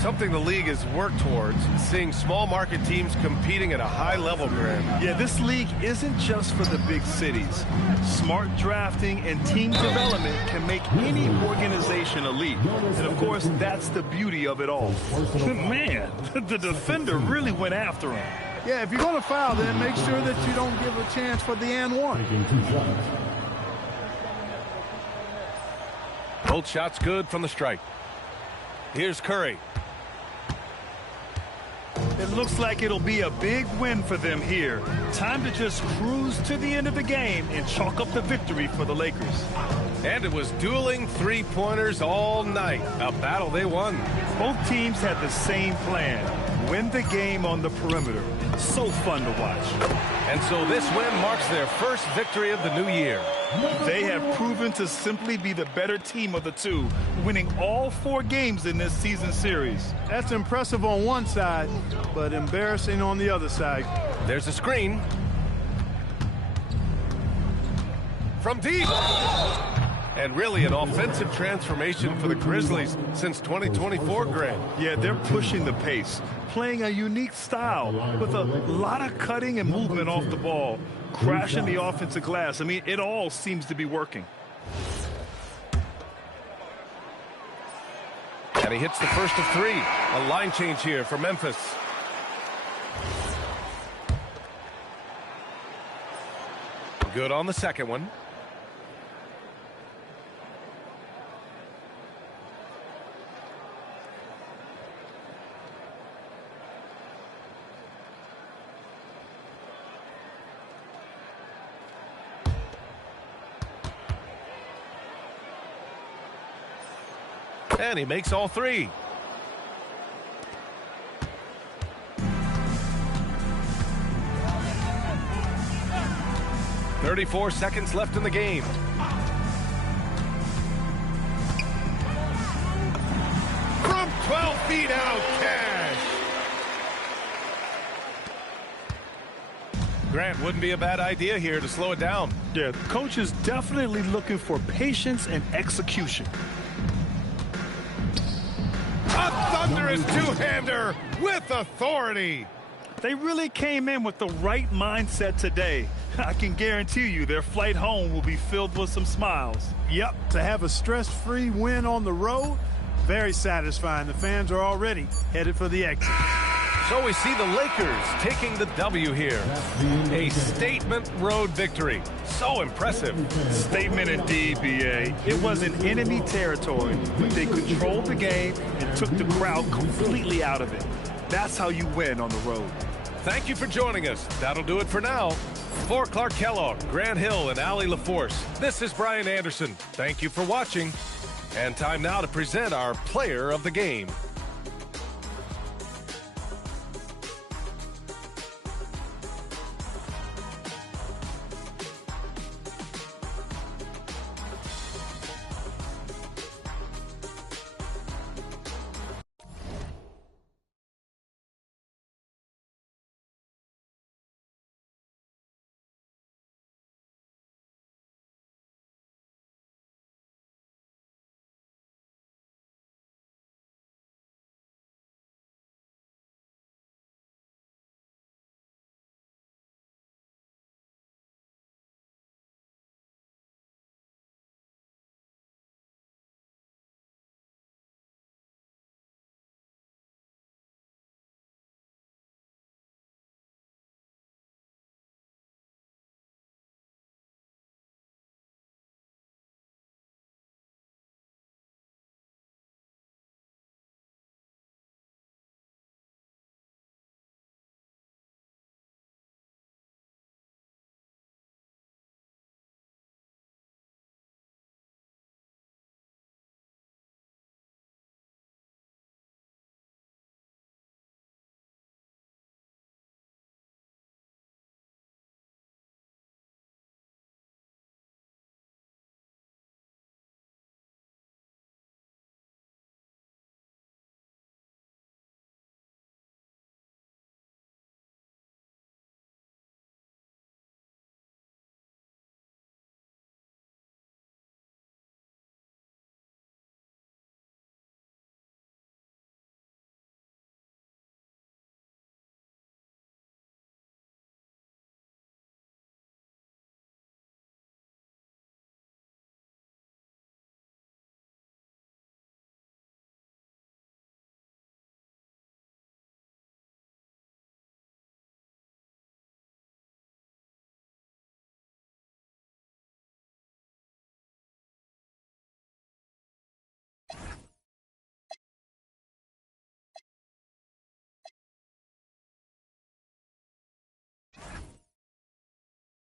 Something the league has worked towards, seeing small market teams competing at a high level, Graham. Yeah, this league isn't just for the big cities. Smart drafting and team development can make any organization elite. And of course, that's the beauty of it all. Man, the defender really went after him. Yeah, if you're going to foul, then make sure that you don't give a chance for the and one. Both shots good from the strike. Here's Curry. It looks like it'll be a big win for them here. Time to just cruise to the end of the game and chalk up the victory for the Lakers. And it was dueling three-pointers all night. A battle they won. Both teams had the same plan. Win the game on the perimeter. So fun to watch. And so this win marks their first victory of the new year. They have proven to simply be the better team of the two, winning all 4 games in this season series. That's impressive on one side, but embarrassing on the other side. There's a screen. From deep. And really an offensive transformation for the Grizzlies since 2024, Grant. Yeah, they're pushing the pace, playing a unique style with a lot of cutting and movement off the ball, crashing the offensive glass. I mean, it all seems to be working. And he hits the first of 3. A line change here for Memphis. Good on the second one. And he makes all three. "34 seconds left in the game. From 12 feet out, cash. Grant, wouldn't be a bad idea here to slow it down. Yeah, the coach is definitely looking for patience and execution. A thunderous two-hander with authority. They really came in with the right mindset today. I can guarantee you their flight home will be filled with some smiles. Yep, to have a stress-free win on the road, very satisfying. The fans are already headed for the exit. So we see the Lakers taking the W here. A statement road victory. So impressive. Statement indeed, BA. It was in enemy territory, but they controlled the game and took the crowd completely out of it. That's how you win on the road. Thank you for joining us. That'll do it for now. For Clark Kellogg, Grant Hill, and Allie LaForce, this is Brian Anderson. Thank you for watching. And time now to present our player of the game.